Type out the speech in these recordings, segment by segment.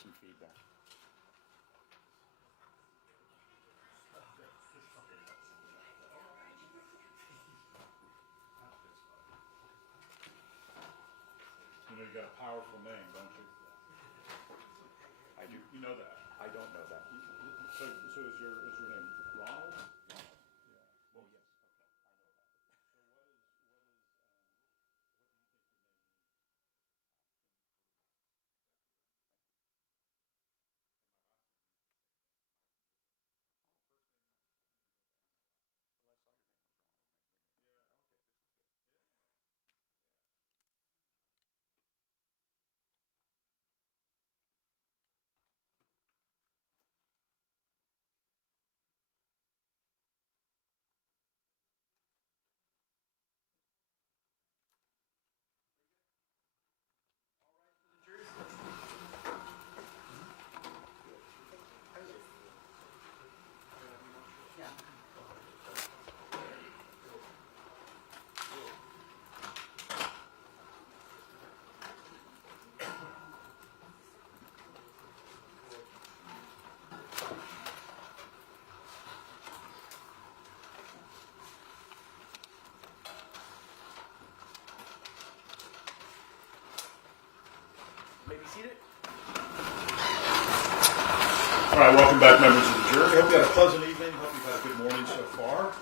some feedback. You know, you got a powerful name, don't you? I do. You know that? I don't know that. So is your name Ronald? Ronald. Yeah. Well, yes. Maybe seated. All right, welcome back, members of the jury. Hope you had a pleasant evening. Hope you've had a good morning so far.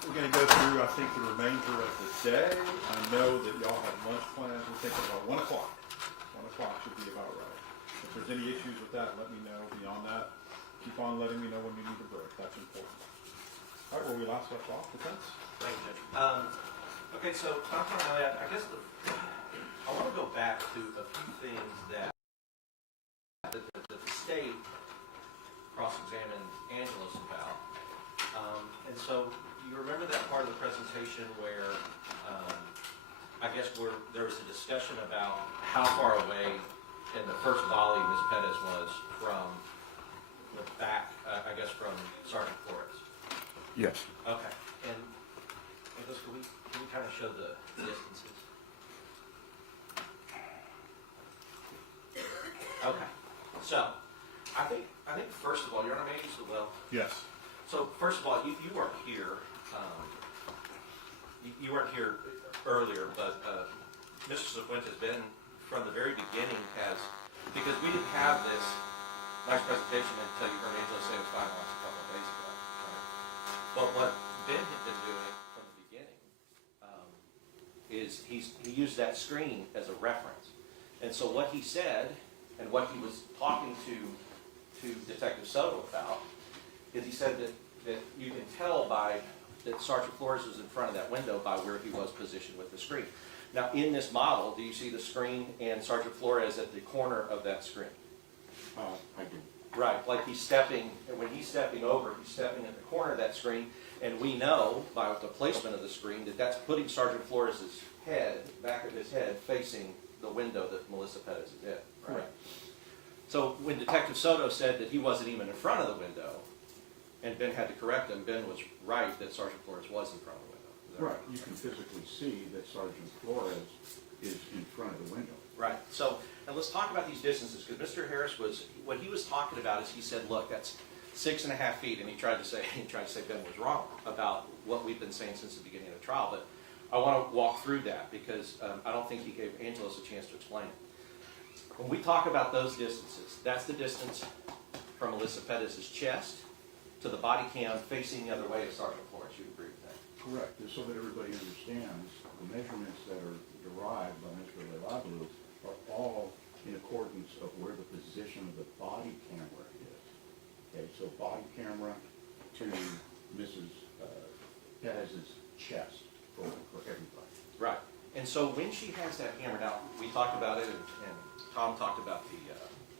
We're going to go through, I think, the remainder of the day. I know that y'all have lunch plans. We're thinking about 1 o'clock. 1 o'clock should be about right. If there's any issues with that, let me know. Beyond that, keep on letting me know when you need a break. That's important. All right, where we last left off, defense? Thank you, Judge. Okay, so Dr. Elliott, I guess I want to go back to a few things that the state cross-examined Angelos about. And so you remember that part of the presentation where I guess there was a discussion about how far away in the first volley Ms. Perez was from the back, I guess from Sergeant Flores. Yes. Okay. And Nicholas, can we kind of show the distances? Okay. So, I think first of all, Your Honor, may I use the well? Yes. So first of all, you weren't here. You weren't here earlier, but Mr. Cifuentes has been from the very beginning because we didn't have this nice presentation until you heard Angela say it was finalized a couple of days ago. Right? But what Ben had been doing from the beginning is he used that screen as a reference, and so what he said and what he was talking to Detective Soto about is he said that you can tell that Sergeant Flores was in front of that window by where he was positioned with the screen. Now, in this model, do you see the screen and Sergeant Flores at the corner of that screen? I do. Right, like he's stepping, and when he's stepping over, he's stepping at the corner of that screen, and we know by the placement of the screen that that's putting Sergeant Flores' head, back of his head, facing the window that Melissa Perez is in, right? Correct. So when Detective Soto said that he wasn't even in front of the window, and Ben had to correct him, Ben was right that Sergeant Flores was in front of the window. Right. You can physically see that Sergeant Flores is in front of the window. Right. So, and let's talk about these distances, because Mr. Harris what he was talking about is he said, look, that's 6.5 feet, and he tried to say Ben was wrong about what we've been saying since the beginning of the trial, but I want to walk through that because I don't think he gave Angelos a chance to explain it. When we talk about those distances, that's the distance from Melissa Perez's chest to the body cam facing the other way of Sergeant Flores. You agree with that? Correct. Just so that everybody understands, the measurements that are derived by Mr. Lelavlu are all in accordance of where the position of the body camera is. Okay, so body camera to Mrs. Perez's chest for everybody. Right. And so when she has that hammered out, we talked about it, and Tom talked about the,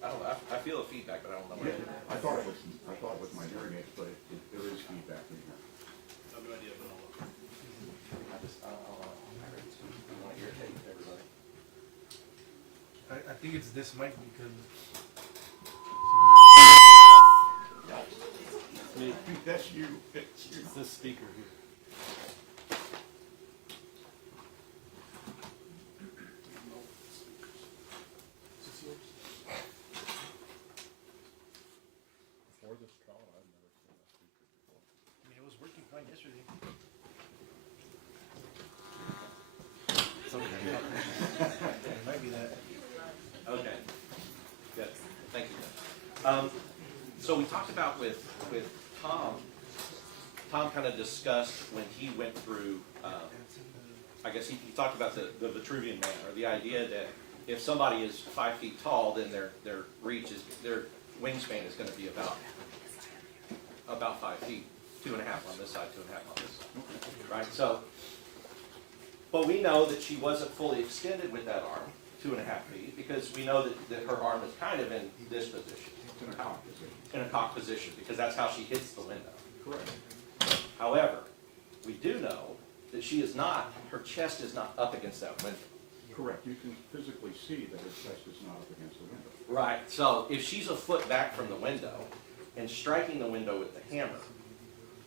I don't know, I feel the feedback, but I don't know. Yeah, I thought it was my hearing aids, but there is feedback in here. I have no idea, but I'll look. I don't want to irritate everybody. I think it's this mic because That's you. It's you. it's this speaker here. Is this yours? It might be that. Okay, good, thank you. So we talked about with Tom, Tom kind of discussed when he went through, I guess he talked about the Vitruvian man, or the idea that if somebody is 5 feet tall, then their reach is, their wingspan is going to be about 5 feet, 2.5 on this side, 2.5 on this side, right? So, but we know that she wasn't fully extended with that arm, 2.5 feet, because we know that her arm is kind of in this position. It's in a cock position. In a cock position, because that's how she hits the window. Correct. However, we do know that she is not, her chest is not up against that window. Correct. You can physically see that her chest is not up against the window. Right. So if she's a foot back from the window and striking the window with the hammer,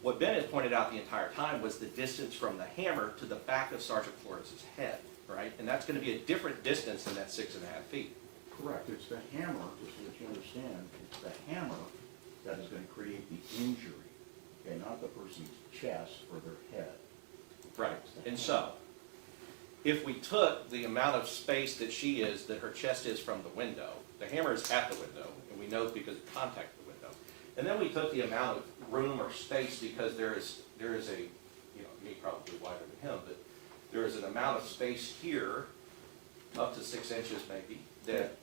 what Ben has pointed out the entire time was the distance from the hammer to the back of Sergeant Florence's head, right? And that's going to be a different distance than that 6.5 feet. Correct. It's the hammer, just so that you understand, it's the hammer that is going to create the injury, okay, not the person's chest or their head. Right. And so, if we took the amount of space that she is, that her chest is from the window, the hammer is at the window, and we know because of contact with the window, and then we took the amount of room or space because there is a, you know, me probably wider than him, but there is an amount of space here, up to 6 inches maybe, that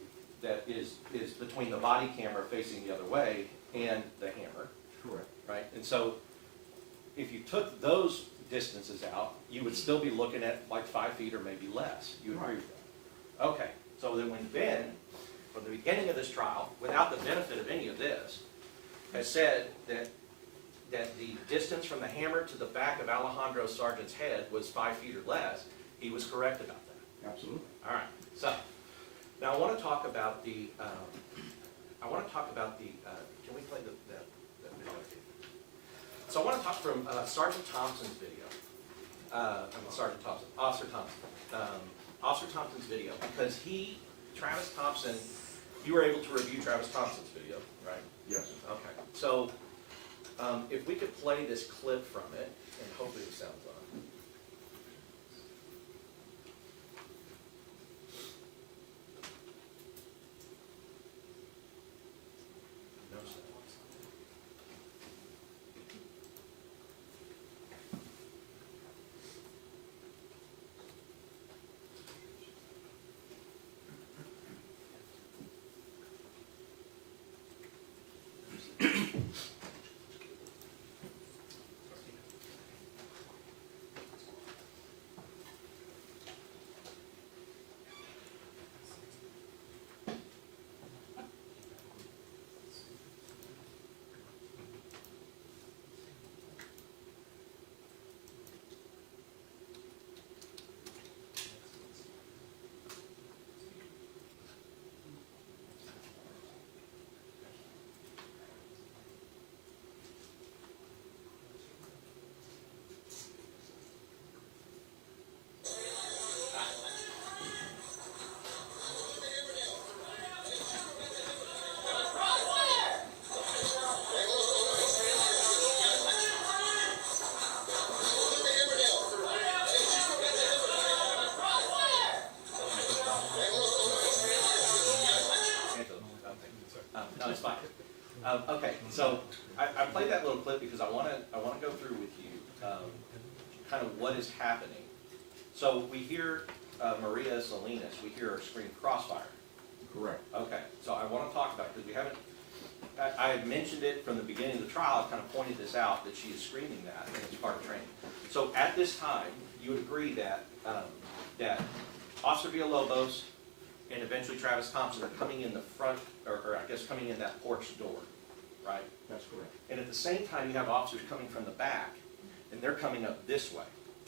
is between the body camera facing the other way and the hammer, Correct. right? And so, if you took those distances out, you would still be looking at like 5 feet or maybe less. You agree with that? Okay, so then when Ben, from the beginning of this trial, without the benefit of any of this, has said that the distance from the hammer to the back of Alejandro Sargent's head was 5 feet or less, he was correct about that. Absolutely. All right, so, now I want to talk about the, can we play the video? So I want to talk from Sergeant Thompson's video. Officer Thompson. Officer Thompson's video, because Travis Thompson, you were able to review Travis Thompson's video, right? Yes. Okay, so if we could play this clip from it, and hopefully it sounds on. No sound. No, it's fine. Okay, so I played that little clip because I want to go through with you kind of what is happening. So we hear Maria Salinas, we hear her scream Crossfire. Correct. Okay, so I want to talk about it because we haven't, I had mentioned it from the beginning of the trial. I kind of pointed this out, that she is screaming that, and it's part of training. So at this time, you would agree that that Officer Villalobos and eventually Travis Thompson are coming in the front, or I guess coming in that porch door, right? That's correct. And at the same time, you have officers coming from the back, and they're coming up this way,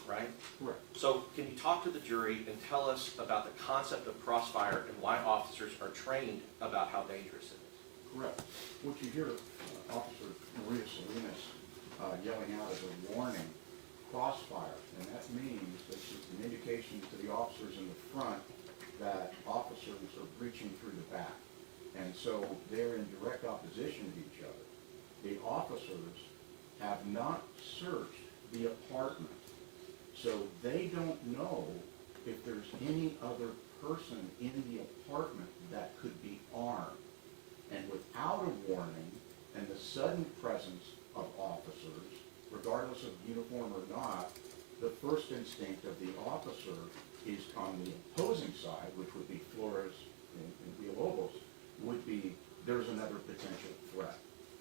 right? Correct. So can you talk to the jury and tell us about the concept of crossfire and why officers are trained about how dangerous it is? Correct. What you hear Officer Maria Salinas yelling out as a warning, crossfire, and that means that it's an indication to the officers in the front that officers are breaching through the back. And so they're in direct opposition to each other. The officers have not searched the apartment, so they don't know if there's any officer is on the opposing side, which would be Flores and Villalobos, would be, there's another potential threat.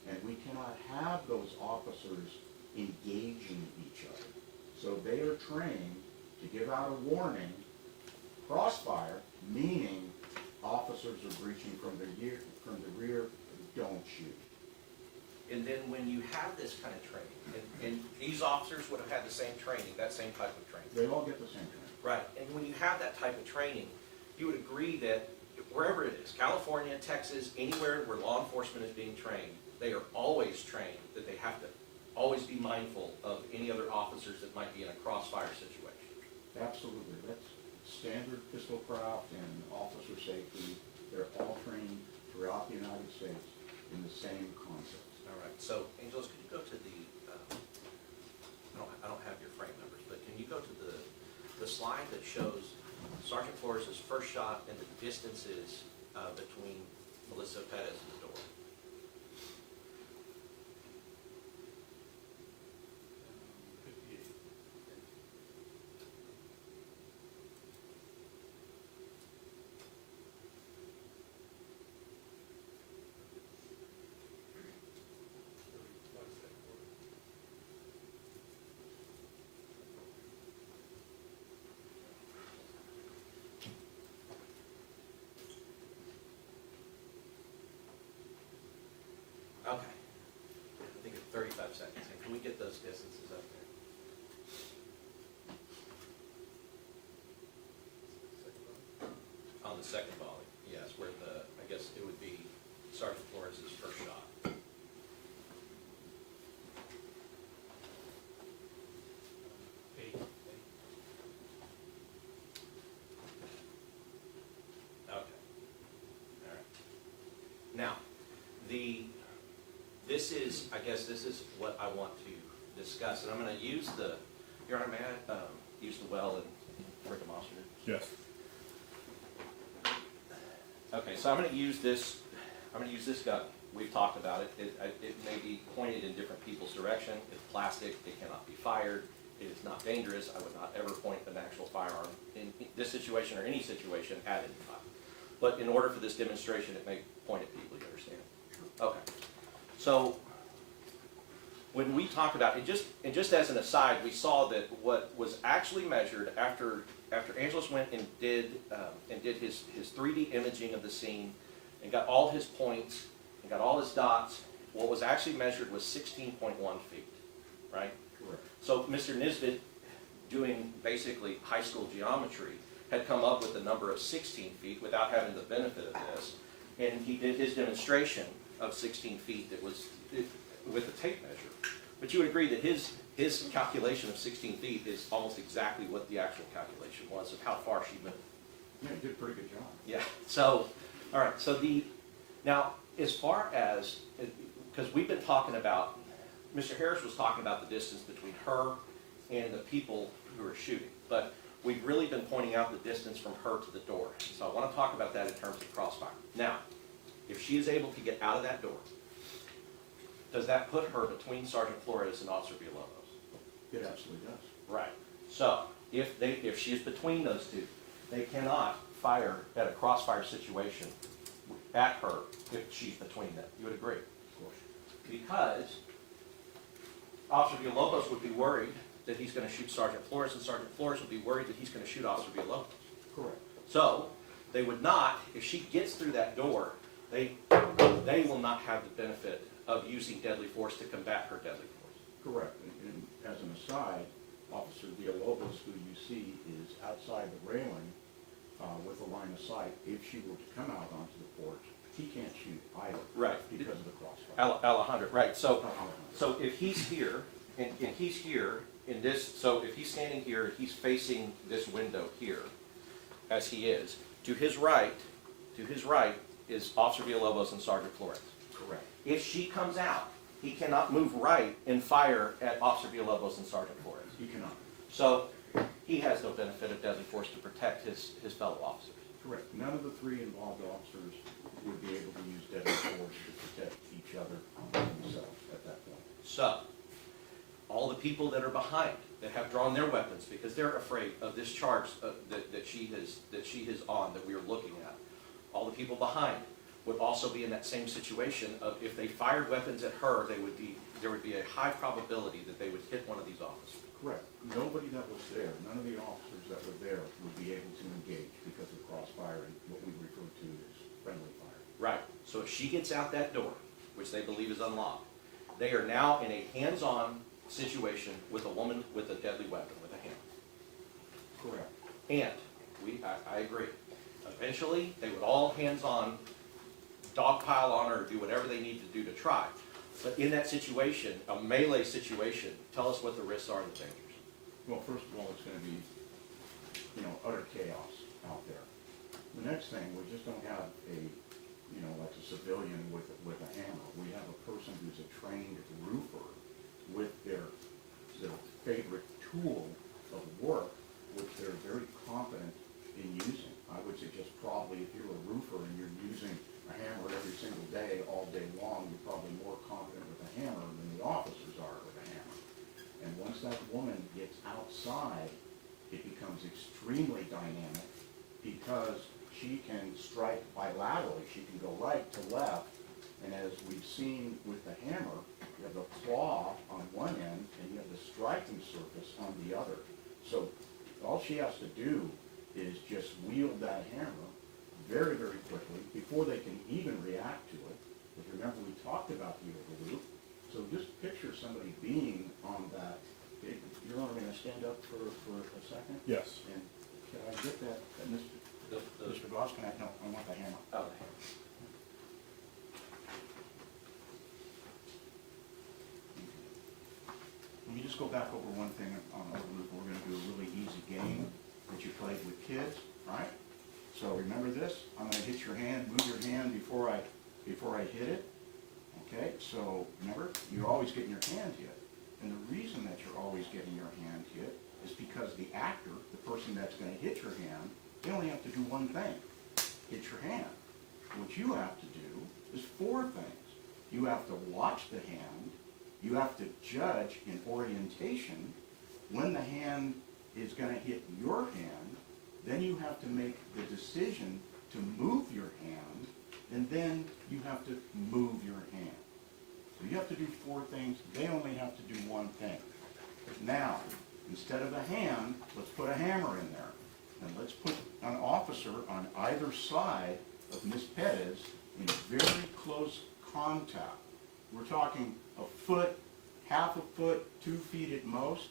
And we cannot have those officers engaging each other. So they are trained to give out a warning, crossfire, meaning officers are breaching from the rear, don't shoot. And then when you have this kind of training, and these officers would have had the same training, that same type of training. They all get the same training. Right, and when you have that type of training, you would agree that wherever it is, California, Texas, anywhere where law enforcement is being trained, they are always trained that they have to always be mindful of any other officers that might be in a crossfire situation. Absolutely. That's standard pistol craft and officer safety. They're all trained throughout the United States in the same concepts. All right, so Angelos, could you go to the, I don't have your frame numbers, but can you go to the slide that shows Sergeant Flores' first shot and the distances between Melissa Perez and the door? Okay. I think it's 35 seconds. And can we get those distances up there? On the second volley, yes, where I guess it would be Sergeant Flores' first shot. Okay. All right. Now, this is what I want to discuss, and I'm going to use Your Honor, may I use the well and bring them off? Yes. Okay, so I'm going to use this gun. We've talked about it. It may be pointed in different people's direction. It's plastic. It cannot be fired. It is not dangerous. I would not ever point an actual firearm in this situation or any situation at anybody. But in order for this demonstration, it may point at people, you understand? Okay. So when we talk about it, and just as an aside, we saw that what was actually measured after Angelos went and did his 3D imaging of the scene and got all his points and got all his dots, what was actually measured was 16.1 feet, right? Correct. So Mr. Nisbet, doing basically high school geometry, had come up with the number of 16 feet without having the benefit of this, and he did his demonstration of 16 feet that was with the tape measure. But you would agree that his calculation of 16 feet is almost exactly what the actual calculation was of how far she moved. Yeah, you did a pretty good job. Yeah, so, all right, so now, as far as, because we've been talking about, Mr. Harris was talking about the distance between her and the people who are shooting, but we've really been pointing out the distance from her to the door. So I want to talk about that in terms of crossfire. Now, if she is able to get out of that door, does that put her between Sergeant Flores and Officer Villalobos? It absolutely does. Right. So if she is between those two, they cannot fire at a crossfire situation at her if she's between them. You would agree? Of course. Because Officer Villalobos would be worried that he's going to shoot Sergeant Flores, and Sergeant Flores would be worried that he's going to shoot Officer Villalobos. Correct. So they would not, if she gets through that door, they will not have the benefit of using deadly force to combat her deadly force. Correct. And as an aside, Officer Villalobos, who you see is outside the railing with a line of sight, if she were to come out onto the porch, he can't shoot either. Right. Because of the crossfire. Alejandro, right. So if he's here, and he's here in this, so if he's standing here, he's facing this window here, as he is. To his right is Officer Villalobos and Sergeant Flores. Correct. If she comes out, he cannot move right and fire at Officer Villalobos and Sergeant Flores. He cannot. So he has no benefit of deadly force to protect his fellow officers. Correct. None of the three involved officers would be able to use deadly force to protect each other and themselves at that point. So all the people that are behind, that have drawn their weapons because they're afraid of this charge that she is on, that we are looking at. All the people behind would also be in that same situation of if they fired weapons at her, there would be a high probability that they would hit one of these officers. Correct. Nobody that was there, none of the officers that were there would be able to engage because of crossfire and what we refer to as friendly fire. Right. So if she gets out that door, which they believe is unlocked, they are now in a hands-on situation with a woman with a deadly weapon, with a hammer. Correct. And I agree. Eventually, they would all hands-on dogpile on her or do whatever they need to do to try. But in that situation, a melee situation, tell us what the risks are and the dangers. Well, first of all, it's going to be, utter chaos out there. The next thing, we just don't have like a civilian with a hammer. We have a person who's a trained roofer with their favorite tool of work, which they're very competent in using. I would suggest probably if you're a roofer and you're using a hammer every single day, all day long, you're probably more competent with a hammer than the officers are with a hammer. And once that woman gets outside, it becomes extremely dynamic because she can strike bilaterally. She can go right to left. And as we've seen with the hammer, you have the claw on one end and you have the striking surface on the other. So all she has to do is just wield that hammer very, very quickly before they can even react to it. If you remember, we talked about the overloop. So just picture somebody being on that. Your Honor, may I stand up for a second? Yes. And can I get that, Mr. Goss, can I, no, I want the hammer. Oh, the hammer. Let me just go back over one thing on overloop. We're going to do a really easy game that you played with kids, right? So remember this, I'm going to hit your hand, move your hand before I hit it. Okay, so remember, you're always getting your hand hit. And the reason that you're always getting your hand hit is because the actor, the person that's going to hit your hand, they only have to do one thing, hit your hand. What you have to do is 4 things. You have to watch the hand, you have to judge in orientation when the hand is going to hit your hand, then you have to make the decision to move your hand, and then you have to move your hand. So you have to do 4 things, they only have to do one thing. Now, instead of a hand, let's put a hammer in there. And let's put an officer on either side of Ms. Perez in very close contact. We're talking a foot, half a foot, 2 feet at most,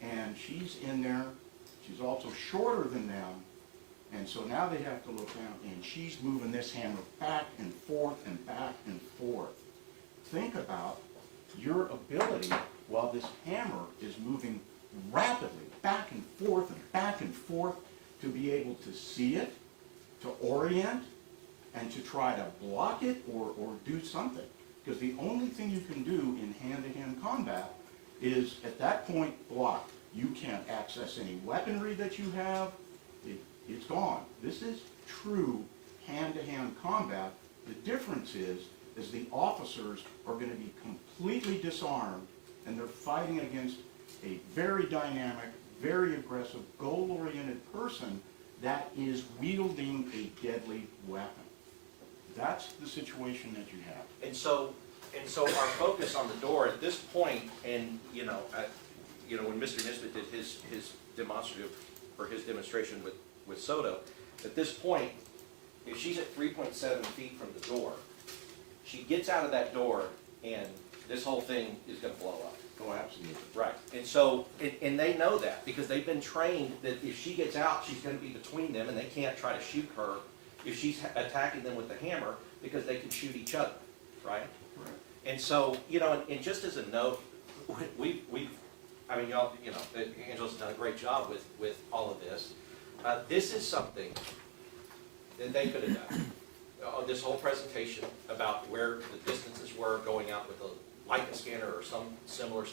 and she's in there. She's also shorter than them, and so now they have to look down, and she's moving this hammer back and forth and back and forth. Think about your ability while this hammer is moving rapidly back and forth to be able to see it, to orient, and to try to block it or do something. Because the only thing you can do in hand-to-hand combat is, at that point, block. You can't access any weaponry that you have. It's gone. This is true hand-to-hand combat. The difference is the officers are going to be completely disarmed, and they're fighting against a very dynamic, very aggressive, goal-oriented person that is wielding a deadly weapon. That's the situation that you have. And so our focus on the door at this point, and when Mr. Nisbet did his demonstrative or his demonstration with Soto, at this point, if she's at 3.7 feet from the door, she gets out of that door, and this whole thing is going to blow up. Oh, absolutely. Right. And so, and they know that because they've been trained that if she gets out, she's going to be between them, and they can't try to shoot her if she's attacking them with the hammer because they can shoot each other, right? Correct. And so, and just as a note, y'all, Angela's done a great job with all of this. This is something that they could have done. This whole presentation about where the distances were going out with a Leica scanner or some similar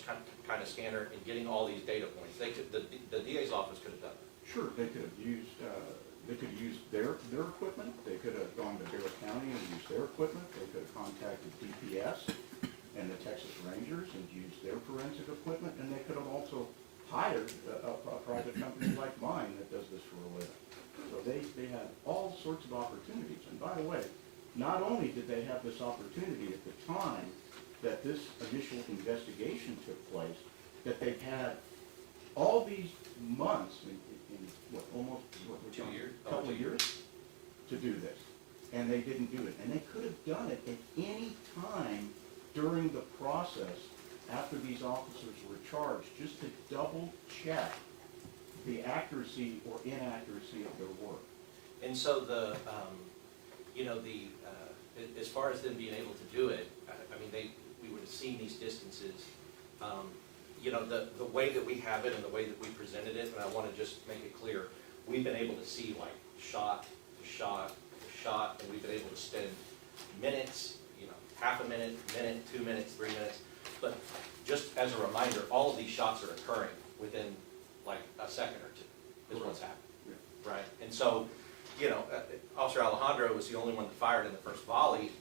kind of scanner and getting all these data points. The DA's office could have done that. Sure, they could have used their equipment. They could have gone to Bear County and used their equipment. They could have contacted DPS and the Texas Rangers and used their forensic equipment. And they could have also hired sorts of opportunities. And by the way, not only did they have this opportunity at the time that this initial investigation took place, that they've had all these months, in what, almost, what, 2 years? couple of years, to do this. And they didn't do it. And they could have done it at any time during the process after these officers were charged, just to double check the accuracy or inaccuracy of their work. And so the, you know, as far as them being able to do it, I mean, we would have seen these distances. You know, the way that we have it and the way that we presented it, and I want to just make it clear, we've been able to see like shot to shot to shot, and we've been able to spend minutes, you know, half a minute, 2 minutes, 3 minutes. But just as a reminder, all of these shots are occurring within like a second or two is what's happening, right? And so, you know, Officer Alejandro was the only one that fired in the first volley,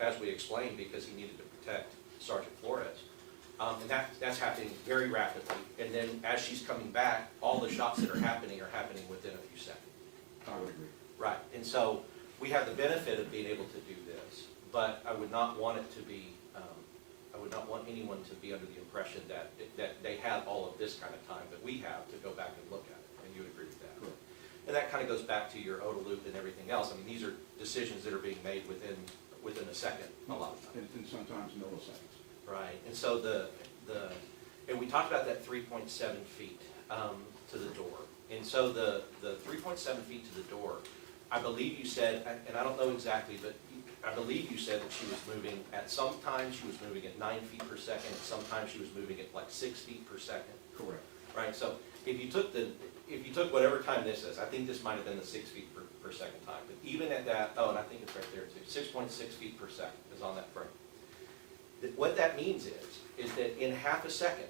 as we explained, because he needed to protect Sergeant Flores. And that's happening very rapidly. And then as she's coming back, all the shots that are happening within a few seconds. I would agree. Right. And so we have the benefit of being able to do this, but I would not want it to be, I would not want anyone to be under the impression that they had all of this kind of time that we have to go back and look at it. And you would agree with that? Correct. And that kind of goes back to your OTA loop and everything else. I mean, these are decisions that are being made within a second a lot of times. And sometimes milliseconds. Right, and so and we talked about that 3.7 feet to the door. And so the 3.7 feet to the door, I believe you said, and I don't know exactly, but I believe you said that she was moving, at some times she was moving at 9 feet per second, and sometimes she was moving at like 6 feet per second. Correct. Right, so if you took whatever time this is, I think this might have been the 6 feet per second time, but even at that, oh, and I think it's right there too, 6.6 feet per second is on that frame. What that means is that in half a second,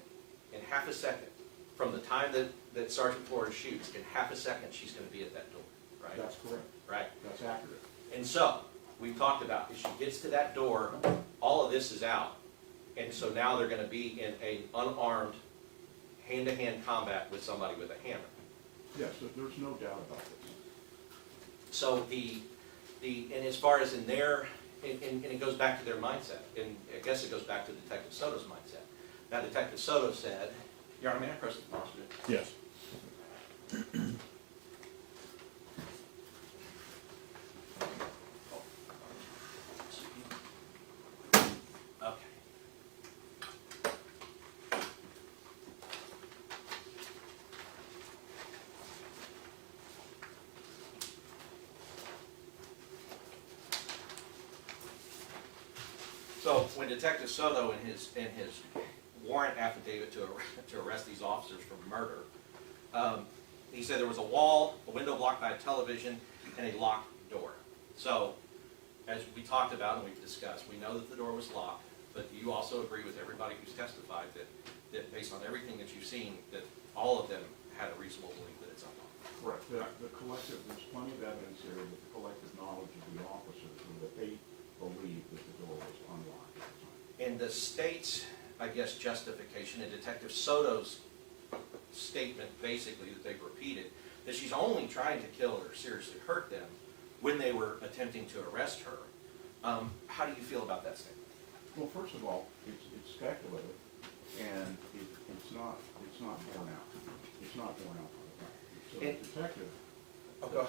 from the time that Sergeant Flores shoots, in half a second, she's gonna be at that door, right? That's correct. Right. That's accurate. And so, we've talked about, if she gets to that door, all of this is out. And so now they're gonna be in an unarmed, hand-to-hand combat with somebody with a hammer. Yes, there's no doubt about this. So and as far as in their, and it goes back to their mindset, and I guess it goes back to Detective Soto's mindset. Now, Detective Soto said, Your Honor, may I press the pause? Yes. Okay. So when Detective Soto in his warrant affidavit to arrest these officers for murder, he said there was a wall, a window blocked by a television, and a locked door. So, as we talked about and we've discussed, we know that the door was locked, but you also agree with everybody who's testified that based on everything that you've seen, that all of them had a reasonable belief that it's unlocked. Correct. The collective, there's plenty of evidence here that the collective knowledge of the officers was that they believed that the door was unlocked at the time. And the state's, I guess, justification and Detective Soto's statement, basically, that they've repeated, that she's only trying to kill or seriously hurt them when they were attempting to arrest her. How do you feel about that statement? Well, first of all, it's speculative, and it's not borne out. It's not borne out by the fact. So the detective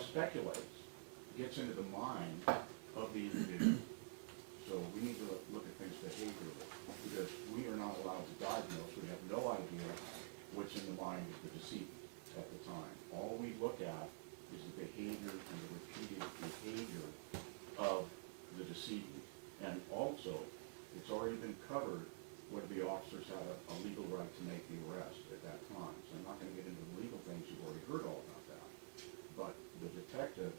speculates, gets into the mind of the individual. So we need to look at things behaviorally, because we are not allowed to diagnose. We have no idea what's in the mind of the decedent at the time. All we look at is the behavior and the repeated behavior of the decedent. And also, it's already been covered whether the officers had a legal right to make the arrest at that time. So I'm not going to get into the legal things. You've already heard all about that. But the detective,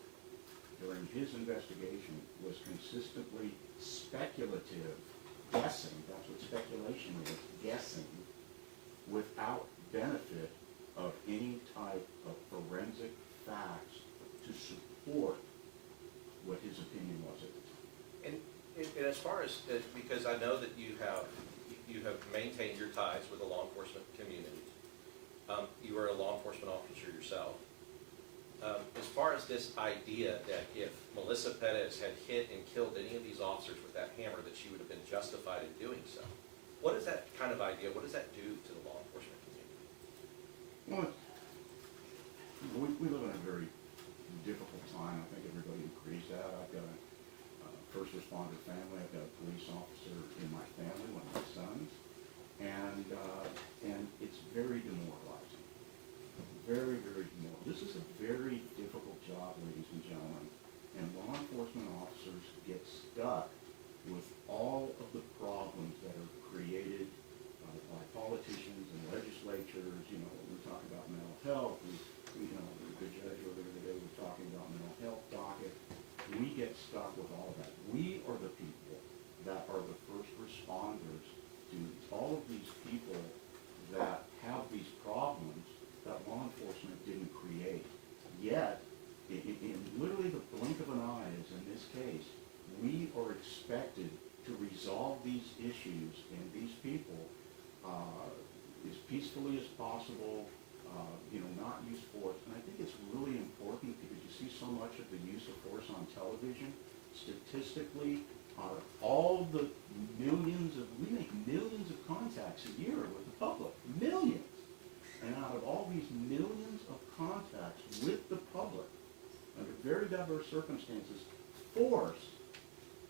during his investigation, was consistently speculative, guessing. That's what speculation is, guessing, without benefit of any type of forensic facts to support what his opinion was at the time. And as far as, because I know that you have maintained your ties with the law enforcement community. You are a law enforcement officer yourself. As far as this idea that if Melissa Perez had hit and killed any of these officers with that hammer, that she would have been justified in doing so. What is that kind of idea? What does that do to the law enforcement community? Well, we live in a very difficult time. I think everybody agrees that. I've got a first responder family. I've got a police officer in my family, one of my sons, and it's very demoralizing. Very, very demoralizing. This is a very difficult job, ladies and gentlemen, and law enforcement officers get stuck with all of the problems that are created by politicians and legislatures. You know, we're talking about mental health. You know, the judge earlier today was talking about mental health docket. We get stuck with all of that. We are the people that are the first responders to all of these people that have these problems that law enforcement didn't create. Yet, in literally the blink of an eye, as in this case, we are expected to resolve these issues and these people as peacefully as possible, not use force. And I think it's really important because you see so much of the use of force on television. Statistically, out of all the we make millions of contacts a year with the public, millions. And out of all these millions of contacts with the public, under very diverse circumstances, force,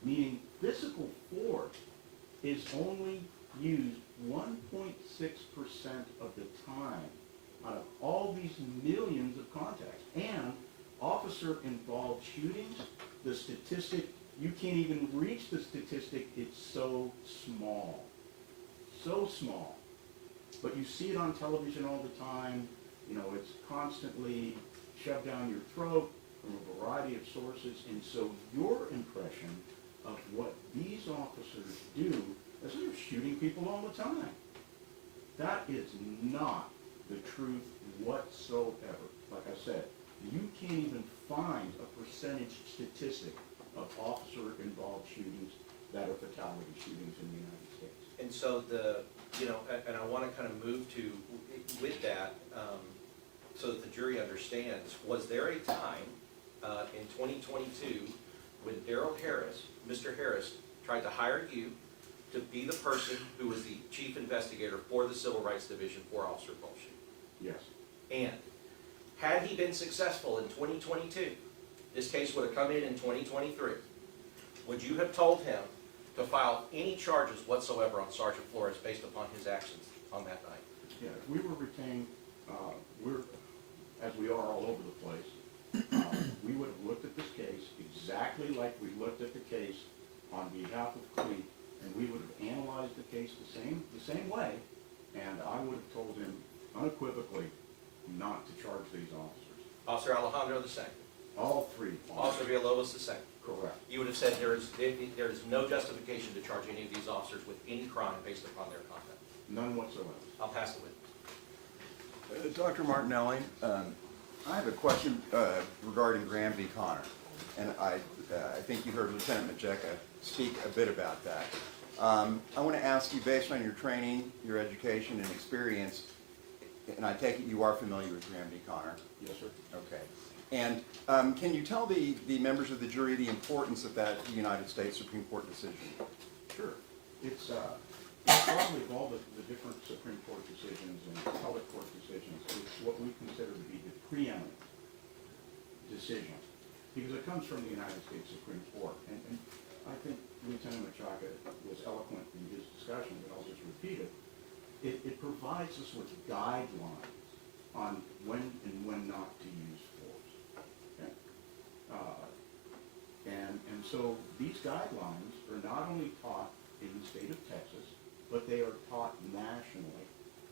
meaning physical force, is only used 1.6% of the time out of all these millions of contacts. And officer-involved shootings, the statistic, you can't even reach the statistic, it's so small. So small. But you see it on television all the time. You know, it's constantly shoved down your throat from a variety of sources. And so your impression of what these officers do is they're shooting people all the time. That is not the truth whatsoever. Like I said, you can't even find a percentage statistic of officer-involved shootings that are fatality shootings in the United States. And so and I want to kind of move to, with that, so that the jury understands, was there a time in 2022 when Darrell Harris, Mr. Harris, tried to hire you to be the person who was the chief investigator for the Civil Rights Division for Officer Bullshit? Yes. And had he been successful in 2022, this case would have come in 2023. Would you have told him to file any charges whatsoever on Sergeant Flores based upon his actions on that night? Yeah, if we were retained, as we are all over the place, we would have looked at this case exactly like we looked at the case on behalf of Cleet, and we would have analyzed the case the same way, and I would have told him unequivocally not to charge these officers. Officer Alejandro the same. All three. Officer Villalobos the same. Correct. You would have said there is no justification to charge any of these officers with any crime based upon their conduct. None whatsoever. I'll pass the witness. Dr. Martinelli, I have a question regarding Graham v. Connor, and I think you heard Lieutenant Majeka speak a bit about that. I want to ask you, based on your training, your education, and experience, and I take it you are familiar with Graham v. Connor? Yes, sir. Okay. And can you tell the members of the jury the importance of that United States Supreme Court decision? Sure. It's probably of all the different Supreme Court decisions and appellate court decisions, it's what we consider to be the preeminent decision, because it comes from the United States Supreme Court. And I think Lieutenant Majeka was eloquent in his discussion, but I'll just repeat it. It provides us with guidelines on when and when not to use force. Okay? And so these guidelines are not only taught in the state of Texas, but they are taught nationally.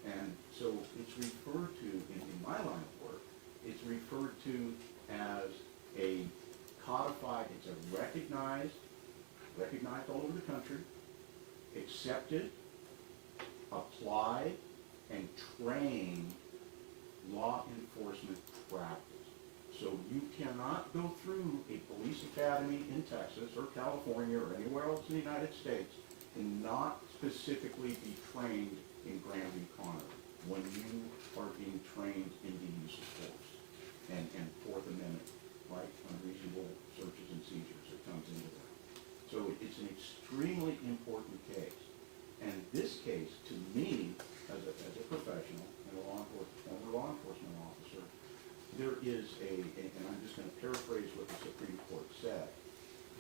And so it's referred to, in my line of work, it's referred to as a codified, it's a recognized all over the country, accepted, applied, and trained law enforcement practice. So you cannot go through a police academy in Texas or California or anywhere else in the United States and not specifically be trained in Graham v. Connor when you are being trained in the use of force and Fourth Amendment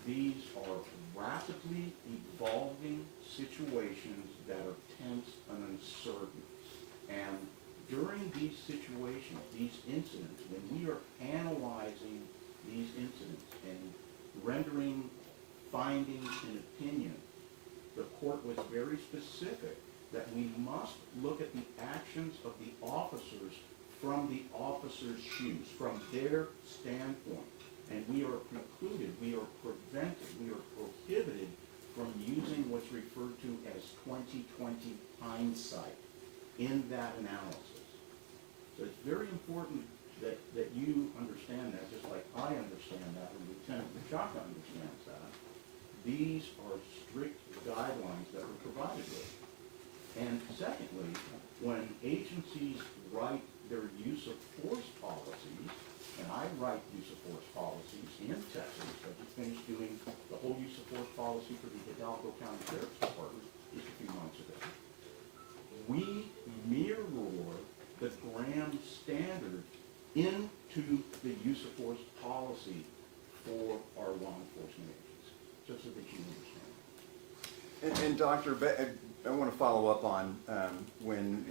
these are rapidly evolving situations that are tense and uncertain. And during these situations, these incidents, when we are analyzing these incidents and rendering findings and opinions, the court was very specific that we must look at the actions of the officers from the officers' shoes, from their standpoint. And we are precluded, we are prevented, we are prohibited from using what's referred to as 20/20 hindsight in that analysis. So it's very important that you understand that, just like I understand that, and Lieutenant Menchaca understands that. These are strict guidelines that we're provided with. And secondly, when agencies write their use of force policies, and I write use of force policies in Texas, I just finished doing the whole use of force policy for the Hidalgo County Sheriff's Department just a few months ago. We mirror the Graham standard into the use of force policy for our law enforcement agencies, just so that you understand. And Doctor, I want to follow up on when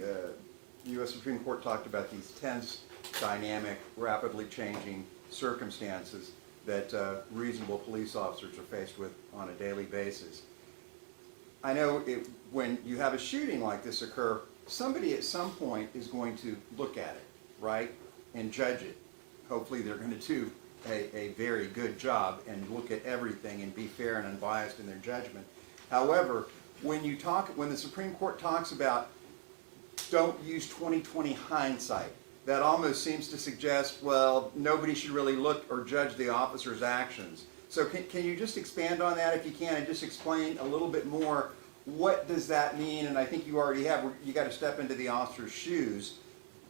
U.S. Supreme Court talked about these tense, dynamic, rapidly changing circumstances that reasonable police officers are faced with on a daily basis. I know when you have a shooting like this occur, somebody at some point is going to look at it, right, and judge it. Hopefully they're going to do a very good job and look at everything and be fair and unbiased in their judgment. However, when the Supreme Court talks about don't use 20/20 hindsight, that almost seems to suggest, well, nobody should really look or judge the officer's actions. So can you just expand on that if you can, and just explain a little bit more, what does that mean? And I think you already have, you got to step into the officer's shoes,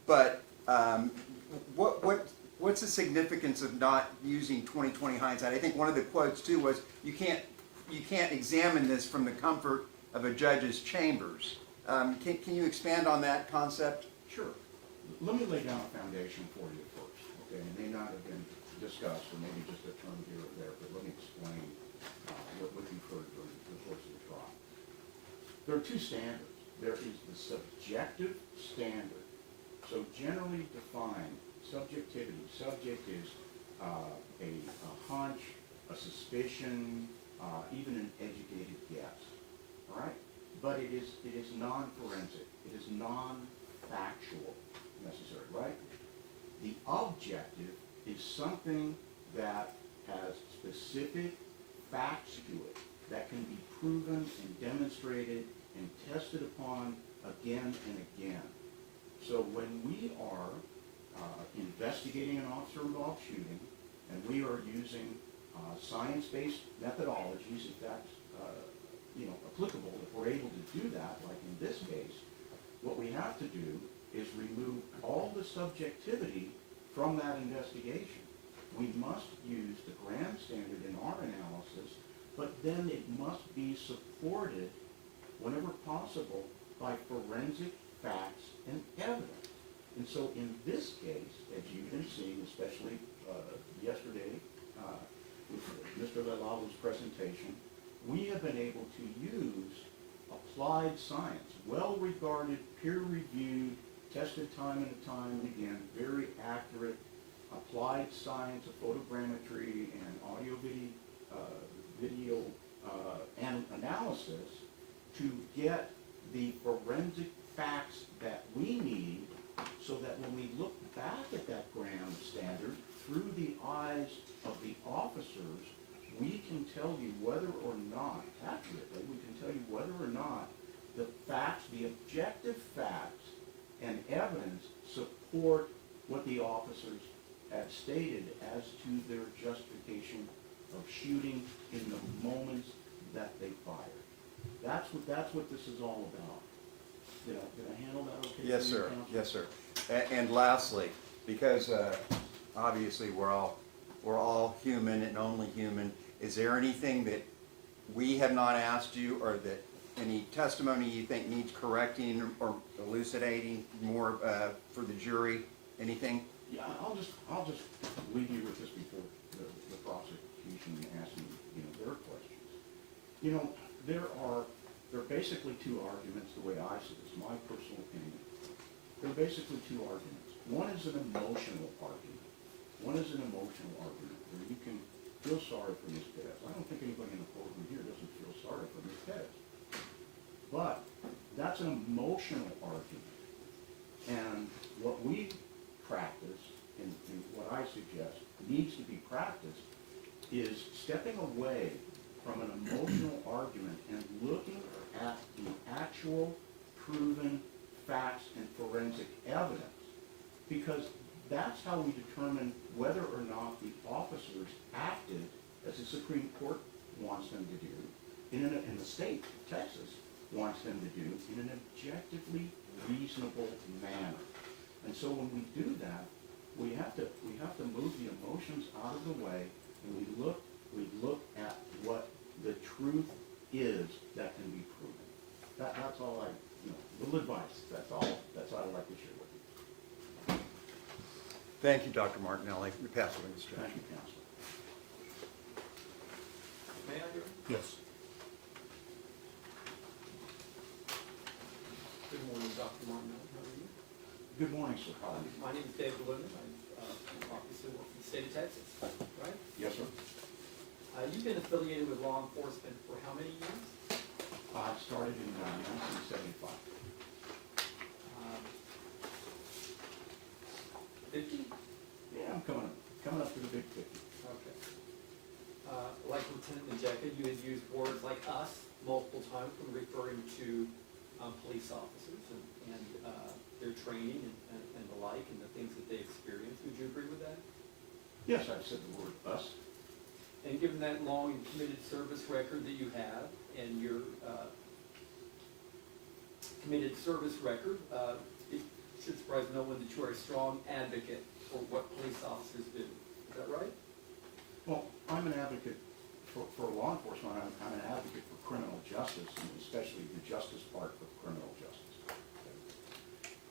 but what's the significance of not using 20/20 hindsight? I think one of the quotes too was, you can't examine this from the comfort of a judge's chambers. Can you expand on that concept? Sure. Let me lay down a foundation for you first, okay? It may not have been discussed, or maybe just a term here or there, but let me explain what you've heard during the course of the trial. There are two standards. There is the subjective standard. So generally defined, subjectivity. Subject is a hunch, a suspicion, even an educated guess. All right? But it is non-forensic. It is non-factual necessary, right? The objective is something that has specific facts to it that can be proven and demonstrated and tested upon again and again. So when we are investigating an officer-involved shooting, and we are using science-based methodologies, if that's applicable, if we're able to do that, like in this case, what we have to do is remove all the subjectivity from that investigation. We must use the Graham standard in our analysis, but then it must be supported, whenever possible, by forensic facts and evidence. And so in this case, as you've been seeing, especially yesterday with Mr. Lalalu's presentation, we have been able to use applied science, well-regarded, peer-reviewed, tested time and time and again, very accurate applied science of photogrammetry and audio video and analysis to get the forensic facts that we need, so that when we look back at that Graham standard through the eyes of the officers, we can tell you whether or not, accurately, we can tell you whether or not the facts, the objective facts and evidence support what the officers have stated as to their justification of shooting in the moments that they fired. That's what this is all about. Did I handle that okay? Yes, sir. Yes, sir. And lastly, because obviously we're all human and only human, is there anything that we have not asked you, or that any testimony you think needs correcting or elucidating more for the jury? Anything? Yeah, I'll just leave you with this before the prosecution asks me. You know, there are basically two arguments, the way I see this, my personal opinion. There are basically two arguments. One is an emotional argument. Where you can feel sorry for Ms. Perez. I don't think anybody in the courtroom here doesn't feel sorry for Ms. Perez. But that's an emotional argument. And what we practice, and what I suggest needs to be practiced, is stepping away from an emotional argument and looking at the actual proven facts and forensic evidence. Because that's how we determine whether or not the officers acted as the Supreme Court wants them to do, and the state, Texas, wants them to do in an objectively reasonable manner. And so when we do that, we have to move the emotions out of the way, and we look at what the truth is that can be proven. That's all little advice. That's all I'd like to share with you. Thank you, Dr. Martinelli. We pass it on to Mr. Thank you, Counselor. May I do it? Yes. Good morning, Dr. Martinelli. How are you? Good morning, sir. How are you? My name is David Lumen. I'm obviously work in the state of Texas, right? Yes, sir. You've been affiliated with law enforcement for how many years? I started in 1975. 50? Yeah, I'm coming up to the big 50. Okay. Like Lieutenant Majeka, you had used words like us multiple times when referring to police officers and their training and the like and the things that they experienced. Would you agree with that? Yes, I've said the word us. And given that long and committed service record that you have and your committed service record, it should surprise no one that you are a strong advocate for what police officers do. Is that right? Well, I'm an advocate for law enforcement. I'm an advocate for criminal justice, and especially the justice part of criminal justice.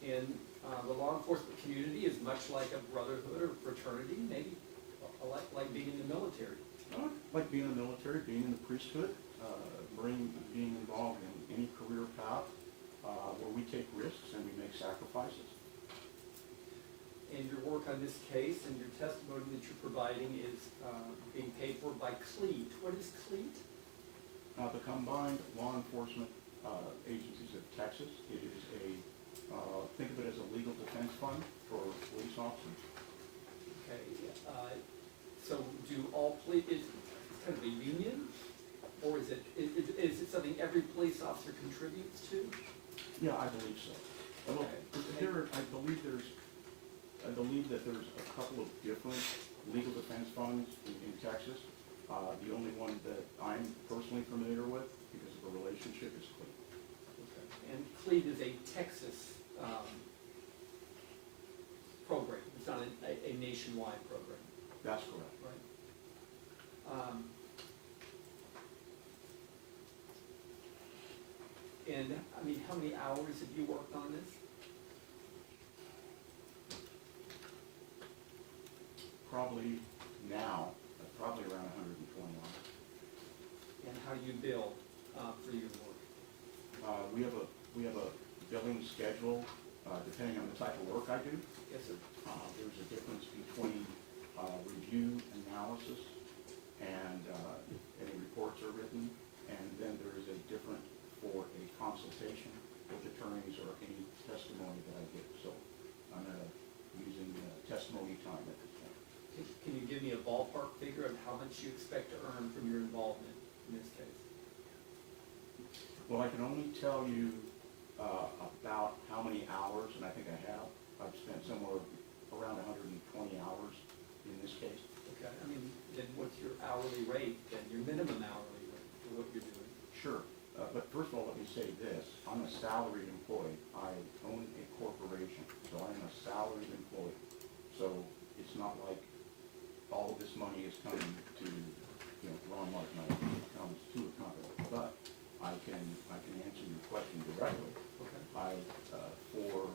And the law enforcement community is much like a brotherhood or fraternity, maybe like being in the military. Like being in the military, being in the priesthood, being involved in any career path where we take risks and we make sacrifices. And your work on this case and your testimony that you're providing is being paid for by CLEAT. What is CLEAT? The Combined Law Enforcement Agencies of Texas. It is think of it as a legal defense fund for police officers. Okay. So do all police, is it kind of a union? Or is it something every police officer contributes to? Yeah, I believe so. Well, I believe that there's a couple of different legal defense funds in Texas. The only one that I'm personally familiar with, because of a relationship, is CLEAT. Okay. And CLEAT is a Texas program. It's not a nationwide program, That's correct. right? And, I mean, how many hours have you worked on this? Probably around 120 hours. And how do you bill for your work? We have a billing schedule depending on the type of work I do. Yes, sir. There's a difference between review analysis and if any reports are written, and then there is a different for a consultation with attorneys or any testimony that I give. So I'm using testimony time at this point. Can you give me a ballpark figure of how much you expect to earn from your involvement in this case? Well, I can only tell you about how many hours, and I think I have. I've spent somewhere around 120 hours in this case. Okay, I mean, then what's your hourly rate, then your minimum hourly rate for what you're doing? Sure, but first of all, let me say this. I'm a salaried employee. I own a corporation, so I'm a salaried employee. So it's not like all of this money is coming to, Ron Martin. It comes to a company. But I can answer your question directly. Okay. For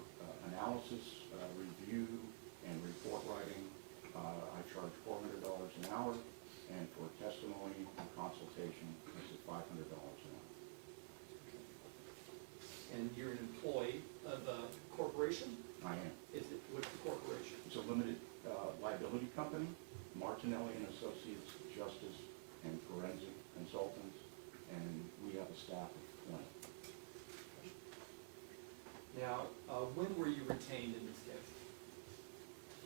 analysis, review, and report writing, I charge $400 an hour, and for testimony and consultation, it's at $500 $500 an hour. And you're an employee of a corporation? I am. What's the corporation? It's a limited liability company, Martinelli and Associates Justice and Forensic Consultants, and we have a staff of 20. Now, when were you retained in this case?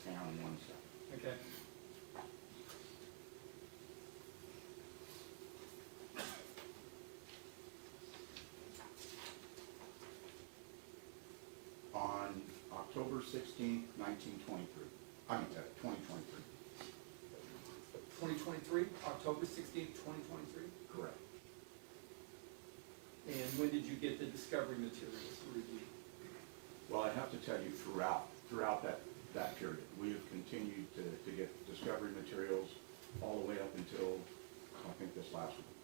Hang on 1 second. Okay. On October 16th, 1923. I mean, 2023. 2023, October 16th, 2023? Correct. And when did you get the discovery materials to review? Well, I have to tell you, throughout that period, we have continued to get discovery materials all the way up until, I think, this last week.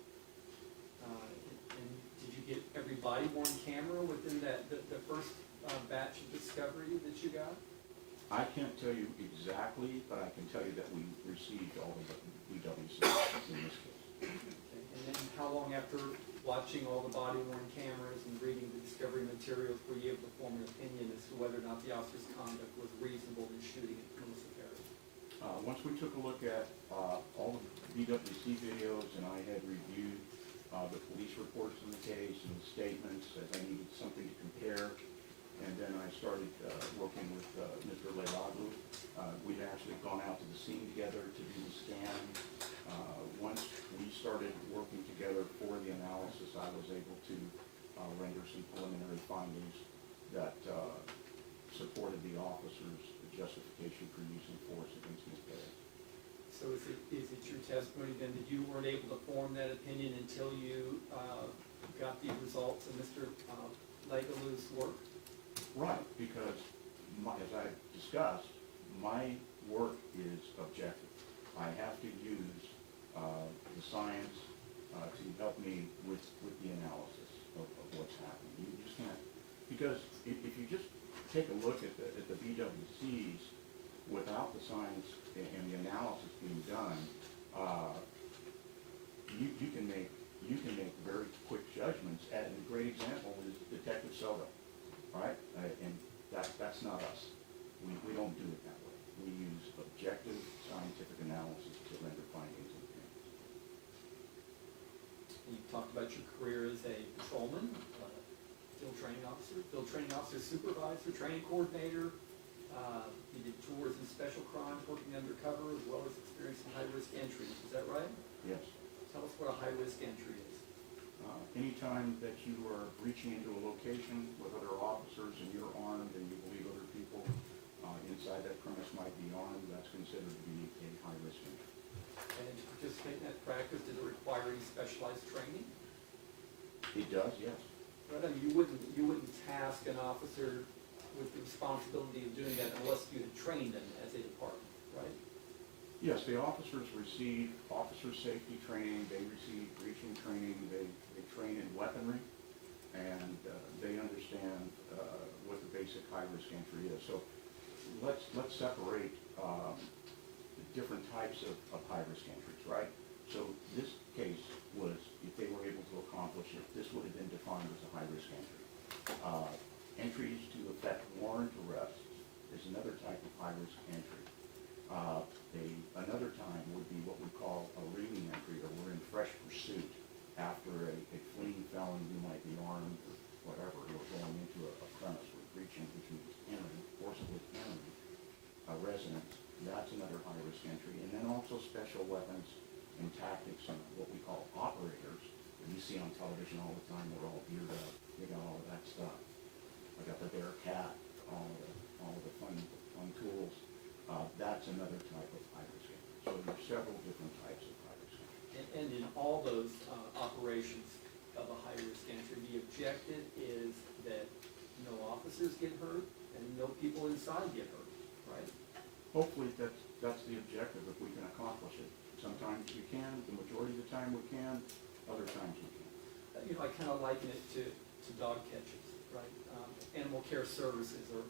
And did you get every body worn camera within the first batch of discovery that you got? I can't tell you exactly, but I can tell you that we received all of the BWCs in this case. Okay. And then how long after watching all the body worn cameras and reading the discovery materials were you able to form an opinion as to whether or not the officer's conduct was reasonable in shooting at Melissa Perez? Once we took a look at all the BWC videos and I had reviewed the police reports in the case and the statements, as I needed something to compare, and then I started working with Mr. Leilaglu. We'd actually gone out to the scene together to do the scan. Once we started working together for the analysis, I was able to render some preliminary findings that supported the officer's justification for using force against Ms. Perez. So is it your testimony then that you weren't able to form that opinion until you got the results of Mr. Leilaglu's work? Right, because as I discussed, my work is objective. I have to use the science to help me with the analysis of what's happening. You just can't, because if you just take a look at the BWCs without the science and the analysis being done, you can make very quick judgments. And a great example is Detective Soto, right? And that's not us. We don't do it that way. We use objective scientific analysis to render findings and opinions. You talked about your career as a patrolman, field training officer, supervisor, training coordinator. You did tours in special crimes, working undercover, as well as experiencing high-risk entries. Is that right? Yes. Tell us what a high-risk entry is. Anytime that you are reaching into a location with other officers and you're armed and you believe other people inside that premise might be armed, that's considered to be a high-risk entry. And to participate in that practice, did it require any specialized training? It does, yes. Right, I mean, you wouldn't task an officer with the responsibility of doing that unless you had trained them as a department, right? Yes, the officers receive officer safety training, they receive breaching training, they train in weaponry, and they understand what the basic high-risk entry is. So let's separate the different types of high-risk entries, right? So this case was, if they were able to accomplish it, this would have been defined as a high-risk entry. Entries to effect warrant arrests is another type of high-risk entry. Another time would be what we call a ringing entry, or we're in fresh pursuit after a fleeing felon who might be armed or whatever, who are going into a premise with breaching, which means entering, forcibly entering a residence. That's another high-risk entry. And then also special weapons and tactics and what we call operators that you see on television all the time. They're all geared up. They got all of that stuff. I got the Bearcat, all of the fun tools. That's another type of high-risk entry. So there's several different types of high-risk entry. And in all those operations of a high-risk entry, the objective is that no officers get hurt and no people inside get hurt, right? Hopefully that's the objective if we can accomplish it. Sometimes we can, the majority of the time we can, other times we can't. You know, I kind of liken it to dog catches, right? Animal care services or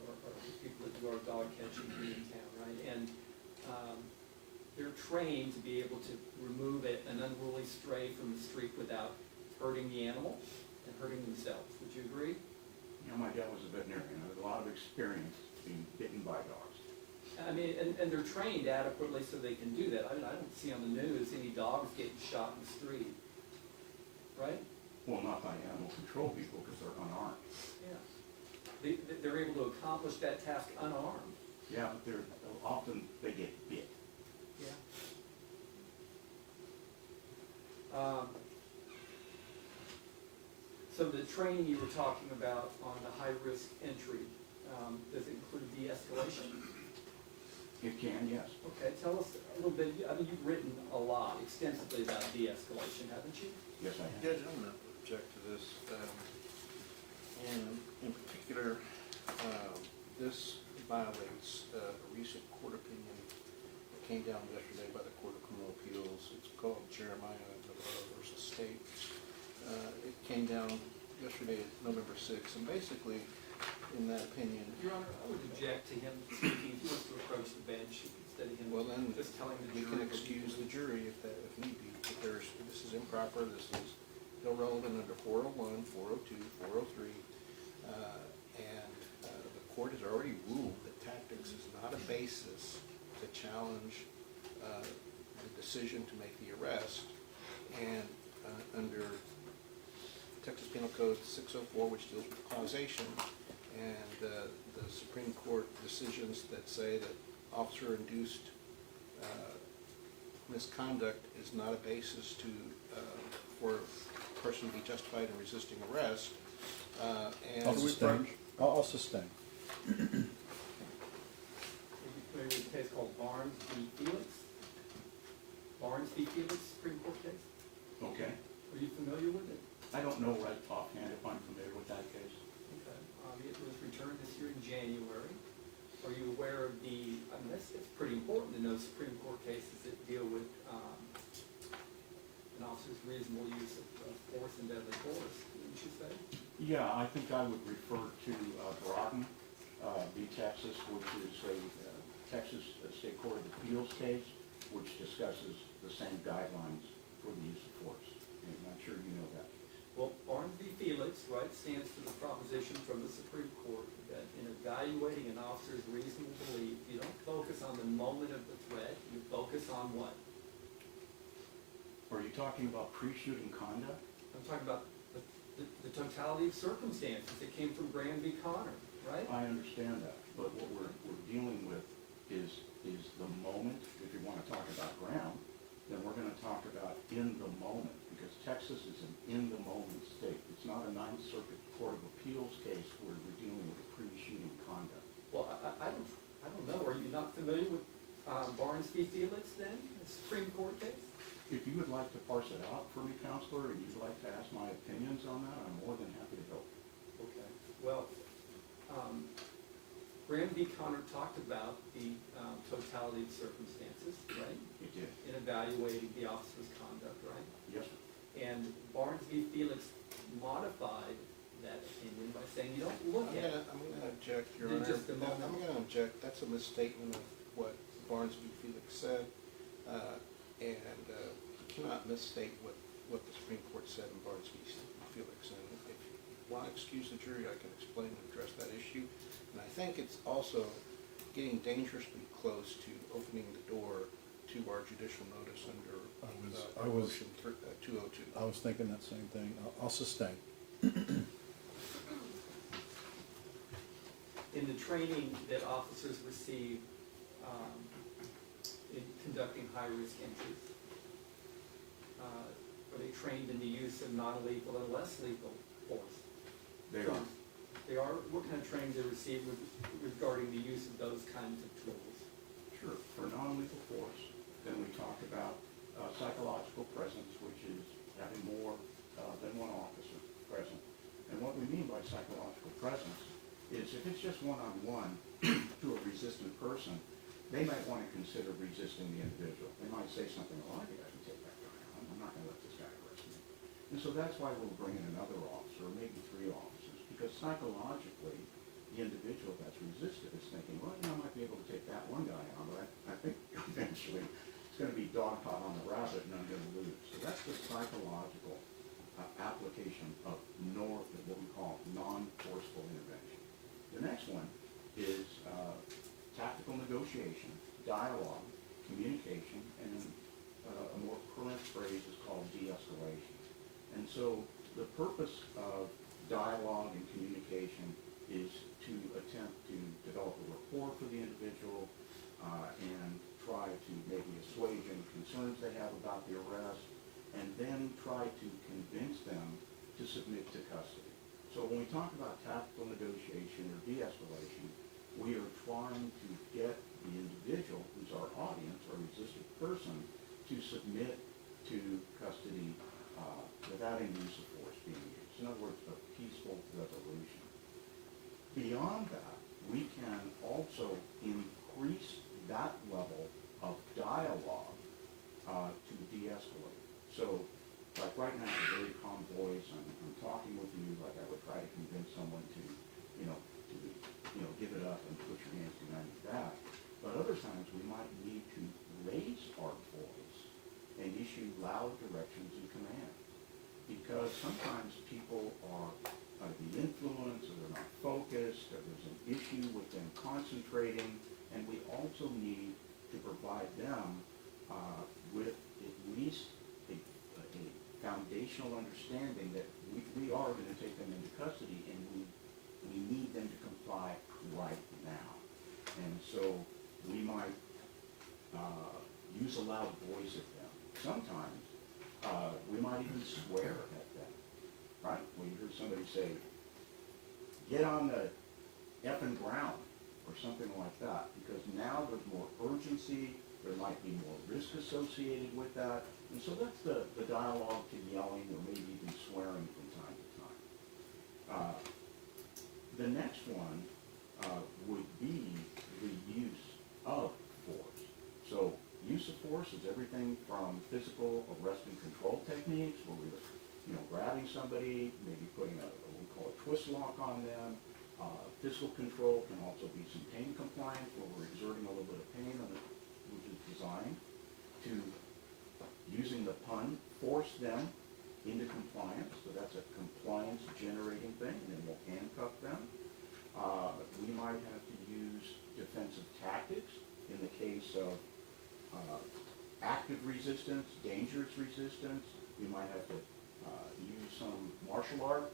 people that do our dog catching here in town, right? And they're trained to be able to remove an unruly stray from the street without hurting the animal and hurting themselves. Would you agree? You know, my dad was a veterinarian, I had a lot of experience being bitten by dogs. I mean, and they're trained adequately so they can do that. I mean, I don't see on the news any dogs getting shot in the street, right? Well, not by animal control people, because they're unarmed. Yeah. They're able to accomplish that task unarmed. Yeah, but they're, often they get bit. Yeah. So the training you were talking about on the high-risk entry, does it include de-escalation? It can, yes. Okay, tell us a little bit, I mean, you've written a lot extensively about de-escalation, haven't you? Yes, I have. Judge, I'm going to object to this. In particular, this violates a recent court opinion that came down yesterday by the Court of Criminal Appeals. It's called Jeremiah Navarro versus State. It came down yesterday, November 6th, and basically, in that opinion, Your Honor, I would object to him speaking, if he wants to approach the bench instead of him well then, just telling the we jury. can what he excuse the believes. jury if need be. But this is improper, this is irrelevant under 401, 402, 403. And the court has already ruled that tactics is not a basis to challenge the decision to make the arrest. And under Texas Penal Code 604, which deals with causation, and the Supreme Court decisions that say that officer-induced misconduct is not a basis to for a person to be justified in resisting arrest. And I'll sustain. I'll sustain. Are you familiar with a case called Barnes v. Felix? Barnes v. Felix, Supreme Court case? Okay. Are you familiar with it? I don't know right offhand if I'm familiar with that case. Okay. It was returned this year in January. Are you aware of the, I mean, it's pretty important to know Supreme Court cases that deal with an officer's reasonable use of force and deadly force, wouldn't you say? Yeah, I think I would refer to Broughton v. Texas, which is a Texas State Court of Appeals case, which discusses the same guidelines for the use of force. And I'm sure you know that case. Well, Barnes v. Felix, right, stands for the proposition from the Supreme Court that in evaluating an officer's reasonable belief, you don't focus on the moment of the threat, you focus on what? Are you talking about pre-shooting conduct? I'm talking about the totality of circumstances that came from Graham v. Connor, right? I understand that, but what we're dealing with is the moment. If you want to talk about Graham, then we're going to talk about in the moment, because Texas is an in-the-moment state. It's not a Ninth Circuit Court of Appeals case where we're dealing with pre-shooting conduct. Well, I don't know. Are you not familiar with Barnes v. Felix then, the Supreme Court case? If you would like to parse it out for me, Counselor, and you'd like to ask my opinions on that, I'm more than happy to help. Okay. Well, Graham v. Connor talked about the totality of circumstances, right? It did. In evaluating the officer's conduct, right? Yes, sir. And Barnes v. Felix modified that opinion by saying you don't look at it. I'm gonna object, Your In Honor. just a moment. I'm gonna object. That's a misstatement of what Barnes v. Felix said. And you cannot misstate what the Supreme Court said in Barnes v. Felix. And if you want to excuse the jury, I can explain and address that issue. And I think it's also getting dangerously close to opening the door to our judicial notice under motion 202. I was thinking that same thing. I'll sustain. In the training that officers receive in conducting high-risk entries, are they trained in the use of non-lethal and less lethal force? They are. They are? What kind of training do they receive regarding the use of those kinds of tools? Sure. For non-lethal force, then we talk about psychological presence, which is having more than one officer present. And what we mean by psychological presence is if it's just one-on-one to a resistant person, they might want to consider resisting the individual. They might say something, well, I think I can take that guy on. I'm not going to let this guy arrest me. And so that's why we'll bring in another officer, or maybe 3 officers, because psychologically, the individual that's resisted is thinking, well, I might be able to take that one guy on, but I think eventually it's going to be dog pot on the rabbit and I'm going to lose. So that's the psychological application of what we call non-forceful intervention. The next one is tactical negotiation, dialogue, communication, and a more current phrase is called de-escalation. And so the purpose of dialogue and communication is to attempt to develop a rapport for the individual and try to maybe assuage any concerns they have about the arrest, and then try to convince them to submit to custody. So when we talk about tactical negotiation or de-escalation, we are trying to get the individual, who's our audience, our resistant person, to submit to custody without any use of force being used. In other words, a peaceful resolution. Beyond that, we can also increase that level of dialogue to de-escalate. So, like right now, in very calm voice, I'm talking with you like I would try to convince someone to give it up and put your hands behind your back. But other times, we might need to raise our voice and issue loud directions and commands. Because sometimes people are under the influence, or they're not focused, or there's an issue with them concentrating, and we also need to provide them with at least a foundational understanding that we are going to take them into custody, and we need them to comply right now. And so we might use a loud voice at them. Sometimes we might even swear at them, right? When you hear somebody say, "Get on the effing ground," or something like that, because now there's more urgency, there might be more risk associated with that, and so that's the dialogue to yelling or maybe even swearing from time to time. The next one would be the use of force. So use of force is everything from physical arrest and control techniques, where we're grabbing somebody, maybe putting what we call a twist lock on them. Physical control can also be some pain compliance, where we're exerting a little bit of pain on it, which is designed to, using the pun, force them into compliance. So that's a compliance generating thing, and then we'll handcuff them. We might have to use defensive tactics in the case of active resistance, dangerous resistance. We might have to use some martial art,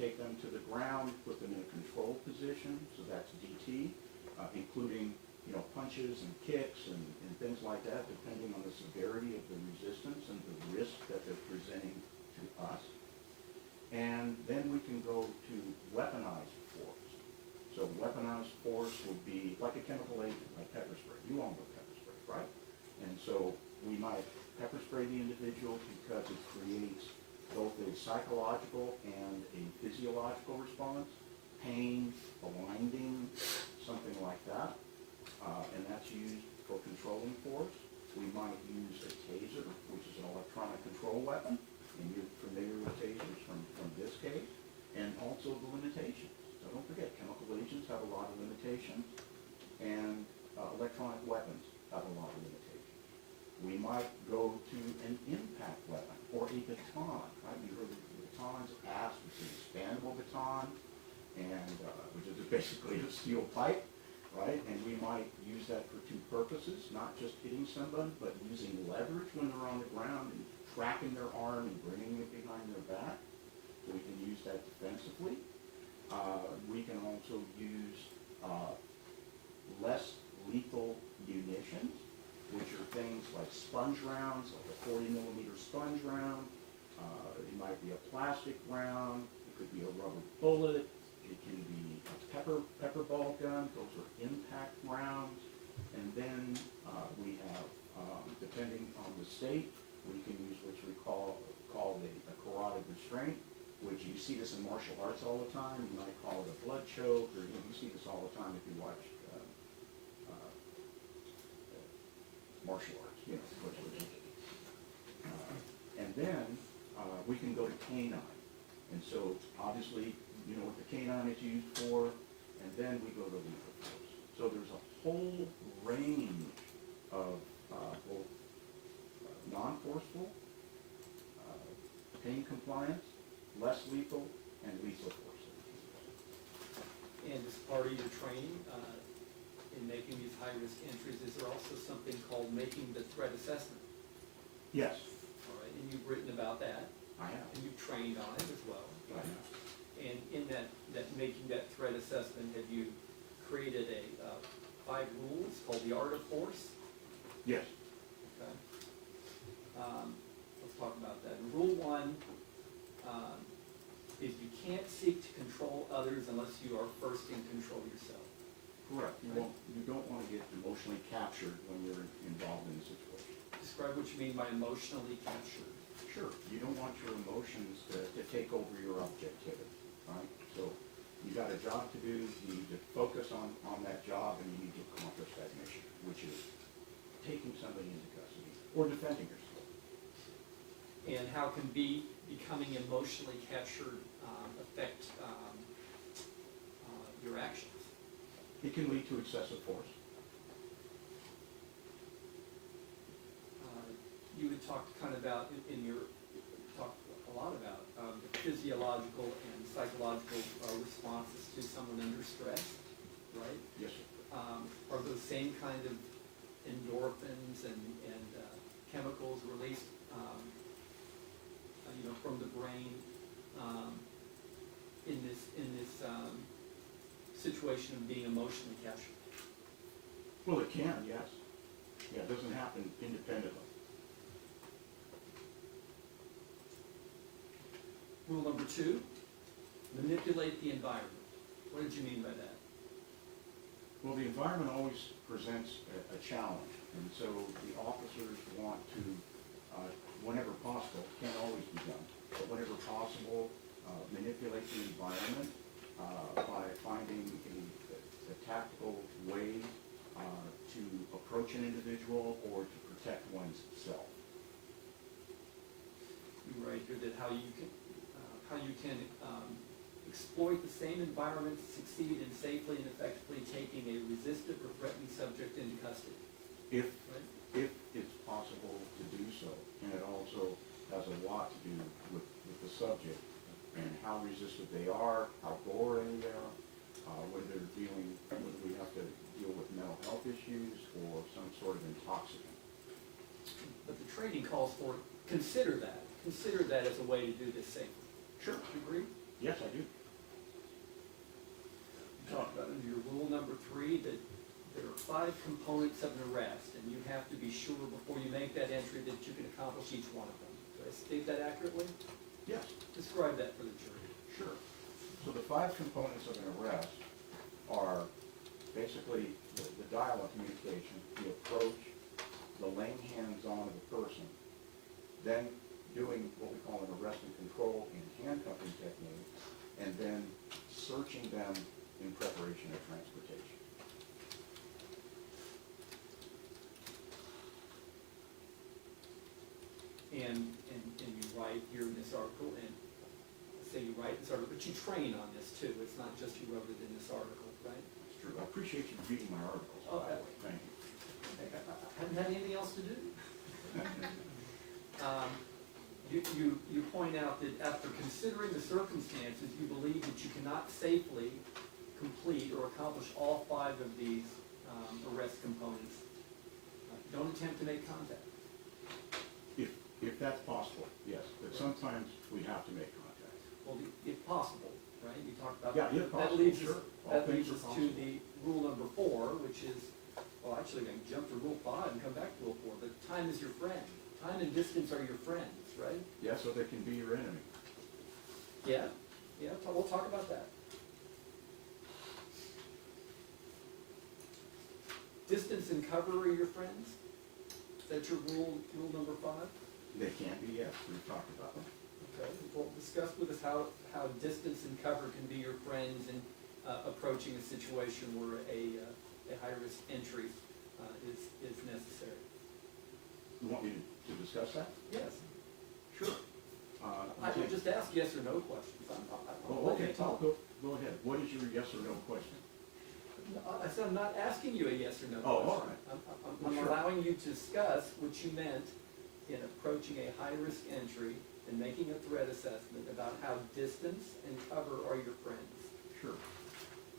take them to the ground, put them in a controlled position, so that's DT, including punches and kicks and things like that, depending on the severity of the resistance and the risk that they're presenting to us. And then we can go to weaponized force. So weaponized force would be like a chemical agent, like pepper spray. You all know pepper spray, right? And so we might pepper spray the individual because it creates both a psychological and a physiological response, pain, blinding, something like that. And that's used for controlling force. We might use a taser, which is an electronic control weapon, and you're familiar with tasers from this case, and also the limitations. So don't forget, chemical agents have a lot of limitations, and electronic weapons have a lot of limitations. We might go to an impact weapon, or a baton, right? You heard of batons, ASP, which is an expandable baton, and which is basically a steel pipe, right? And we might use that for two purposes, not just hitting someone, but using leverage when they're on the ground and trapping their arm and bringing it behind their back. So we can use that defensively. We can also use less lethal munitions, which are things like sponge rounds, like a 40-millimeter sponge round. It might be a plastic round. It could be a rubber bullet. It can be a pepper ball gun. Those are impact rounds. And then we have, depending on the state, we can use what we call a carotid restraint, which you see this in martial arts all the time. You might call it a blood choke, or you see this all the time if you watch martial arts, and then we can go to canine. And so obviously, you know what the canine is used for, and then we go to lethal force. So there's a whole range of both non-forceful, pain compliance, less lethal, and lethal force. And as part of your training, in making these high-risk entries, is there also something called making the threat assessment? Yes, All right, and you've written about that, I have. and you've trained on it as well. I have. And in that making that threat assessment, have you created a 5 rules called the art of force? Yes. Okay. Let's talk about that. Rule 1 is you can't seek to control others unless you are first in control yourself. Correct. You don't want to get emotionally captured when you're involved in a situation. Describe what you mean by emotionally captured. Sure. You don't want your emotions to take over your objectivity, right? So you got a job to do, you need to focus on that job, and you need to accomplish that mission, which is taking somebody into custody or defending yourself. And how can becoming emotionally captured affect your actions? It can lead to excessive force. You had talked kind of about, talked a lot about the physiological and psychological responses to someone under stress, right? Yes, sir. Are those same kind of endorphins and chemicals released, from the brain in this situation of being emotionally captured? Well, it can, yes. Yeah, it doesn't happen independently. Rule number 2, manipulate the environment. What did you mean by that? Well, the environment always presents a challenge, and so the officers want to, whenever possible, can't always be done, but whenever possible, manipulate the environment by finding a tactical way to approach an individual or to protect one's self. You write here that how you can exploit the same environment to succeed in safely and effectively taking a resistive or threatening subject into custody. If Right? it's possible to do so, and it also has a lot to do with the subject and how resistant they are, how boring they are, whether we have to deal with mental health issues or some sort of intoxicant. But the training calls for consider that as a way to do this safely. Sure. Do you agree? Yes, I do. You talked about in your rule number 3 that there are 5 components of an arrest, and you have to be sure before you make that entry that you can accomplish each one of them. Did I state that accurately? Yes. Describe that for the jury. Sure. So the 5 components of an arrest are basically the dialogue communication, the approach, the laying hands on of the person, then doing what we call an arrest and control and handcuffing technique, and then searching them in preparation of transportation. And you write here in this article, and say you write this article, but you train on this too. It's not just you wrote it in this article, right? It's true. I appreciate you reading my articles, by the way. Thank you. I haven't had anything else to do. You point out that after considering the circumstances, you believe that you cannot safely complete or accomplish all 5 of these arrest components. Don't attempt to make contact. If that's possible, yes, but sometimes we have to make contact. Well, if possible, right? You talked about Yeah, if that. possible, Leads sure. us, All that things leads are us to possible. the rule number 4, which is, well, actually, I can jump to rule 5 and come back to rule 4, but time is your friend. Time and distance are your friends, right? Yeah, so they can be your enemy. Yeah, we'll talk about that. Distance and cover are your friends? Is that your rule number 5? They can be, yes, we've talked about them. Okay, well, discuss with us how distance and cover can be your friends in approaching a situation where a high-risk entry is necessary. You want me to discuss that? Yes. Sure. I will just ask yes or no questions. I'm Oh, letting okay, you talk. go ahead. What is your yes or no question? I said I'm not asking you a yes or no Oh, all question. right. I'm Well, sure. allowing you to discuss what you meant in approaching a high-risk entry and making a threat assessment about how distance and cover are your friends. Sure.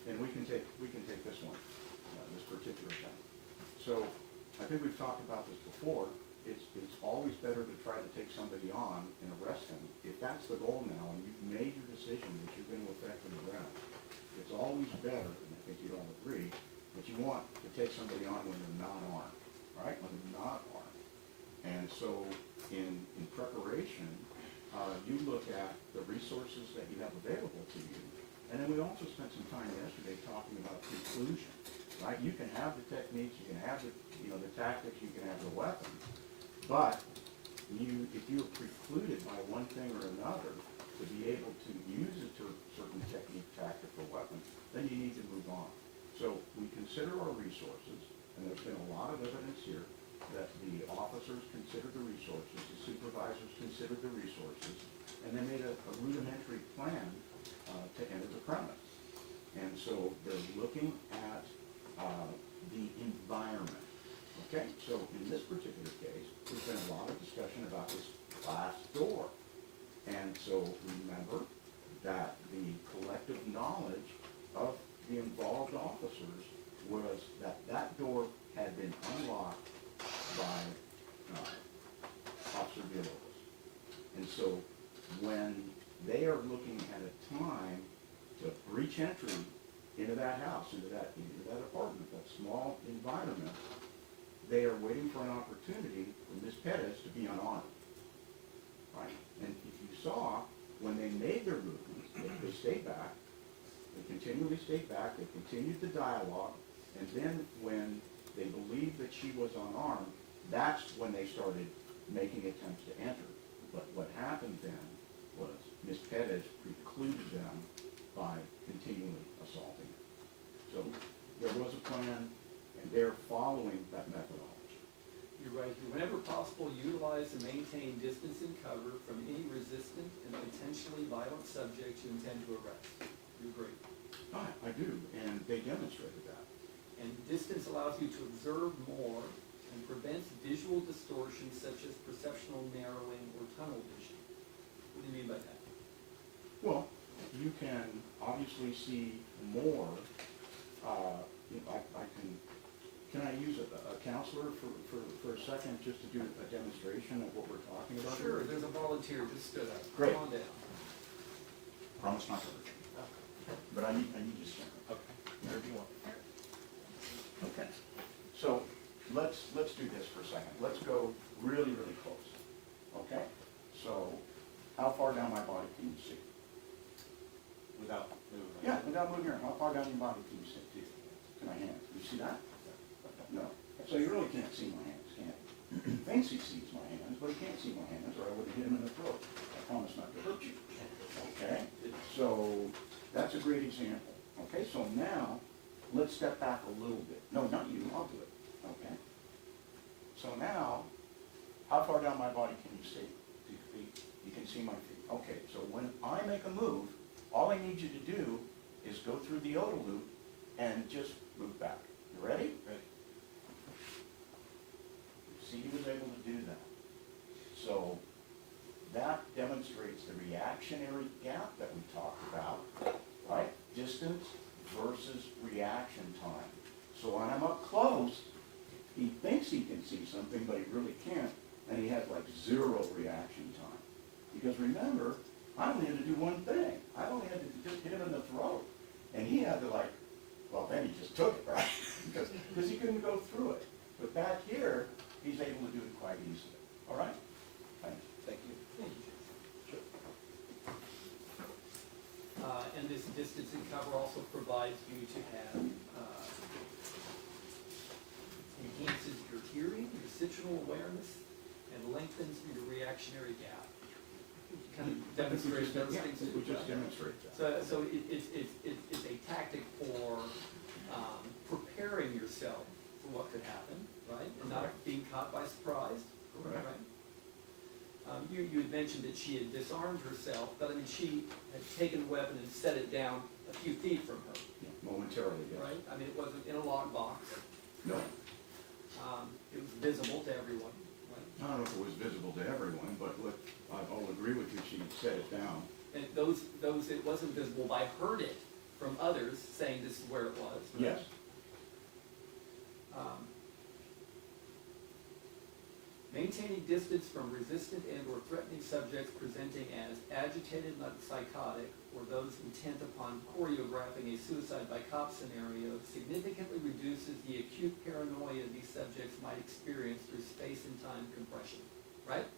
And we can take this one, this particular thing. So, I think we've talked about this before. It's always better to try to take somebody on and arrest them. If that's the goal now, and you've made your decision that you're going to effect an arrest, it's always better, and I think you'd all agree, that you want to take somebody on when they're not armed, right? When they're not armed. And so, in preparation, you look at the resources that you have available to you. And then we also spent some time yesterday talking about preclusion, right? You can have the techniques, you can have the, the tactics, you can have the weapons, but if you're precluded by one thing or another to be able to use a certain technique, tactic, or weapon, then you need to move on. So we consider our resources, and there's been a lot of evidence here that the officers considered the resources, the supervisors considered the resources, and they made a rudimentary plan to enter the premise. And so they're looking at the environment. Okay, so in this particular case, there's been a lot of discussion about this glass door. And so remember that the collective knowledge of the involved officers was that that door had been unlocked by Officer Villalobos. And so when they are looking at a time to breach entry into that house, into that apartment, that small environment, they are waiting for an opportunity for Ms. Perez to be unarmed. Right? And if you saw, when they made their movements, they stayed back, they continually stayed back, they continued the dialogue, and then when they believed that she was unarmed, that's when they started making attempts to enter. But what happened then was Ms. Perez precluded them by continually assaulting her. So there was a plan, and they're following that methodology. You're right. Whenever possible, utilize and maintain distance and cover from any resistant and potentially violent subject you intend to arrest. You agree? I do, and they demonstrated that. And distance allows you to observe more and prevents visual distortion such as perceptual narrowing or tunnel vision. What do you mean by that? Well, you can obviously see more. Can I use a counselor for a second just to do a demonstration of what we're talking about? Sure, there's a volunteer just stood up. Great. Come on down. Promise not to hurt you, but I need you to stand. Okay, wherever you want. Okay. So let's do this for a second. Let's go really, really close. Okay? So how far down my body can you see? Without moving. Yeah, without moving your hand. How far down your body can you see? To my hands. You see that? No. So you really can't see my hands, can you? He thinks he sees my hands, but he can't see my hands, or I would have hit him in the throat. I promise not to hurt you. Okay? So that's a great example. Okay, so now let's step back a little bit. No, not you, I'll do it. Okay? So now, how far down my body can you see? 2 feet? You can see my feet. Okay, so when I make a move, all I need you to do is go through the OTA loop and just move back. You ready? Ready. See, he was able to do that. So that demonstrates the reactionary gap that we talked about, right? Distance versus reaction time. So when I'm up close, he thinks he can see something, but he really can't, and he has like 0 reaction time. Because remember, I only had to do one thing. I only had to just hit him in the throat. And he had to then he just took it, right? because he couldn't go through it. But back here, he's able to do it quite easily. All right? Thank you. Thank you. Thank you, Jason. Sure. And this distance and cover also provides you to have, enhances your hearing, your situational awareness, and lengthens your reactionary gap. Kind of demonstrates those things. We just demonstrate that. So it's a tactic for preparing yourself for what could happen, right? And not being caught by surprise. Correct. Right? You had mentioned that she had disarmed herself, but I mean, she had taken the weapon and set it down a few feet from her, Yeah, momentarily, yes. right? I mean, it wasn't in a lockbox. No, It was visible to everyone, right? I don't know if it was visible to everyone, but I'll agree with set it down. And those, it wasn't visible, but I heard it from others saying this is where it was. right? Yes. Maintaining distance from resistant and or threatening subjects presenting as agitated, not psychotic, or those intent upon choreographing a suicide by cop scenario significantly reduces the acute paranoia these subjects might experience through space and time compression, right?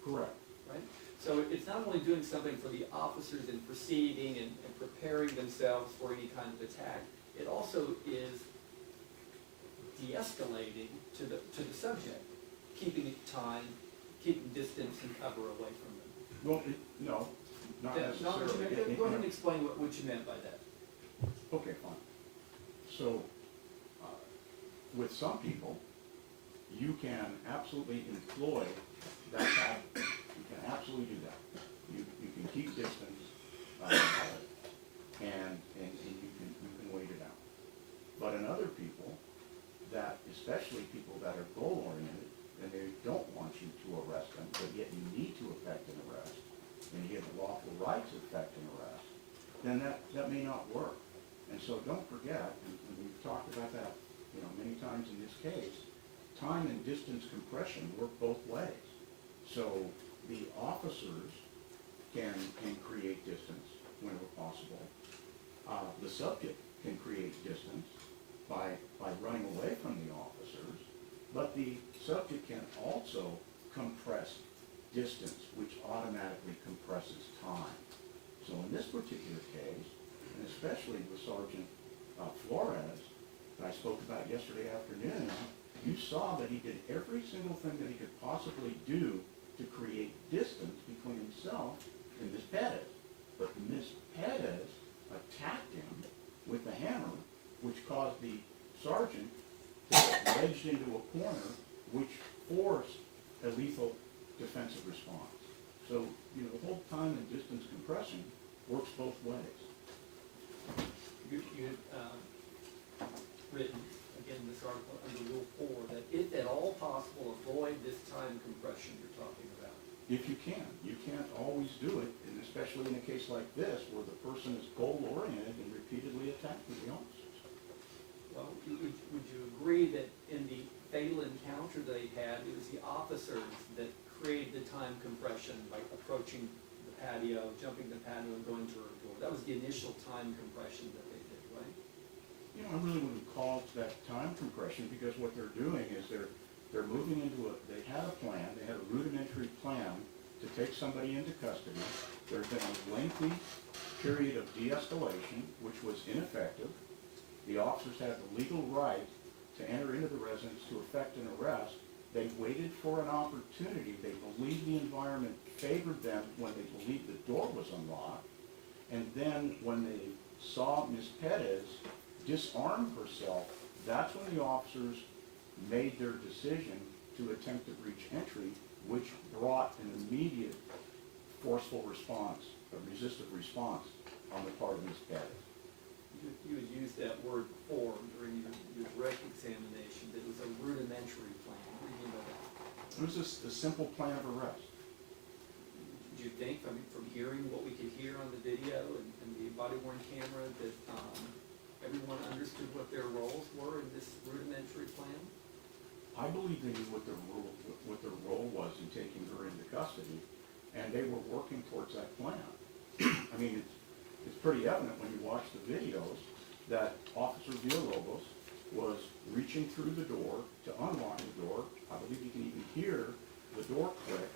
Correct. Right? So it's not only doing something for the officers in proceeding and preparing themselves for any kind of attack, it also is de-escalating to the subject, keeping time, keeping distance and cover away from them. Well, no, not necessarily. Go ahead and explain what you meant by that. Okay, fine. So, with some people, you can absolutely employ that tactic. You can absolutely do that. You can keep distance, and you can wait it out. But in other people, that especially people that are goal-oriented, and they don't want you to arrest them, but yet you need to effect an arrest, and you have the lawful right to effect an arrest, then that may not work. And so don't forget, and we've talked about that, many times in this case, time and distance compression work both ways. So the officers can create distance whenever possible. The subject can create distance by running away from the officers, but the subject can also compress distance, which automatically compresses time. So in this particular case, and especially with Sergeant Flores, that I spoke about yesterday afternoon, you saw that he did every single thing that he could possibly do to create distance between himself and Ms. Perez. But Ms. Perez attacked him with the hammer, which caused the sergeant to get wedged into a corner, which forced a lethal defensive response. So, the whole time and distance compression works both ways. You had written, again, in this article under Rule 4, that if at all possible, avoid this time compression you're talking about. If you can. You can't always do it, and especially in a case like this, where the person is goal-oriented and repeatedly attacking the officers. Well, would you agree that in the fatal encounter they had, it was the officers that created the time compression by approaching the patio, jumping the patio and going to her door? That was the initial time compression that they did, right? I really wouldn't call it that time compression, because what they're doing is they're moving into they had a plan, they had a rudimentary plan to take somebody into custody. There's been a lengthy period of de-escalation, which was ineffective. The officers had the legal right to enter into the residence to effect an arrest. They waited for an opportunity. They believed the environment favored them when they believed the door was unlocked. And then when they saw Ms. Perez disarm herself, that's when the officers made their decision to attempt to breach entry, which brought an immediate forceful response, a resistive response on the part of Ms. Perez. You had used that word before during your direct examination, that it was a rudimentary plan. What do you mean by that? It was just a simple plan of arrest. Did you think, from hearing what we could hear on the video and the body-worn camera, that everyone understood what their roles were in this rudimentary plan? I believe they knew what their role was in taking her into custody, and they were working towards that plan. I mean, it's pretty evident when you watch the videos that Officer Villalobos was reaching through the door to unlock the door. I believe you can even hear the door click,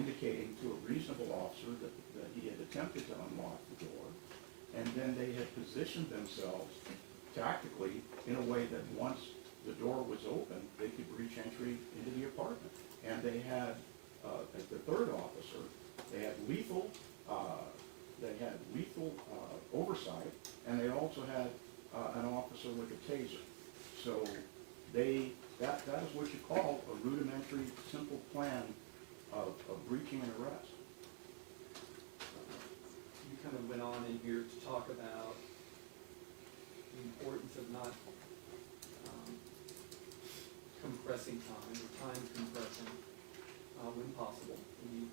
indicating to a reasonable officer that he had attempted to unlock the door. And then they had positioned themselves tactically in a way that once the door was open, they could breach entry into the apartment. And they had, as the third officer, they had lethal oversight, and they also had an officer with a taser. So that is what you call a rudimentary, simple plan of breaching an arrest. You kind of went on in here to talk about the importance of not compressing time, or time compression, when possible. And you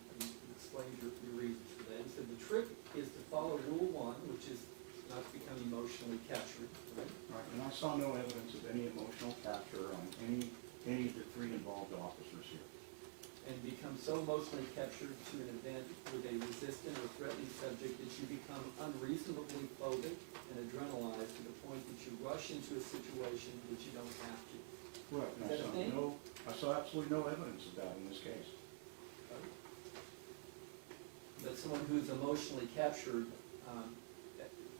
explained your reasons for said the trick is to follow rule one, which is not to become emotionally captured, right? Right, and I saw no evidence of any emotional capture on any of the three involved officers here. And become so emotionally captured to an event with a resistant or threatening subject that you become unreasonably phobic and adrenalized to the point that you rush into a situation that you don't have to. Right, and Is that a thing? I saw absolutely no evidence of that in this case. But someone who's emotionally captured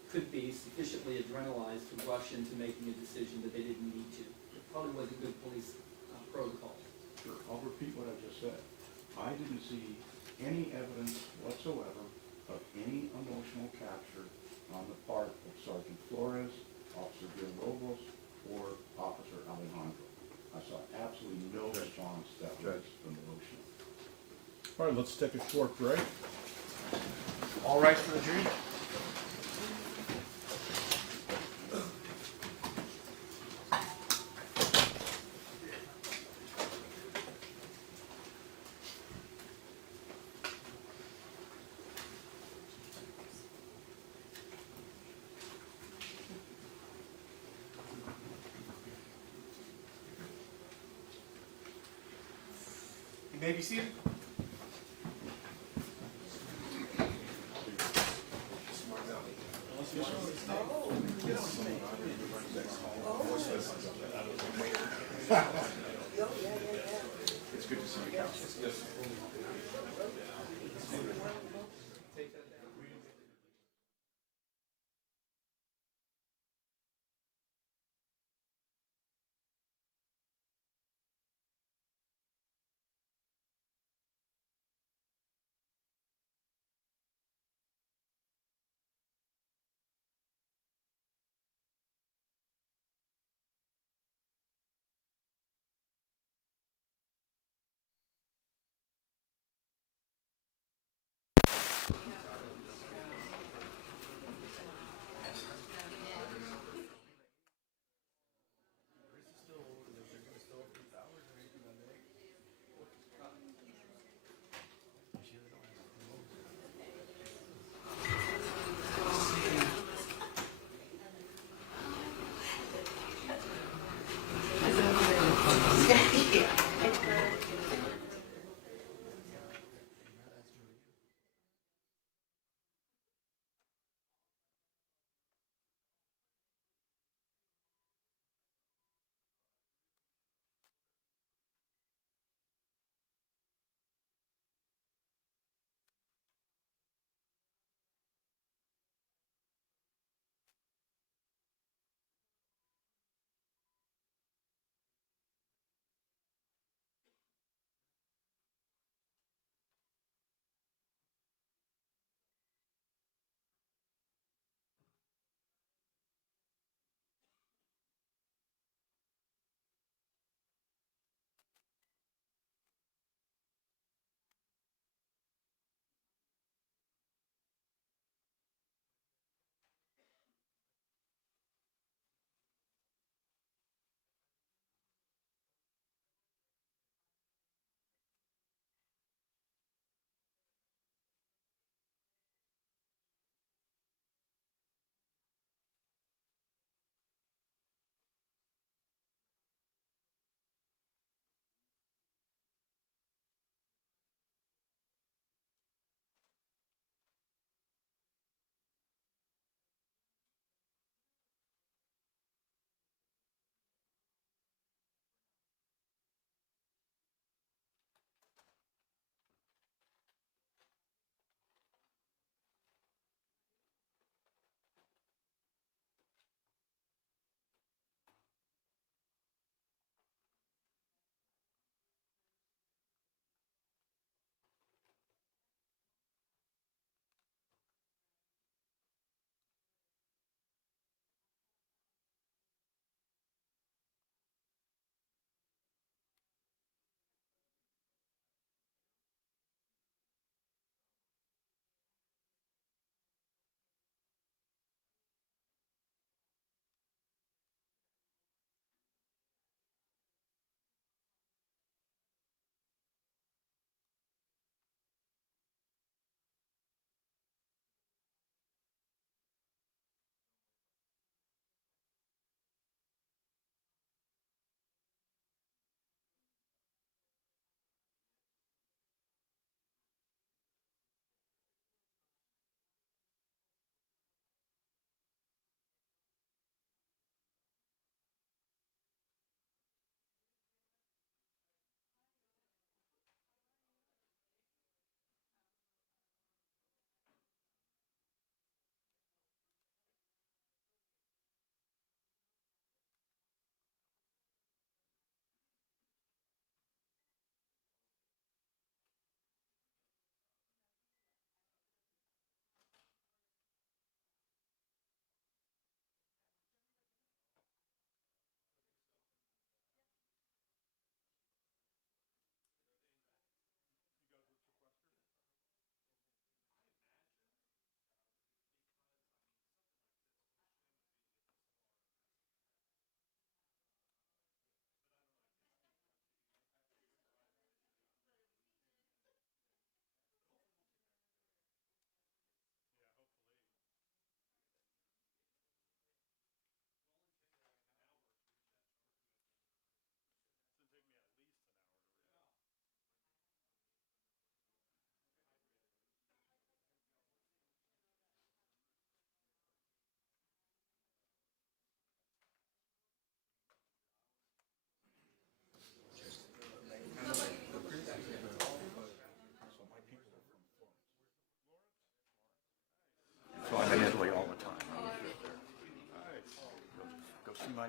could be sufficiently adrenalized to rush into making a decision that they didn't need to. It probably wasn't good police protocol. Sure, I'll repeat what I just said. I didn't see any evidence whatsoever of any emotional capture on the part of Sergeant Flores, Officer Villalobos, or Officer Alejandro. I saw absolutely no response that was emotional. All right, let's take a short break. All rise for the jury. You may be seated. It's good to see you, Counsel.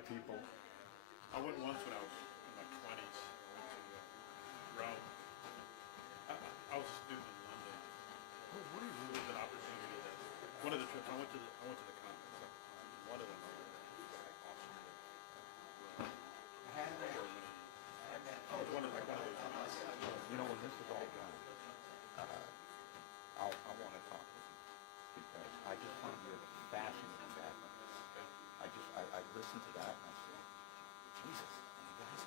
people. I went once when I was in my 20s. I went to Rome. I was a student in London. It was an opportunity. One of the trips, I went to the continent. One of them. I was one of those. You know, when this is all done, I want to talk with you, because I just find you a fascinating background. I listen to that and I say, Jesus, the guy's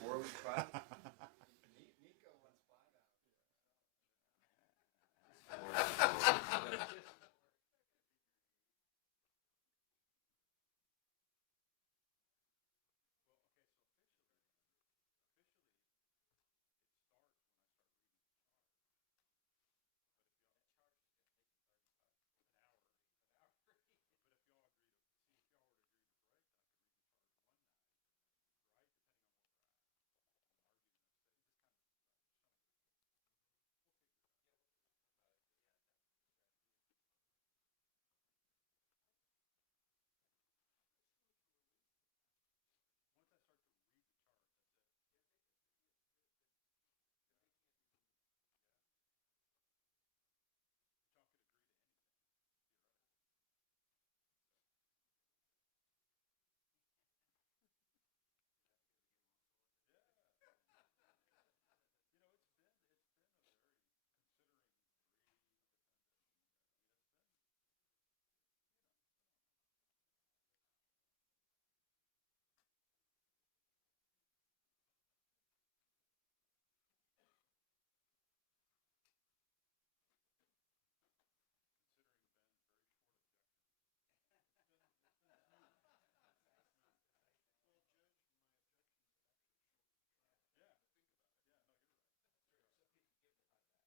4 weeks 5? Nico wants 5 hours. Well, okay, so officially, it starts when I start reading the charge. But if y'all, That charge is gonna take you 35, an hour, an hour. but if y'all agree to, see, if y'all were to agree to break, then I could read the charge one night, right? Depending on where we're at. And argue the next day. Just kind of, just trying to get a feel. We'll figure it out. Yeah, we'll talk about it, but yeah, that's the strategy. Once I start to read the charge, that's it. Yeah, the dates can't be moved. Yeah. But y'all could agree to anything, theoretically. So, Is that because we get along so well? yeah. You know, it's been a very, considering 3 defendants, and you guys, I mean, it's been, you know, it's been all right. Considering Ben's very short objections. It's been smooth. It's smooth. Well, Judge, my objections have actually shortened the trial. Yeah. To think about it. Yeah, no, you're right. That's true. You're Some right. people give the time back. The, Can't tell you about how amazing she is. So wonderful, so Excellent. You good, Herminia? You're on it? I'm on it, Judge. I'm always on it until Nico gets up. We're good, we're ready. Then he makes me stress. You know, I had another bad password incident happen, Oh, really? but what I did is I played with that first letter. I did the capitalize it and then it worked out. I bet. So it worked out. Not bad. Is there any way we can do like a direct? This internet is just crazy. You know what? I was going to tell you that, but I mean, I was going to talk to you about that, after we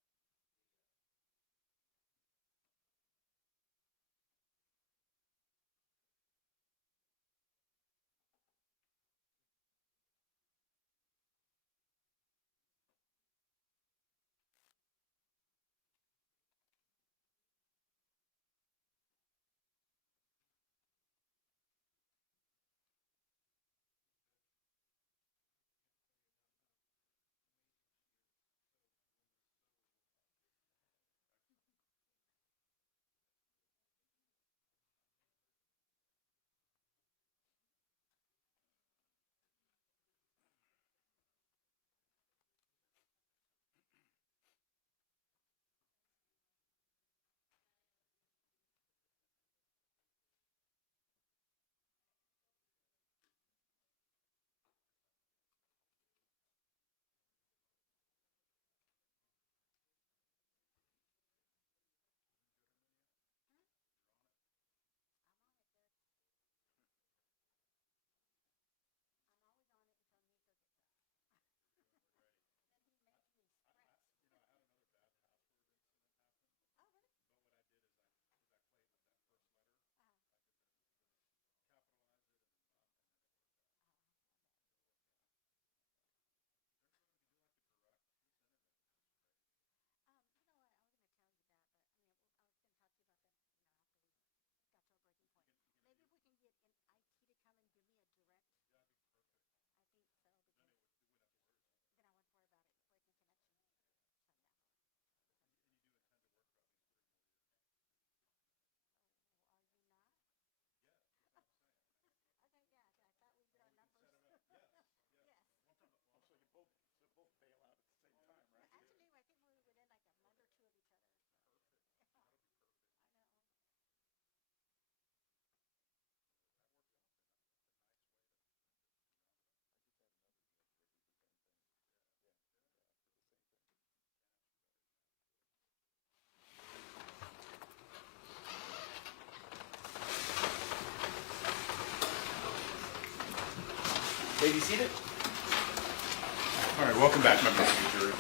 got to a breaking point. Maybe if we can get an IT to come and give me a direct. Yeah, that'd be perfect. I think so, because Then you wouldn't have to worry about it. then I wouldn't worry about it breaking connection. So yeah. And you do intend to work for at least 3 more years. Oh, are you not? Yes, that's what I'm saying. Okay, yeah. I thought we'd get Or our we can numbers. set it up. Yes, yes. Yes. Well, I'm talking about, Oh, so you both bail out at the same time, right? Actually, I think we within like a month or 2 of each other. So. perfect. Yeah. That'll be perfect. I know. That works out then. That's a nice way to end it, you know? I just had another judge that did the same thing. Yeah. Yeah, did the same thing. Can't ask for better than that. May be seated. All right, welcome back, members of the jury.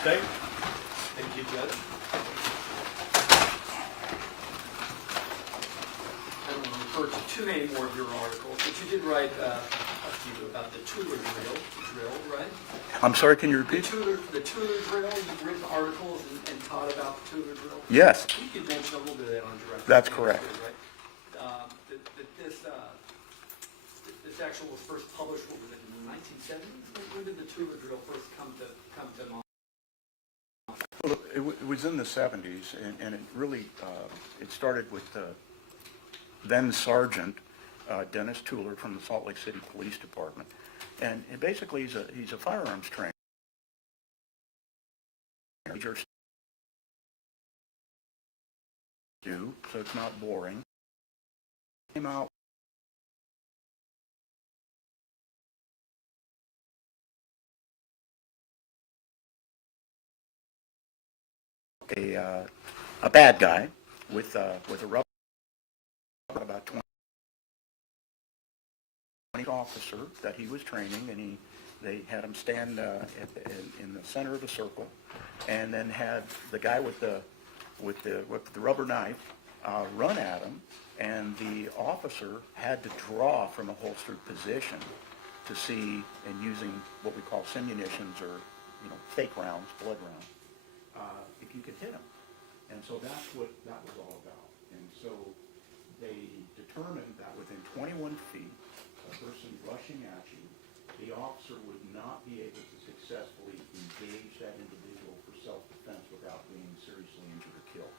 State. Thank you, Judge. I don't want to refer to too many more of your articles, but you did write a few about the Tueller drill, right? I'm sorry, can you The Tueller drill, you've written articles and taught about the Tueller drill? Yes. You could mention a little bit of that on direct. That's correct. Right? This actual was first published, what was it, in the 1970s? When did the Tueller drill first come to mind? Well, it was in the 70s, and it really, it started with then Sergeant Dennis Tueller from the Salt Lake City Police Department. And basically, he's a firearms trainer. So it's not boring. Came out a bad guy with a rubber, about 20 officer that he was training, and they had him stand in the center of the circle, and then had the guy with the rubber knife run at him, and the officer had to draw from a holstered position to see, and using what we call simunitions, or fake rounds, blood rounds, if you could hit him. And so that's what that was all about. And so they determined that within 21 feet, a person rushing at you, the officer would not be able to successfully engage that individual for self-defense without being seriously injured or killed.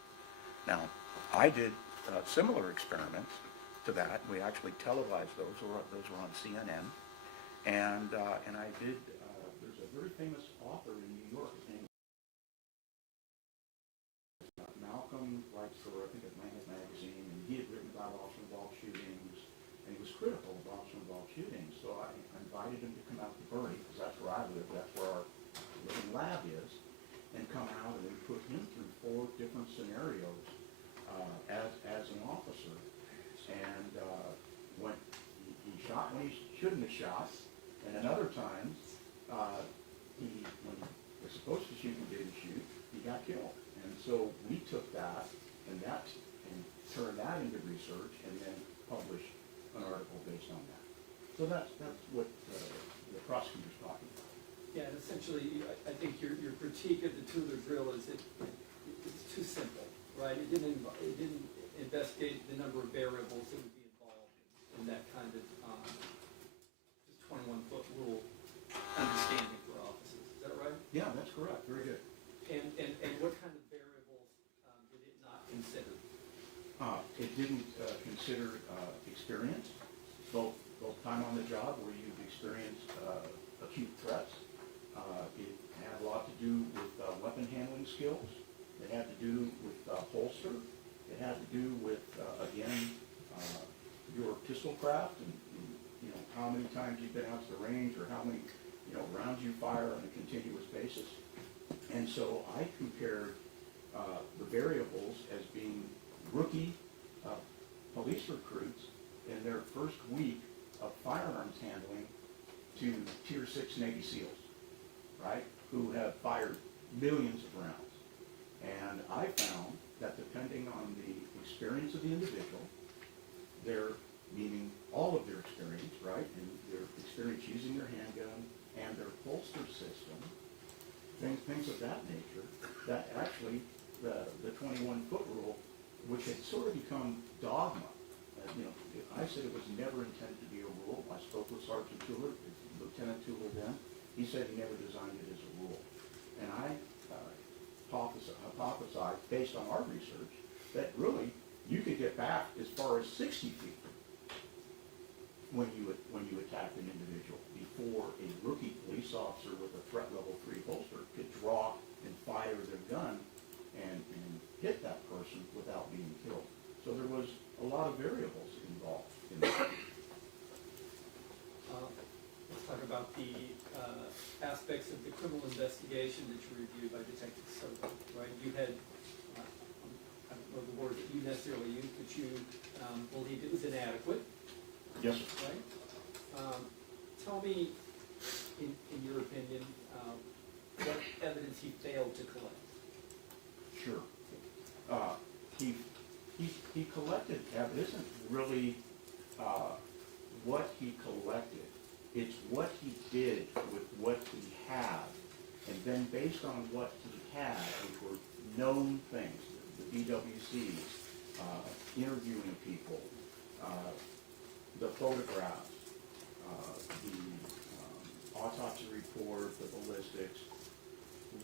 Now, I did similar experiments to that. We actually televised those. Those were on CNN. And I did, there's a very famous author in New York, his name Malcolm, writes for, I think, Atlantic Magazine, and he had written about officer-involved shootings, and he was critical of officer-involved shootings. So I invited him to come out to Bernie, because that's where I live, that's where our living lab is, and come out and put him through 4 different scenarios as an officer. And when he shot when he shouldn't have shot, and at other times, when he was supposed to shoot and didn't shoot, he got killed. And so we took that and turned that into research, and then published an article based on that. So that's what the prosecutor's talking about. Yeah, and essentially, I think your critique of the Tueller drill is it's too simple, right? It didn't investigate the number of variables that would be involved in that kind of 21-foot rule understanding for officers. Is that right? Yeah, that's correct. Very good. And what kind of variables did it not consider? It didn't consider experience, both time on the job where you've experienced acute threats. It had a lot to do with weapon handling skills. It had to do with holster. It had to do with, again, your pistol craft, and how many times you've been out to the range, or how many rounds you fire on a continuous basis. And so I compared the variables as being rookie police recruits in their first week of firearms handling to Tier 6 Navy SEALs, right, who have fired millions of rounds. And I found that depending on the experience of the individual, meaning all of their experience, right, and their experience using their handgun and their holster system, things of that nature, that actually the 21-foot rule, which had sort of become dogma. I said it was never intended to be a rule. I spoke with Sergeant Tueller, Lieutenant Tueller then. He said he never designed it as a rule. And I hypothesized, based on our research, that really you could get back as far as 60 feet when you attack an individual before a rookie police officer with a threat level 3 holster could draw and fire their gun and hit that person without being killed. So there was a lot of variables involved in that. Let's talk about the aspects of the criminal investigation that you reviewed by Detective Soto, right? You had, I don't know the word that you necessarily used, but you believed it was inadequate. Yes, sir. Right? Tell me, in your opinion, what evidence he failed to collect. Sure. He collected evidence. It isn't really what he collected. It's what he did with what he had. And then based on what he had, which were known things, the BWCs, interviewing people, the photographs, the autopsy report, the ballistics,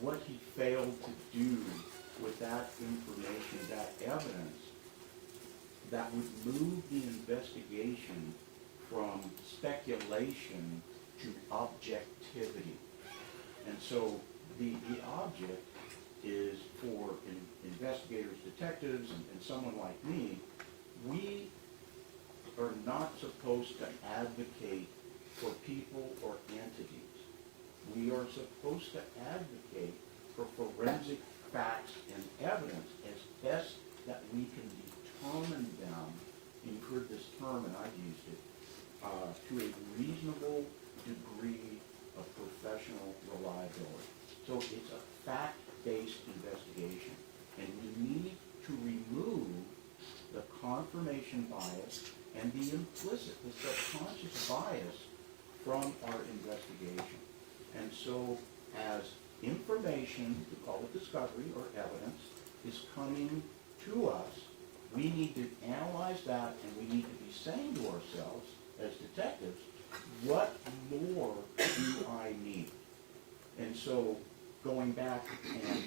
what he failed to do with that information, that evidence, that would move the investigation from speculation to objectivity. And so the object is for investigators, detectives, and someone like me, we are not supposed to advocate for people or entities. We are supposed to advocate for forensic facts and evidence as best that we can determine them, and you've heard this term and I've used it, to a reasonable degree of professional reliability. So it's a fact-based investigation, and we need to remove the confirmation bias and the implicit, the subconscious bias from our investigation. And so as information, we call it discovery or evidence, is coming to us, we need to analyze that, and we need to be saying to ourselves as detectives, what more do I need? And so going back, and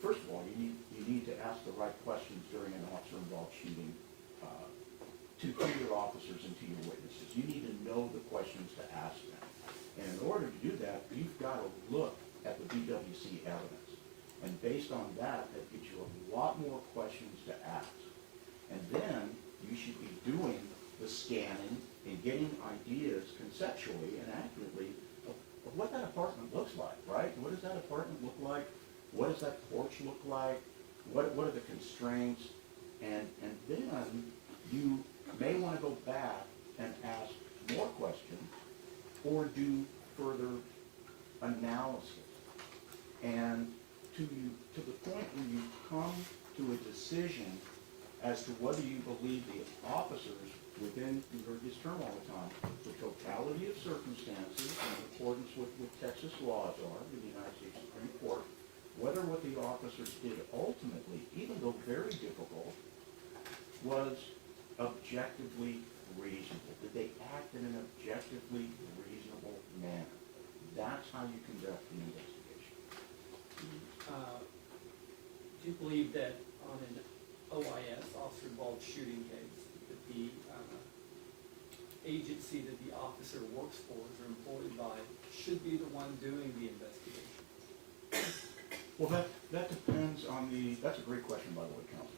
first of all, you need to ask the right questions during an officer-involved shooting to your officers and to your witnesses. You need to know the questions to ask them. And in order to do that, you've got to look at the BWC evidence. And based on that, that gives you a lot more questions to ask. And then you should be doing the scanning and getting ideas conceptually and accurately of what that apartment looks like, right? What does that apartment look like? What does that porch look like? What are the constraints? And then you may want to go back and ask more questions or do further analysis. And to the point where you come to a decision as to whether you believe the officers within, you heard this term all the time, the totality of circumstances in accordance with what Texas laws are in the United States Supreme Court, whether what the officers did ultimately, even though very difficult, was objectively reasonable. Did they act in an objectively reasonable manner? That's how you conduct the investigation. Do you believe that on an OIS, officer-involved shooting case, that the agency that the officer works for or employed by should be the one doing the investigation? Well, that depends on that's a great question, by the way, Counsel.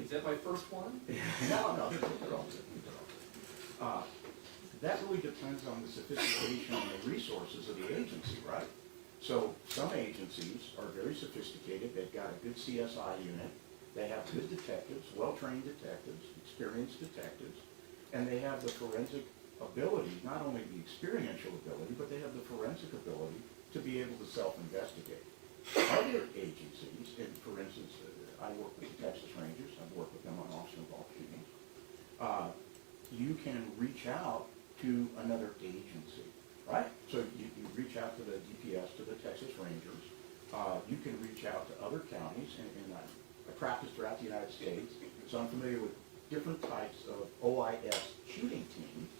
Is that my first one? No, they're all good. That really depends on the sophistication and the resources of the agency, right? So some agencies are very sophisticated. They've got a good CSI unit. They have good detectives, well-trained detectives, experienced detectives, and they have the forensic ability, not only the experiential ability, but they have the forensic ability to be able to self-investigate. Other agencies, and for instance, I work with the Texas Rangers. I've worked with them on officer-involved shootings. You can reach out to another agency, right? So you reach out to the DPS, to the Texas Rangers. You can reach out to other counties, and I practice throughout the United States, so I'm familiar with different types of OIS shooting teams.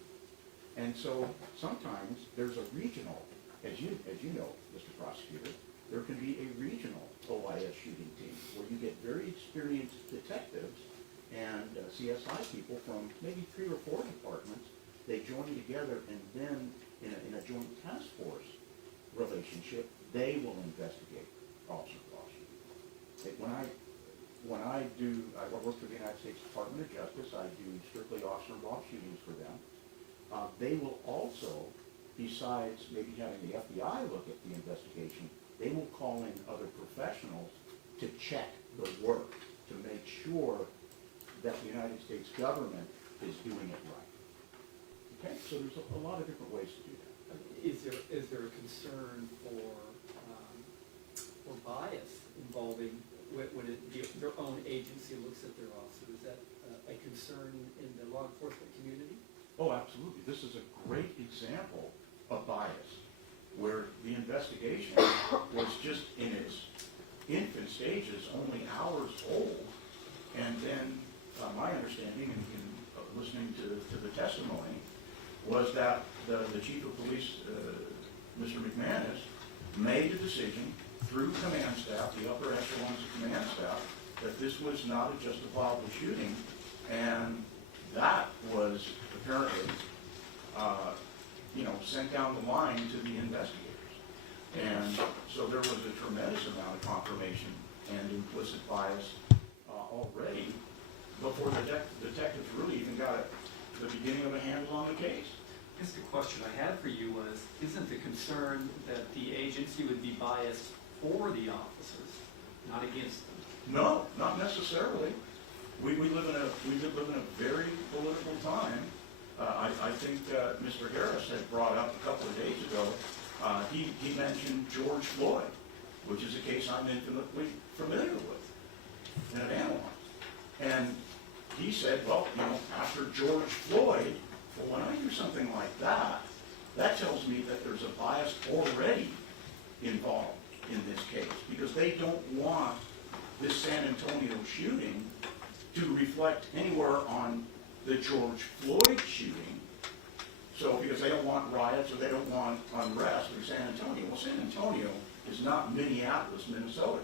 And so sometimes there's a regional, as you know, Mr. Prosecutor, there can be a regional OIS shooting team where you get very experienced detectives and CSI people from maybe 3 or 4 departments. They join together, and then in a joint task force relationship, they will investigate officer-involved shooting. When I work for the United States Department of Justice. I do strictly officer-involved shootings for them. They will also, besides maybe having the FBI look at the investigation, they will call in other professionals to check the work, to make sure that the United States government is doing it right. Okay, so there's a lot of different ways to do that. Is there a concern for bias involving when their own agency looks at their officer? Is that a concern in the law enforcement community? Oh, absolutely. This is a great example of bias, where the investigation was just in its infant stages, only hours old, and then my understanding in listening to the testimony was that the chief of police, Mr. McManus, made the decision through command staff, the upper echelons of command staff, that this was not a justifiable shooting, and that was apparently, sent down the line to the investigators. And so there was a tremendous amount of confirmation and implicit bias already before the detectives really even got the beginning of a handle on the case. I guess the question I had for you was, isn't the concern that the agency would be biased for the officers, not against them. No, not necessarily. We live in a very political time. I think Mr. Harris had brought up a couple of days ago, he mentioned George Floyd, which is a case I'm intimately familiar with and have analyzed. And he said, well, you know, after George Floyd, well, when I hear something like that, that tells me that there's a bias already involved in this case, because they don't want this San Antonio shooting to reflect anywhere on the George Floyd shooting. So, because they don't want riots or they don't want unrest in San Antonio. Well, San Antonio is not Minneapolis, Minnesota.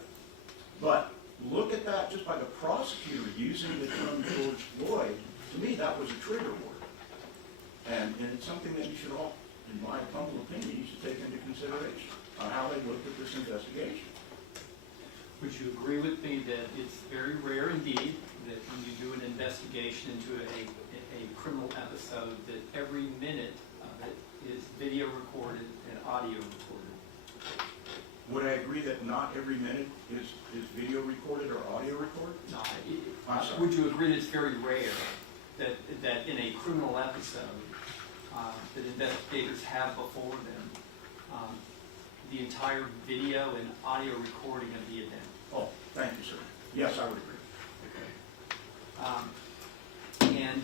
But look at that just by the prosecutor using the term George Floyd. To me, that was a trigger word. And it's something that you should all, in my humble opinion, you should take into consideration on how they looked at this investigation. Would you agree with me that it's very rare indeed that when you do an investigation into a criminal episode, that every minute of it is video recorded and audio recorded? Would I agree that not every minute is video recorded or audio recorded? No, I'm sorry. would you agree that it's very rare that in a criminal episode that investigators have before them the entire video and audio recording of the event? Oh, thank you, sir. Yes, I would agree. And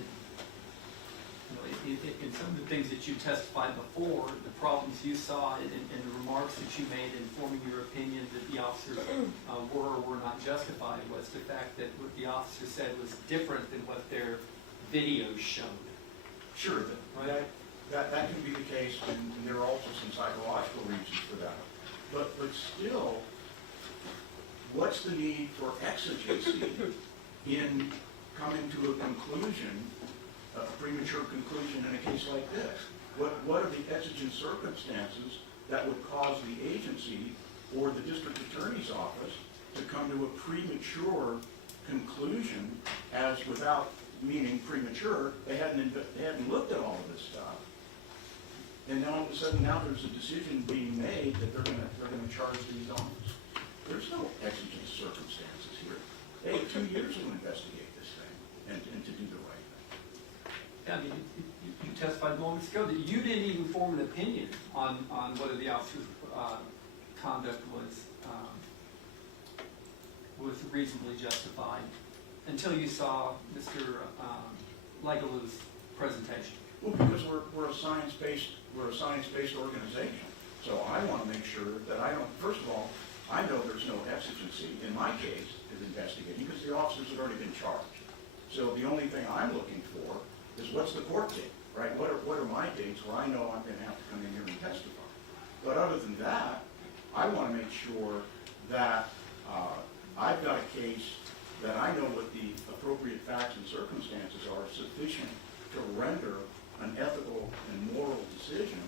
you know, in some of the things that you testified before, the problems you saw and the remarks that you made in forming your opinion that the officers were or were not justified was the fact that what the officer said was different than what their videos showed. Sure, Right. that can be the case, and there are also some psychological reasons for that. But still, what's the need for exigency in coming to a conclusion, a premature conclusion in a case like this? What are the exigent circumstances that would cause the agency or the district attorney's office to come to a premature conclusion, as without meaning premature, they hadn't looked at all of this stuff, and now all of a sudden now there's a decision being made that they're going to charge these officers. There's no exigent circumstances here. They had 2 years to investigate this thing and to do the right thing. Yeah, I mean, you testified moments ago that you didn't even form an opinion on whether the officer's conduct was reasonably justified until you saw Mr. Legalu's presentation. Well, because we're a science-based organization, so I want to make sure that first of all, I know there's no exigency in my case of investigating because the officers have already been charged. So the only thing I'm looking for is what's the court date, right? What are my dates where I know I'm going to have to come in here and testify? But other than that, I want to make sure that I've got a case that I know what the appropriate facts and circumstances are sufficient to render an ethical and moral decision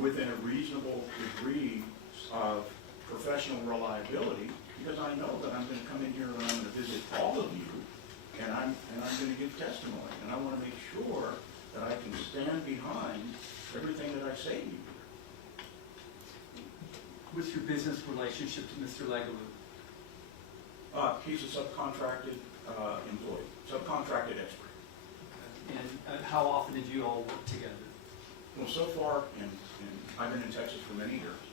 within a reasonable degree of professional reliability, because I know that I'm going to come in here and I'm going to visit all of you, and I'm going to give testimony, and I want to make sure that I can stand behind everything that I say to you. What's your business relationship to Mr. Legalu? He's a subcontracted employee, subcontracted expert. And how often did you all work together? Well, so far, and I've been in Texas for many years,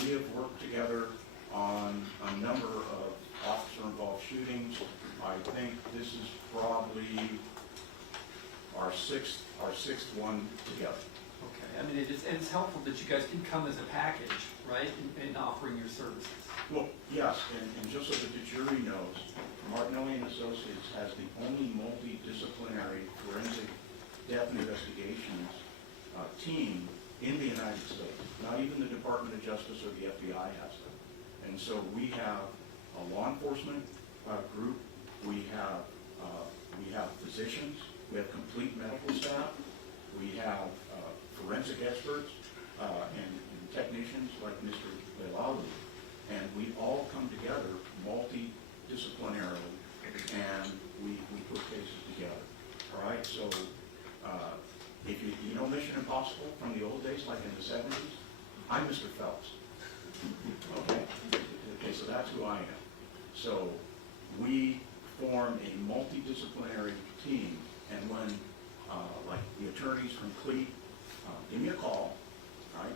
we have worked together on a number of officer-involved shootings. I think this is probably our sixth one together. Okay, I mean, it's helpful that you guys can come as a package, right, in offering your services. Well, yes, and just so that the jury knows, Martinelli & Associates has the only multidisciplinary forensic death investigations team in the United States. Not even the Department of Justice or the FBI has them. And so we have a law enforcement group, we have physicians, we have complete medical staff, we have forensic experts and technicians like Mr. Legalu, and we all come together multidisciplinarily and we put cases together. All right, so if you know Mission Impossible from the old days, like in the 70s, I'm Mr. Phelps. Okay? Okay, so that's who I am. So we form a multidisciplinary team, and when, like the attorneys from CLEAT, give me a call, right?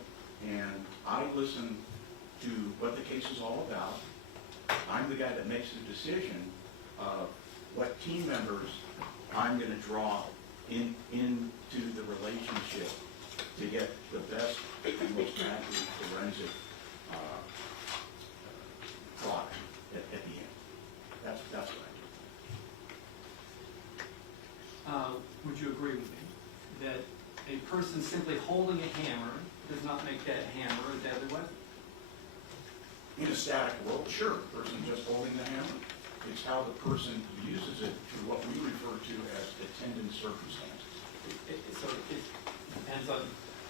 And I listen to what the case is all about. I'm the guy that makes the decision of what team members I'm going to draw into the relationship to get the best and most accurate forensic product at the end. That's what I do. Would you agree with me that a person simply holding a hammer does not make that hammer a deadly weapon? In a static world, sure, the person just holding the hammer. It's how the person uses it through what we refer to as attendant circumstances. So it depends on,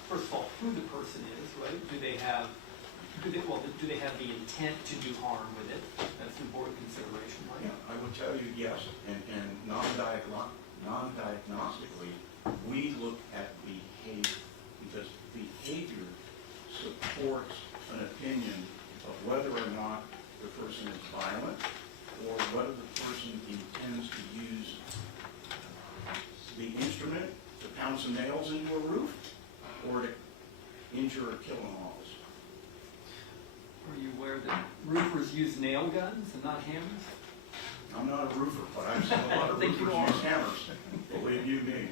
first of all, who the person is, right? Do they have the intent to do harm with it? That's an important consideration, right? Yeah, I would tell you yes, and non-diagnostically, we look at behavior, because behavior supports an opinion of whether or not the person is violent, or whether the person intends to use the instrument to pound some nails into a roof, or to injure or kill an officer. Are you aware that roofers use nail guns and not hammers? I'm not a roofer, but I've seen a lot of think you roofers are. use hammers, believe you me.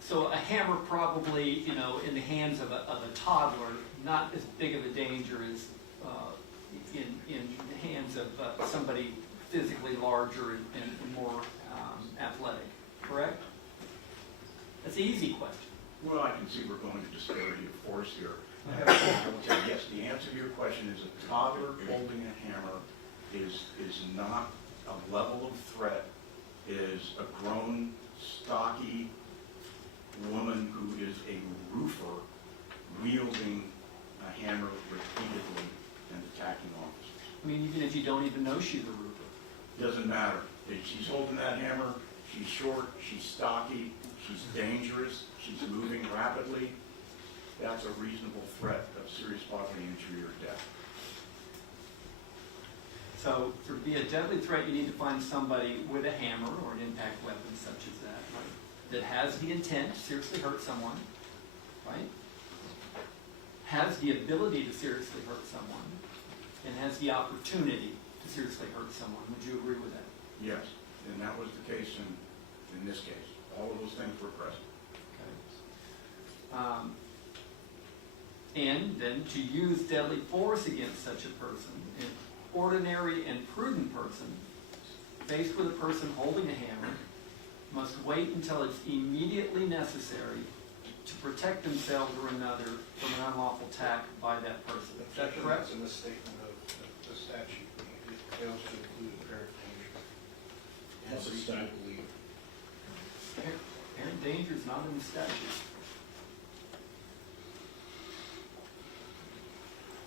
So a hammer probably, in the hands of a toddler, not as big of a danger as in the hands of somebody physically larger and more athletic, correct? That's an easy question. Well, I can see we're going to disparity of force here. I will tell you, yes, the answer to your question is a toddler holding a hammer is not a level of threat, is a grown, stocky woman who is a roofer wielding a hammer repeatedly and attacking officers. I mean, even if you don't even know she's a roofer. Doesn't matter. If she's holding that hammer, she's short, she's stocky, she's dangerous, she's moving rapidly. That's a reasonable threat of serious bodily injury or death. So to be a deadly threat, you need to find somebody with a hammer or an impact weapon such as that, right? That has the intent to seriously hurt someone, right? Has the ability to seriously hurt someone, and has the opportunity to seriously hurt someone. Would you agree with that? Yes, and that was the case in this case. All of those things were present. Okay. And then to use deadly force against such a person, an ordinary and prudent person, faced with a person holding a hammer, must wait until it's immediately necessary to protect themselves or another from an unlawful attack by that person. Is that correct? That's in the statement of the statute. It fails to include apparent danger. And What's the reason to statute? believe. Apparent danger is not in the statute.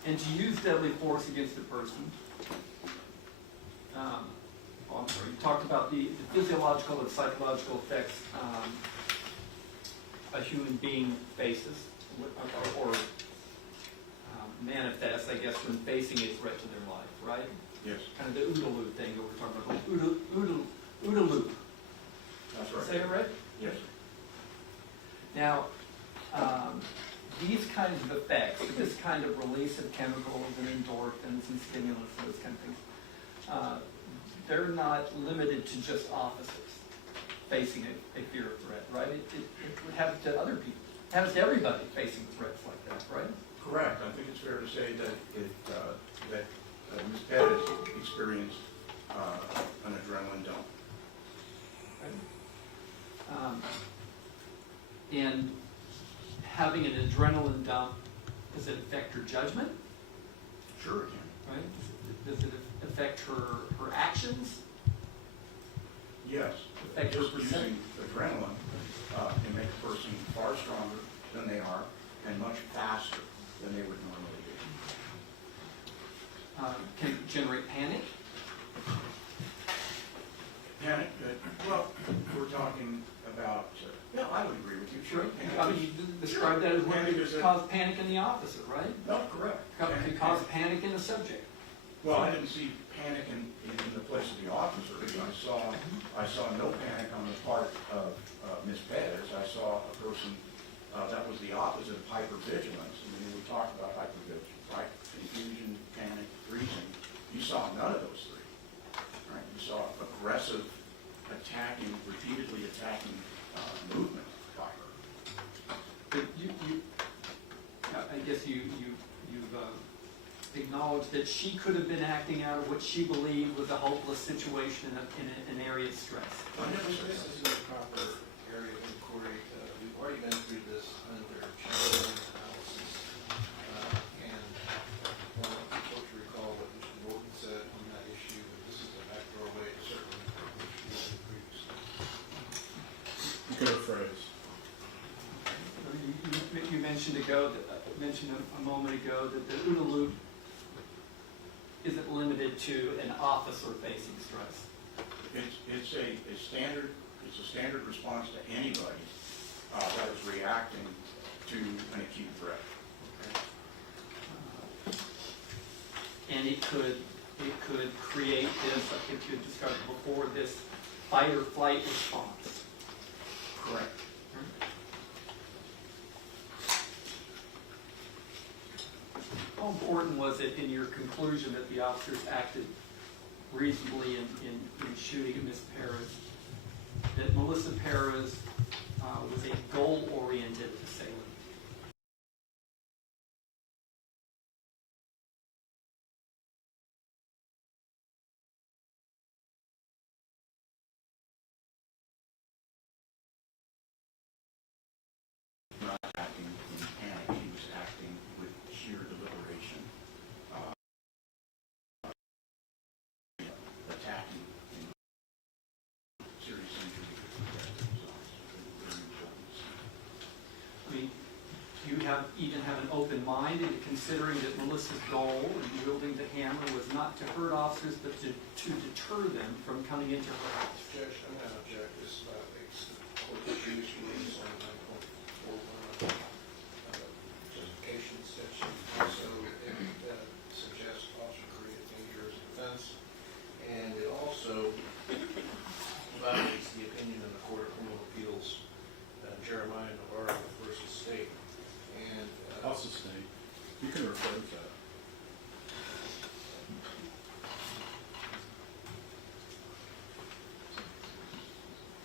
And to use deadly force against a person, I'm sorry, you talked about the physiological and psychological effects a human being faces, or manifests, I guess, when facing a threat to their life, right? Yes, Kind of the OODA loop thing that we're talking about. OODA loop. that's right. Say it right? Yes. Now, these kinds of effects, this kind of release of chemicals and endorphins and stimulants, those kind of things, they're not limited to just officers facing a fear of threat, right? It would happen to other people. It happens to everybody facing threats like that, right? Correct. I think it's fair to say that Ms. Perez experienced an adrenaline dump. And having an adrenaline dump, does it affect her judgment? Sure it can. Right? Does it affect her actions? Yes. Affect her Just percent? using adrenaline can make a person far stronger than they are and much faster than they would normally do. Can it generate panic? Panic, well, we're talking about, no, I would agree with you, sure. I mean, described that as when Panic it is a- caused panic in the officer, right? No, correct. It caused panic in the subject. Well, I didn't see panic in the place of the officers. I saw no panic on the part of Ms. Perez. I saw a person that was the opposite of hypervigilance. I mean, we talked about hypervigilance, right? Confusion, panic, freezing. You saw none of those three, right? You saw aggressive attacking, repeatedly attacking movement by her. But I guess you've acknowledged that she could have been acting out of what she believed was a hopeless situation in an area of stress. This is a proper area of inquiry. We've already been through this under channel analysis. And I want folks to recall what Mr. Morgan said on that issue, that this is a backdoor way to certainly which we did previously. Good phrase. You mentioned a moment ago that the OODA loop isn't limited to an officer facing stress. It's a standard response to anybody that is reacting to an acute threat. And it could create this, I think you described it before, this fight or flight response. Correct. How important was it in your conclusion that the officers acted reasonably in shooting at Ms. Perez, that Melissa Perez was a goal-oriented assailant? Not acting in panic, he was acting with sheer deliberation, attacking in serious injury. I mean, do you even have an open mind in considering that Melissa's goal in wielding the hammer was not to hurt officers, but to deter them from coming into her house? Judge, I'm going to object. This violates the court abuse rules on 9.41 justification section. So it suggests officer created danger as a defense. And it also violates the opinion in the Court of Criminal Appeals, Jeremiah Navarro versus State. And I'll sustain. You can refer to that.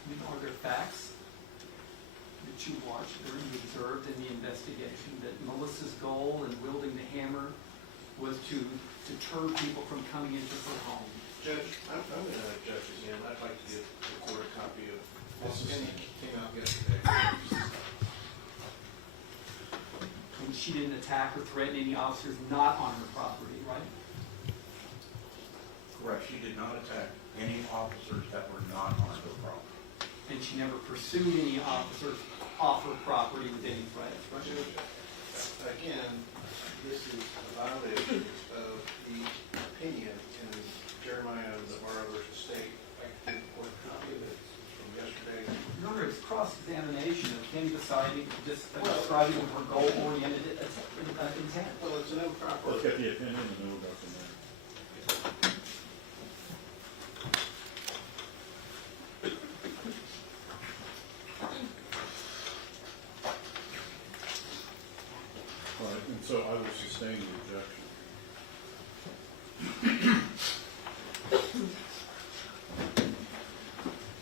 I mean, are there facts that you watched or you observed in the investigation that Melissa's goal in wielding the hammer was to deter people from coming into her home? Judge, I'm going to object again. I'd like to give the court a copy of this opinion that came out yesterday. And she didn't attack or threaten any officers not on her property, right? Correct, she did not attack any officers that were not on her property. And she never pursued any officers off her property with any threats, right? Judge, again, this is a violation of the opinion in Jeremiah Navarro versus State. I can give the court a copy of it from yesterday. Your Honor, it's cross-examination of him deciding, describing her goal-oriented intent. Well, it's an improper. Let's get the opinion and then we'll go from there. All right, and so I will sustain the objection.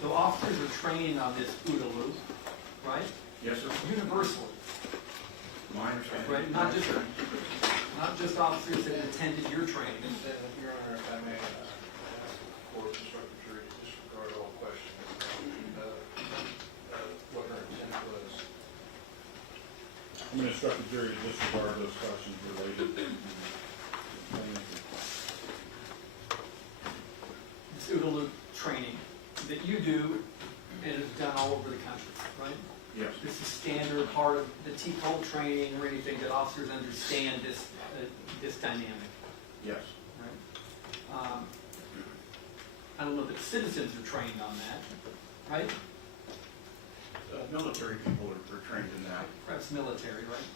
So officers are trained on this OODA loop, right? Yes, sir. Universally, My understanding. right? Not just officers that attended your training. And, Your Honor, if I may, ask the court to instruct the jury to disregard all questions what her intent was. I'm going to instruct the jury to disregard those questions related to This OODA loop training that you do and is done all over the country, right? Yes. This is standard part of the T-code training or anything that officers understand this dynamic, Yes. right? I don't know that citizens are trained on that, right? Military people are trained in that. Perhaps military, right?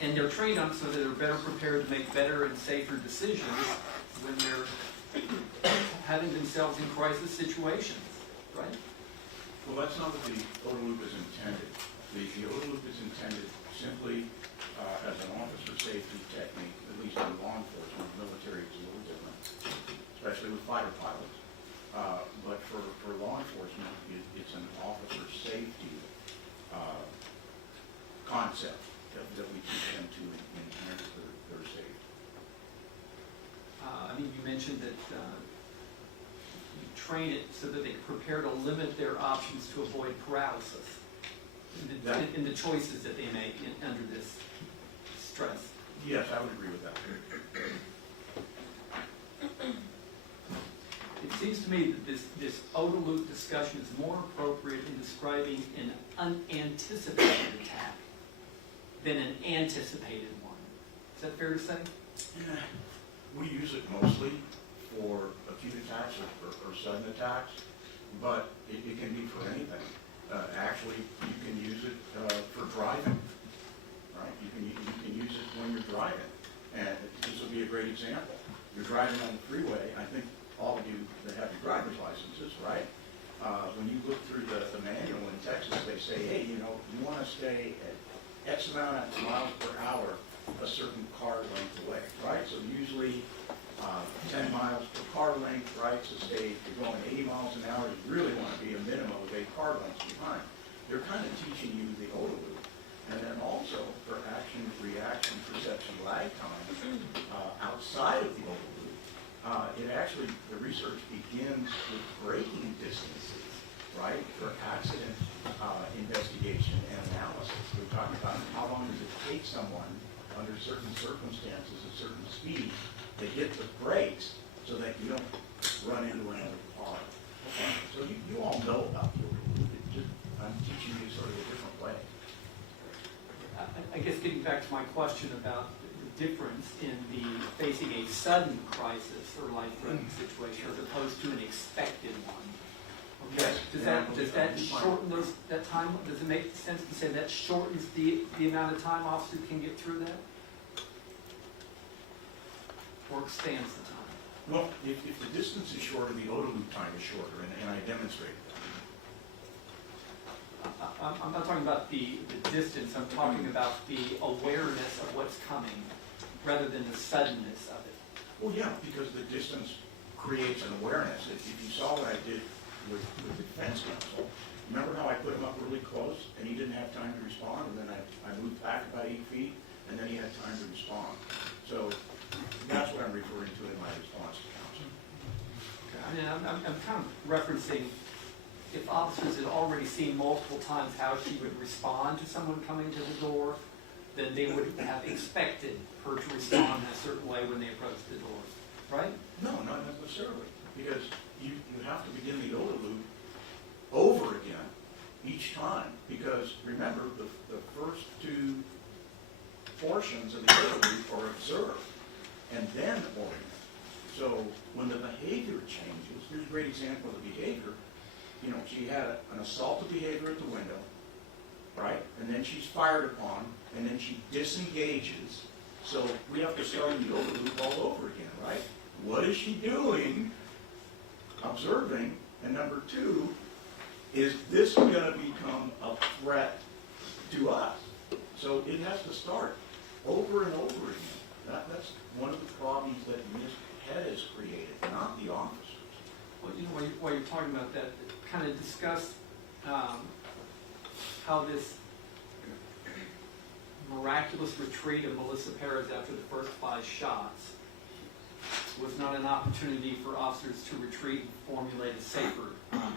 And they're trained on so that they're better prepared to make better and safer decisions when they're having themselves in crisis situations, right? Well, that's not what the ODA loop is intended. The ODA loop is intended simply as an officer safety technique, at least in law enforcement. Military is a little different, especially with fighter pilots. But for law enforcement, it's an officer safety concept that we teach them to enhance their safety. I mean, you mentioned that you train it so that they prepare to limit their options to avoid paralysis in the choices that they make under this stress. Yes, I would agree with that. It seems to me that this ODA loop discussion is more appropriate in describing an unanticipated attack than an anticipated one. Is that fair to say? We use it mostly for acute attacks or sudden attacks, but it can be for anything. Actually, you can use it for driving, right? You can use it when you're driving. And this will be a great example. You're driving on the freeway. I think all of you that have your driver's licenses, right? When you look through the manual in Texas, they say, hey, you want to stay at X amount of miles per hour a certain car length away, right? So usually 10 miles per car length, right? So say if you're going 80 miles an hour, you really want to be a minimum of 8 car lengths behind. They're kind of teaching you the ODA loop. And then also for action, reaction, perception, lag time, outside of the ODA loop, it actually, the research begins with braking distances, right? For accident investigation and analysis. We're talking about how long does it take someone under certain circumstances at certain speeds to hit the brakes so that you don't run into another car. Okay? So you all know about the ODA loop. I'm teaching you sort of a different way. I guess getting back to my question about the difference in the facing a sudden crisis or life-threatening situation as opposed to an expected one. Okay. Does that shorten that time? Does it make sense to say that shortens the amount of time officers can get through that? Or expands the time? Well, if the distance is shorter, the ODA loop time is shorter, and I demonstrated that. I'm not talking about the distance, I'm talking about the awareness of what's coming rather than the suddenness of it. Well, yeah, because the distance creates an awareness. If you saw what I did with the defense counsel, remember how I put him up really close and he didn't have time to respond, and then I moved back about 8 feet, and then he had time to respond. So that's what I'm referring to in my response to counsel. Okay. I mean, I'm kind of referencing if officers had already seen multiple times how she would respond to someone coming to the door, then they would have expected her to respond in a certain way when they approached the door, right? No, not necessarily, because you have to begin the ODA loop over again each time, because remember, the first two portions of the ODA loop are observed and then orient. So when the behavior changes, here's a great example of the behavior. She had an assaultive behavior at the window, right? And then she's fired upon, and then she disengages. So we have to start the ODA loop all over again, right? What is she doing? Observing. And number two, is this going to become a threat to us? So it has to start over and over again. That's one of the problems that Ms. Perez created, not the officers. Well, while you're talking about that, kind of discuss how this miraculous retreat of Melissa Perez after the first 5 shots was not an opportunity for officers to retreat and formulate a safer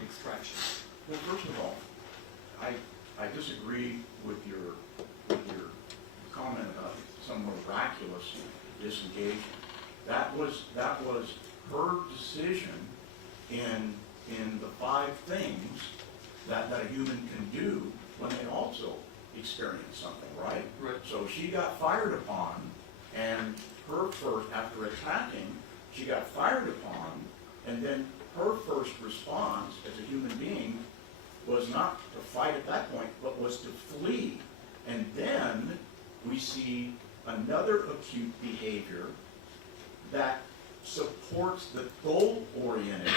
extraction. Well, first of all, I disagree with your comment about some miraculous disengagement. That was her decision in the 5 things that a human can do when they also experience something, right? Right. So she got fired upon, and her first, after attacking, she got fired upon, And then her first response as a human being was not to fight at that point, but was to flee. And then we see another acute behavior that supports the goal-oriented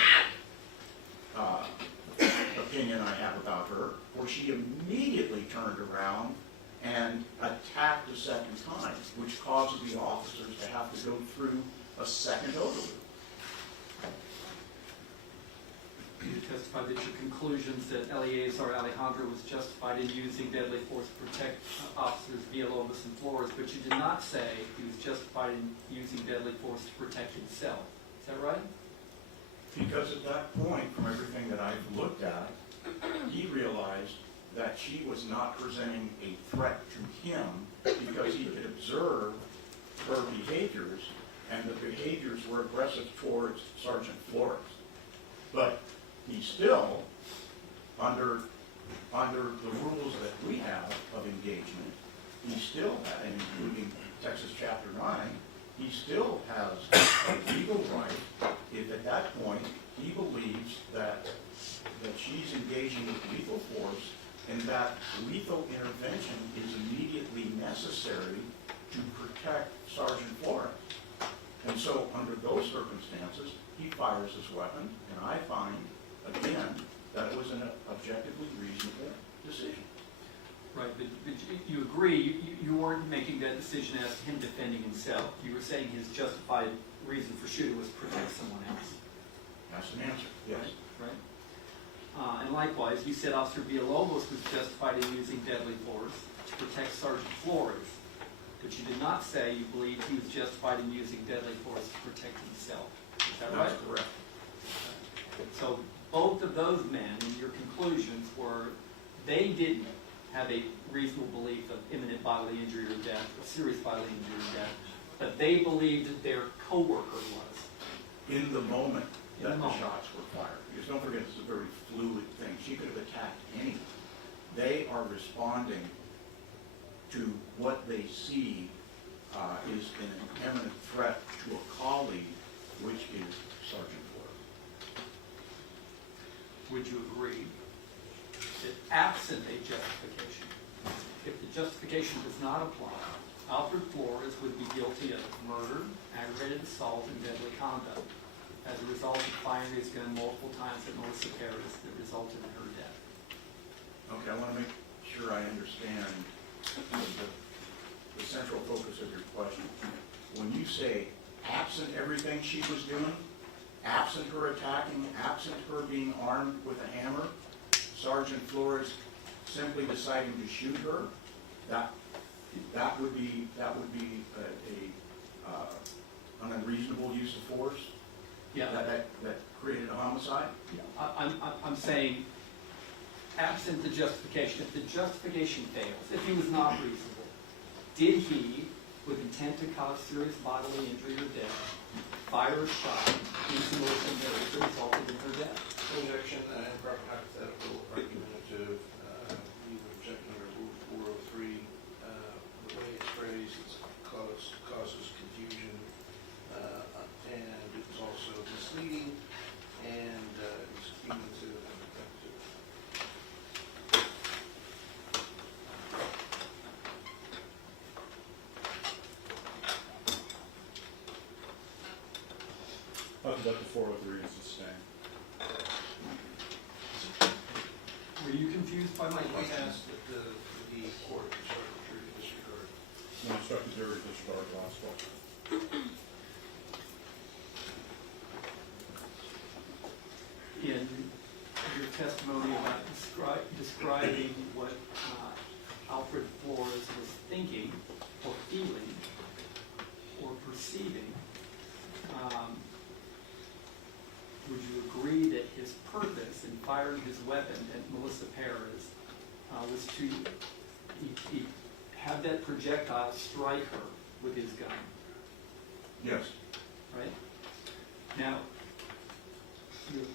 opinion I have about her, where she immediately turned around and attacked a second time, which causes the officers to have to go through a second overload. You testified that your conclusions that Eleazar Alejandro was justified in using deadly force to protect officers Villalobos and Flores, but you did not say he was justified in using deadly force to protect himself. Is that right? Because at that point, from everything that I've looked at, he realized that she was not presenting a threat to him because he could observe her behaviors, and the behaviors were aggressive towards Sergeant Flores. But he still, under the rules that we have of engagement, he still, and including Texas Chapter 9, he still has a legal right if at that point he believes that she's engaging with lethal force and that lethal intervention is immediately necessary to protect Sergeant Flores. And so under those circumstances, he fires his weapon, and I find, again, that it was an objectively reasonable decision. Right, but you agree, you weren't making that decision as to him defending himself. You were saying his justified reason for shooting was to protect someone else. That's an answer, yes. Right? And likewise, you said Officer Villalobos was justified in using deadly force to protect Sergeant Flores, but you did not say you believe he was justified in using deadly force to protect himself. Is that right? That's correct. So both of those men, in your conclusions, were they didn't have a reasonable belief of imminent bodily injury or death, or serious bodily injury or death, but they believed that their coworker was. In the moment In the that the moment. shots were fired. Because don't forget, it's a very fluid thing. She could have attacked anyone. They are responding to what they see is an imminent threat to a colleague, which is Sergeant Flores. Would you agree that absent a justification, if the justification does not apply, Alfred Flores would be guilty of murder, aggravated assault, and deadly conduct as a result of firing his gun multiple times at Melissa Perez that resulted in her death? Okay, I want to make sure I understand the central focus of your question. When you say absent everything she was doing, absent her attacking, absent her being armed with a hammer, Sergeant Flores simply deciding to shoot her, that would be an unreasonable use of force. Yeah. That created a homicide. I'm saying, absent the justification, if the justification fails, if he was not reasonable, did he, with intent to cause serious bodily injury or death, fire a shot into Melissa Perez that resulted in her death? Objection, improper hypothetical, argumentative, you would object under Rule 403. The way it's phrased causes confusion, and it's also misleading and it's cumulative and effective. Other than the 403 is the same. Were you confused by my I question? asked that the court instruct the jury to disregard. No instructed jury disregard last one. In your testimony about describing what Alfred Flores was thinking or feeling or perceiving, would you agree that his purpose in firing his weapon at Melissa Perez was to he have that projectile strike her with his gun, Yes. right? Now, the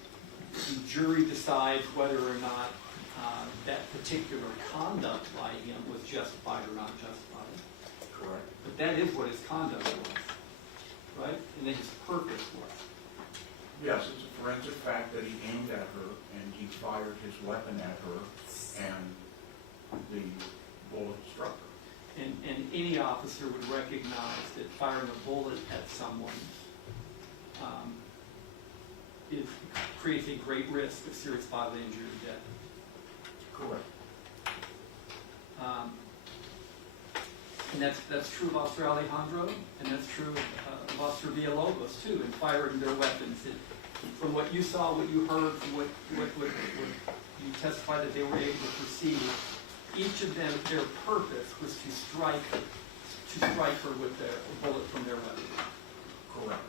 jury decides whether or not that particular conduct by him was justified or not justified. Correct. But that is what his conduct was, right? And then his purpose was. Yes, it's a forensic fact that he aimed at her and he fired his weapon at her and the bullet struck her. And any officer would recognize that firing a bullet at someone creates a great risk of serious bodily injury or death. Correct. And that's true of Officer Alejandro, and that's true of Officer Villalobos too, in firing their weapons. From what you saw, what you heard, from what you testified that they were able to perceive, each of them, their purpose was to strike her with a bullet from their weapon. Correct.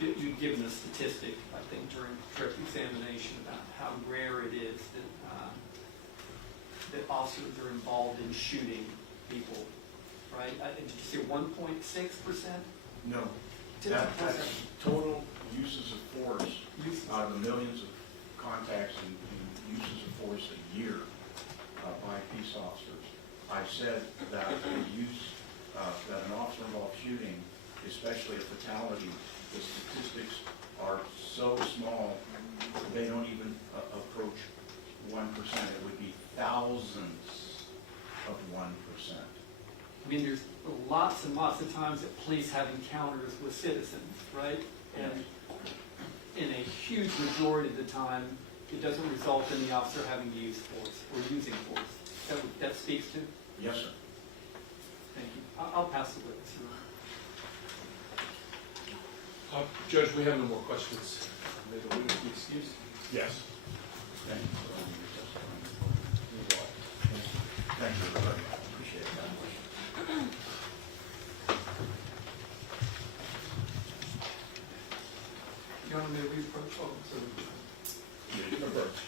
You've given a statistic, I think, during direct examination about how rare it is that officers are involved in shooting people, right? Did you say 1.6%? No. That's total uses of force out of the millions of contacts and uses of force a year by peace officers. I said that that an officer involved shooting, especially a fatality, the statistics are so small, they don't even approach 1%. It would be thousands of 1%. I mean, there's lots and lots of times that police have encounters with citizens, right? And in a huge majority of the time, it doesn't result in the officer having to use force or using force. That speaks to? Yes, sir. Thank you. I'll pass the witness around. Judge, we have no more questions. May the witness be excused? Yes. Thank you for allowing me to testify. Thank you, everybody. I appreciate it very much. You want me to reapproach? Oh, so. Yeah, you can approach.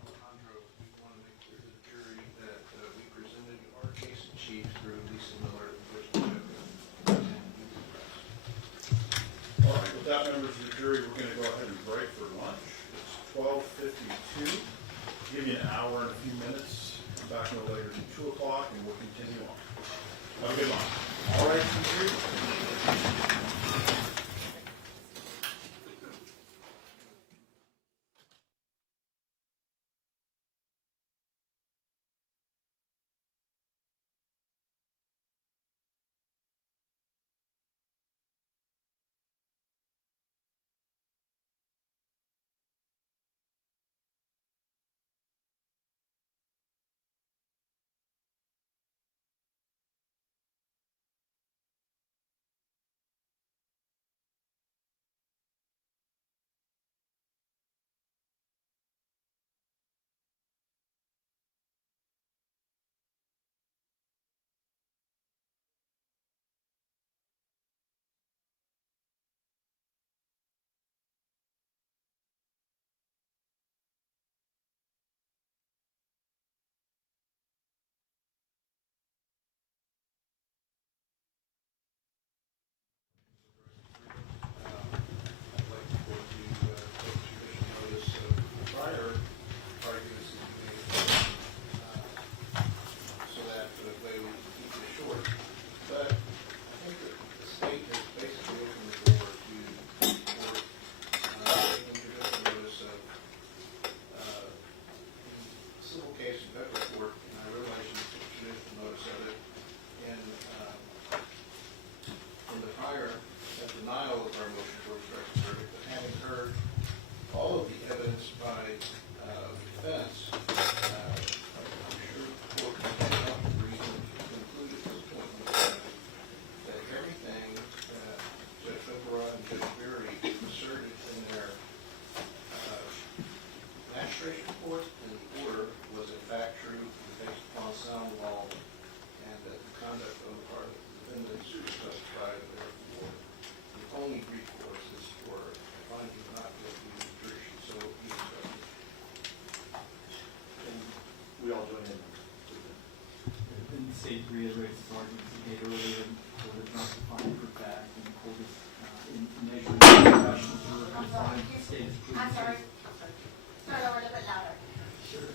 Alejandro, we want to make clear to the jury that we presented our case in chief through Lisa Miller and Rich Bishop, and you All right, with that, members of the jury, we're going to go ahead and break for lunch. It's 12:52. Give you an hour and a few minutes. Come back no later than 2 o'clock, and we'll continue on. Have a good lunch. All right, jury. state reiterates its arguments it made earlier, and the court has not defined for fact, and the court is in measuring the rational juror confined to the state's proven I'm sorry. case. Start over a little bit louder. Sure.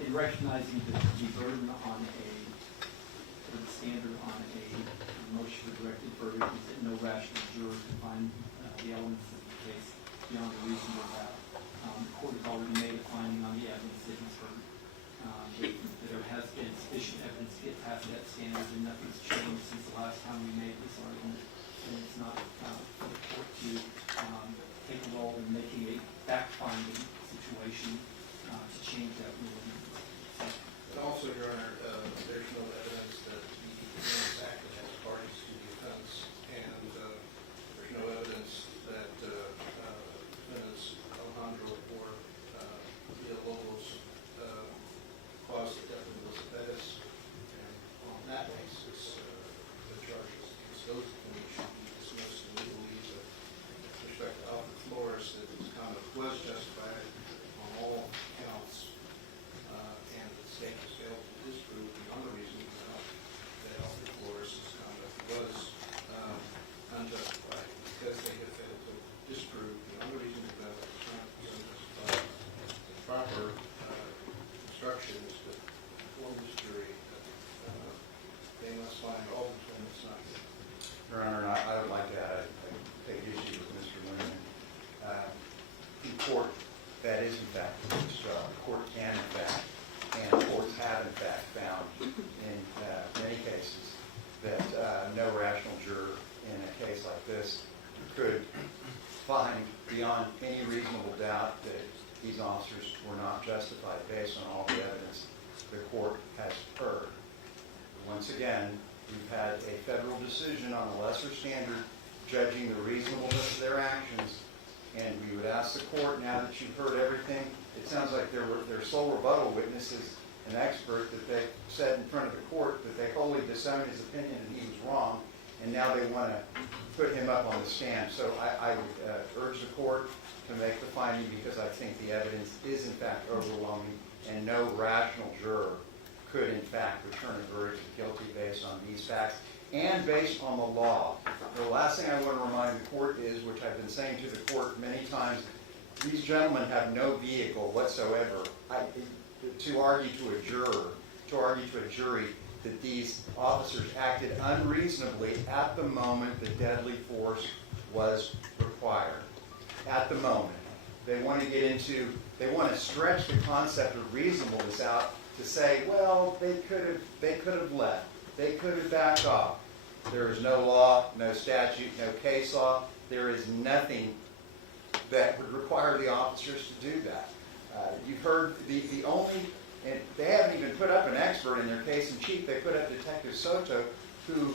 In recognizing the burden on or the standard on a motion for directed verdict is that no rational juror can find the elements of the case beyond a reasonable doubt. The court has already made a finding on the evidence that he's heard. That there has been sufficient evidence to get past that standard, and nothing's changed since the last time we made this argument. And it's not for the court to take a role in making a fact-finding situation to change that ruling. And also, Your Honor, there's no evidence that the defendants acted as parties to the offense, and there's no evidence that defendants Alejandro or Villalobos caused the death of Melissa Perez. And on that basis, the charges against those defendants should be dismissed. And we believe that with respect to Alfred Flores, that his conduct was justified on all counts, and the state has failed to disprove beyond a reasonable doubt that Alfred Flores' conduct was unjustified, because they have failed to disprove beyond a reasonable doubt that his conduct was unjustified. The proper instruction is to inform this jury that they must find all defendants not guilty. Your Honor, I would like to add, I take issue with Mr. Lindeman. The court, that is in fact his job. The court can in fact, and courts have in fact found in many cases that no rational juror in a case like this could find beyond any reasonable doubt that these officers were not justified based on all the evidence the court has heard. Once again, we've had a federal decision on a lesser standard judging the reasonableness of their actions, and we would ask the court, now that you've heard everything, it sounds like their sole rebuttal witness is an expert that they said in front of the court that they wholly disowned his opinion and he was wrong, and now they want to put him up on the stand. So I would urge the court to make the finding, because I think the evidence is in fact overwhelming, and no rational juror could in fact return a verdict of guilty based on these facts and based on the law. The last thing I want to remind the court is, which I've been saying to the court many times, these gentlemen have no vehicle whatsoever to argue to a jury that these officers acted unreasonably at the moment the deadly force was required. At the moment. They want to stretch the concept of reasonableness out to say, well, they could have left. They could have backed off. There is no law, no statute, no case law. There is nothing that would require the officers to do that. You've heard the only, and they haven't even put up an expert in their case in chief. They put up Detective Soto, who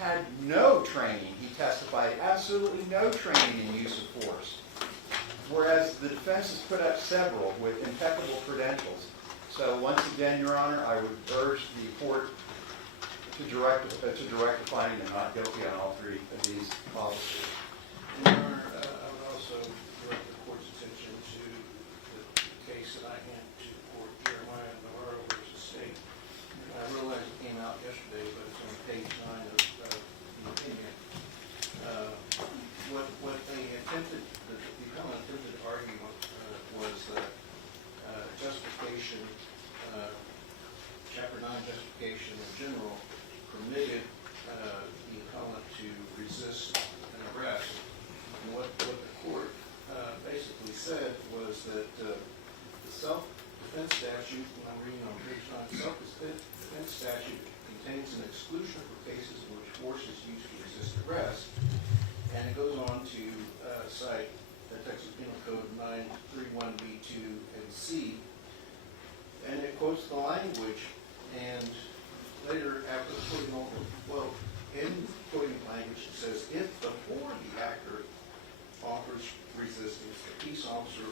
had no training. He testified absolutely no training in use of force. Whereas the defense has put up several with impeccable credentials. So once again, Your Honor, I would urge the court to direct the finding of not guilty on all three of these officers. Your Honor, I would also direct the court's attention to the case that I hand to the court, Jeremiah Navarro versus State. I realize it came out yesterday, but it's on page 9 of the opinion. What they attempted, the appellant attempted argument was justification, Chapter 9 justification in general permitted the appellant to resist an arrest. And what the court basically said was that the self-defense statute, when I'm reading on page 9, self-defense statute contains an exclusion for cases in which force is used to resist arrest. And it goes on to cite the Texas Penal Code 931B2 and C. And it quotes the language, and later, after quoting all the, well, in quoting language, it says, if before the actor offers resistance, the peace officer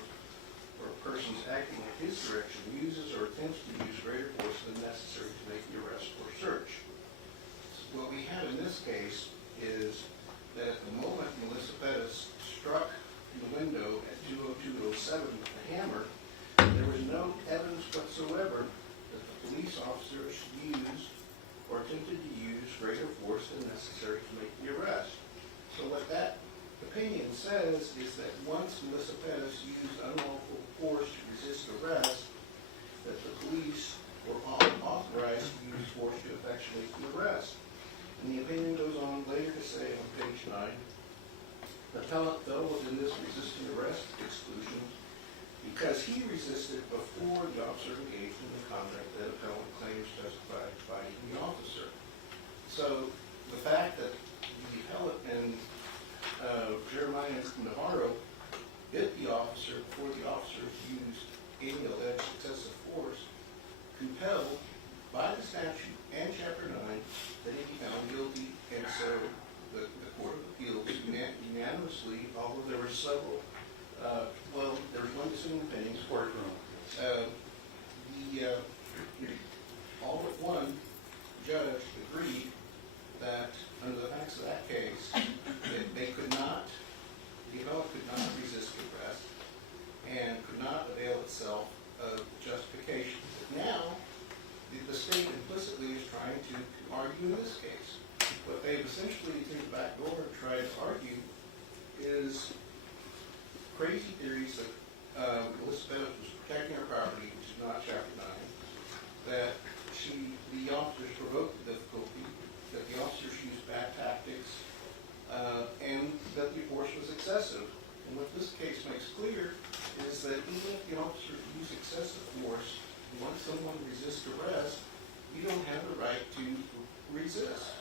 or persons acting in his direction uses or attempts to use greater force than necessary to make the arrest or search. What we have in this case is that at the moment Melissa Perez struck the window at 20207 with the hammer, there was no evidence whatsoever that the police police used or attempted to use greater force than necessary to make the arrest. So what that opinion says is that once Melissa Perez used unlawful force to resist arrest, that the police were authorized to use force to effectuate the arrest. And the opinion goes on later to say on page 9, the appellant fell within this resisting arrest exclusion because he resisted before the officer engaged in the conduct that appellant claims justified fighting the officer. So the fact that the appellant and Jeremiah Navarro hit the officer before the officer used any alleged excessive force compelled by the statute and Chapter 9 that he be found guilty, and so the Court of Appeals unanimously, although there were several, there was one dissenting opinion, all but one judge agreed that under the facts of that case, the appellant could not resist arrest and could not avail itself of justification. But now, the state implicitly is trying to argue in this case. What they've essentially taken the back door and tried to argue is crazy theories that Melissa Perez was protecting her property, which is not Chapter 9, that the officers provoked the difficulty, that the officers used bad tactics, and that the force was excessive. And what this case makes clear is that even if the officers use excessive force, once someone resists arrest, you don't have the right to resist.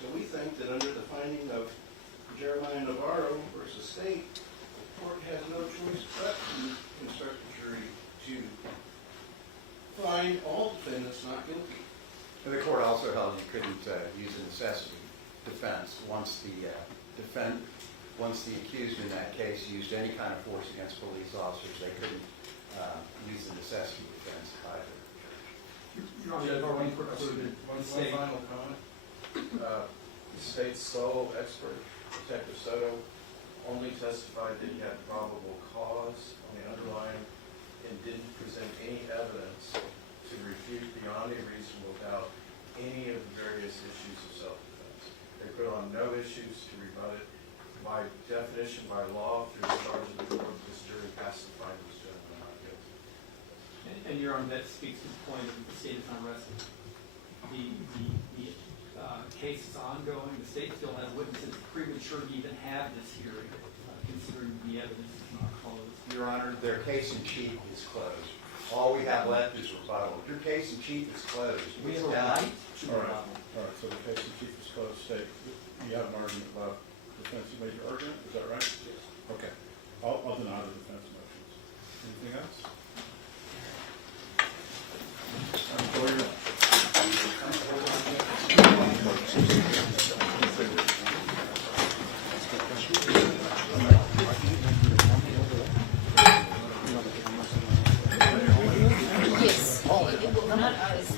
So we think that under the finding of Jeremiah Navarro versus state, the court has no choice but to instruct the jury to find all defendants not guilty. And the court also held you couldn't use a necessity defense once the accused in that case used any kind of force against police officers. They couldn't use the necessity defense either. Your Honor, you've already precluded One the state. final comment. The state's sole expert, Detective Soto, only testified that he had probable cause on the underlying and didn't present any evidence to refute beyond a reasonable doubt any of the various issues of self-defense. They put on no issues to rebut it. By definition, by law, through the charge of the court, this jury has to find this gentleman not guilty. And Your Honor, that speaks to the point of the state is unrested. The case is ongoing. The state still has witnesses. It's premature to even have this hearing, considering the evidence is not closed. Your Honor, their case in chief is closed. All we have left is rebuttal. Your case in chief is closed. We It's have a done. right to All right, rebuttal. all right, so the case in chief is closed. State, you have an argument about defense. You made your argument, is that right? Yes. Okay, I'll deny the defense motions. Anything else? Yes. Not us.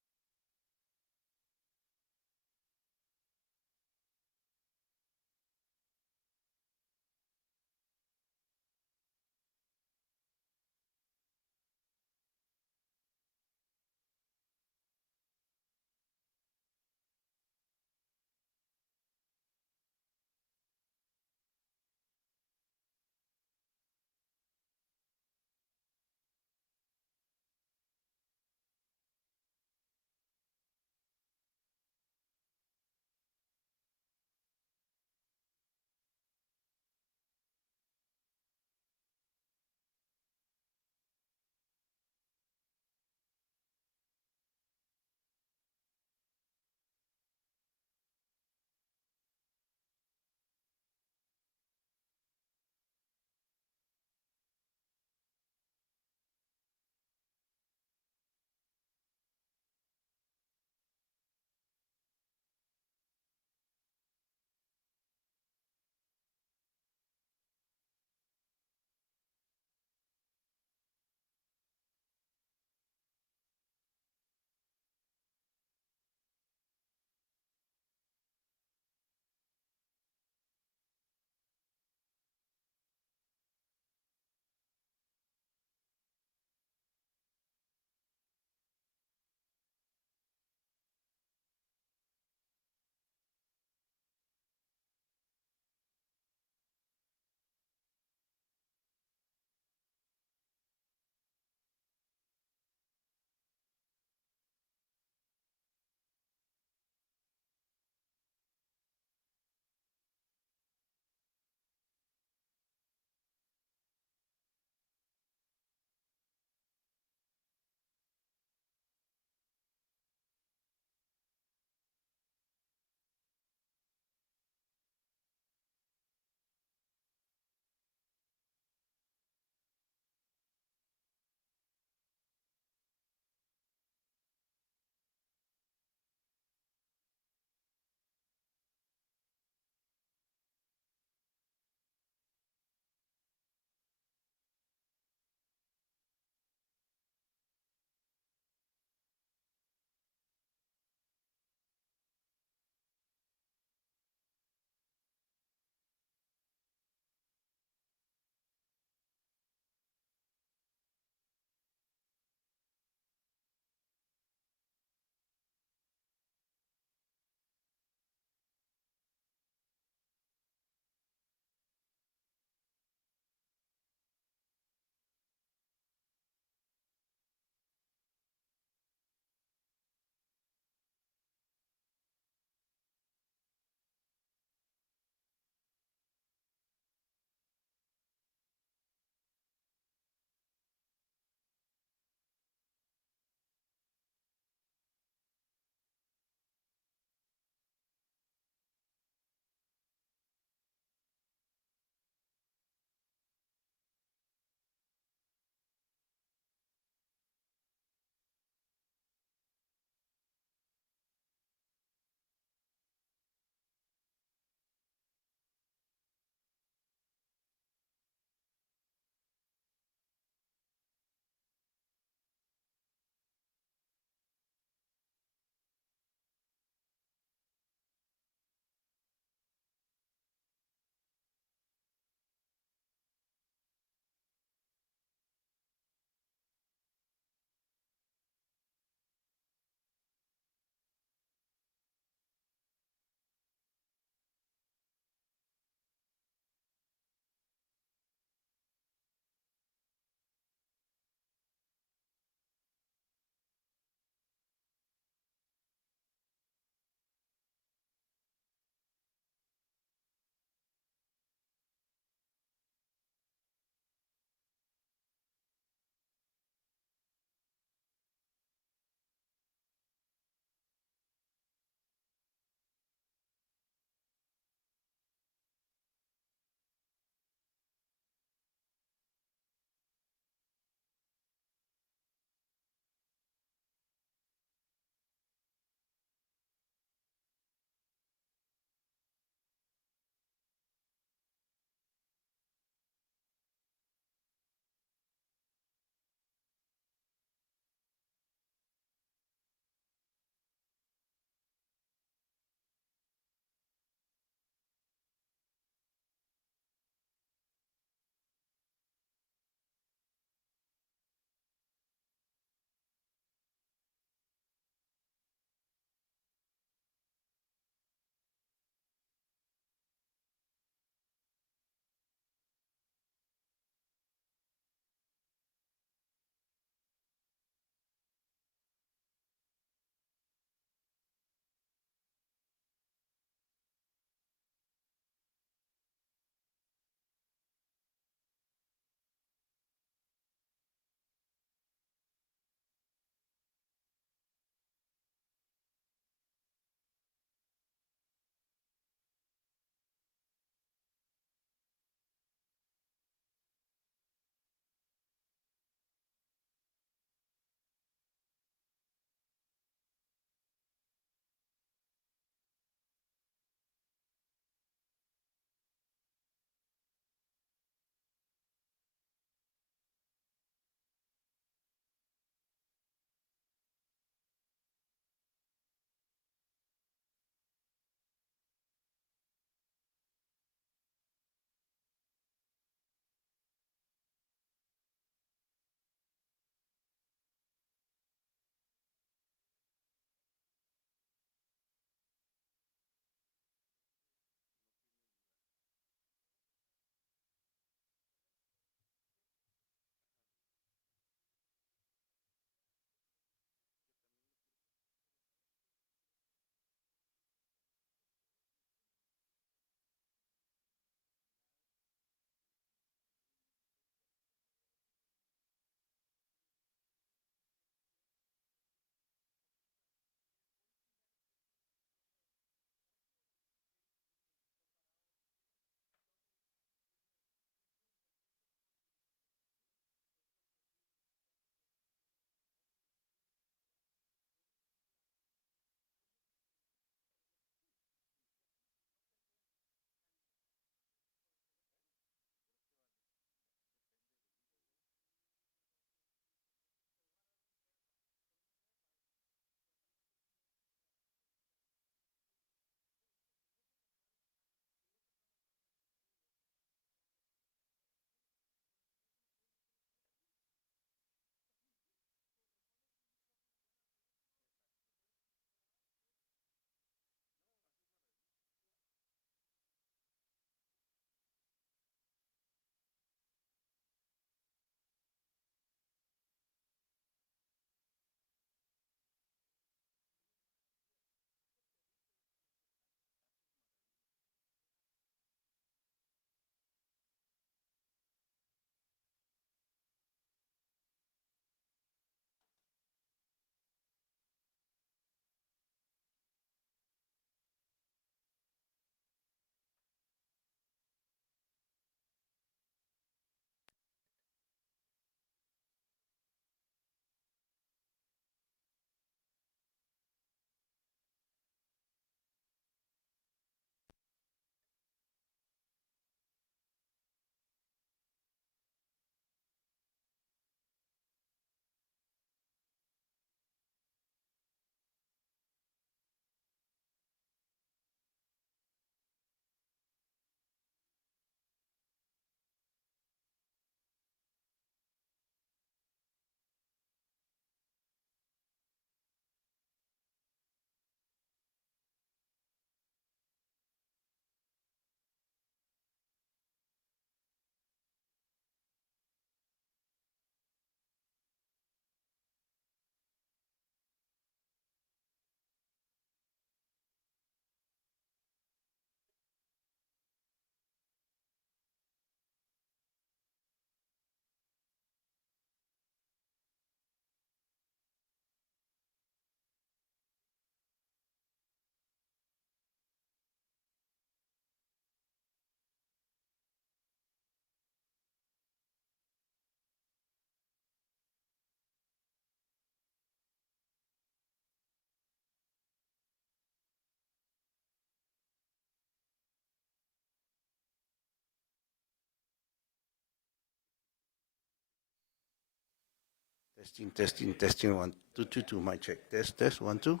Testing, testing, testing, 1, 2, 2, 2, mic check. Test, test, 1, 2.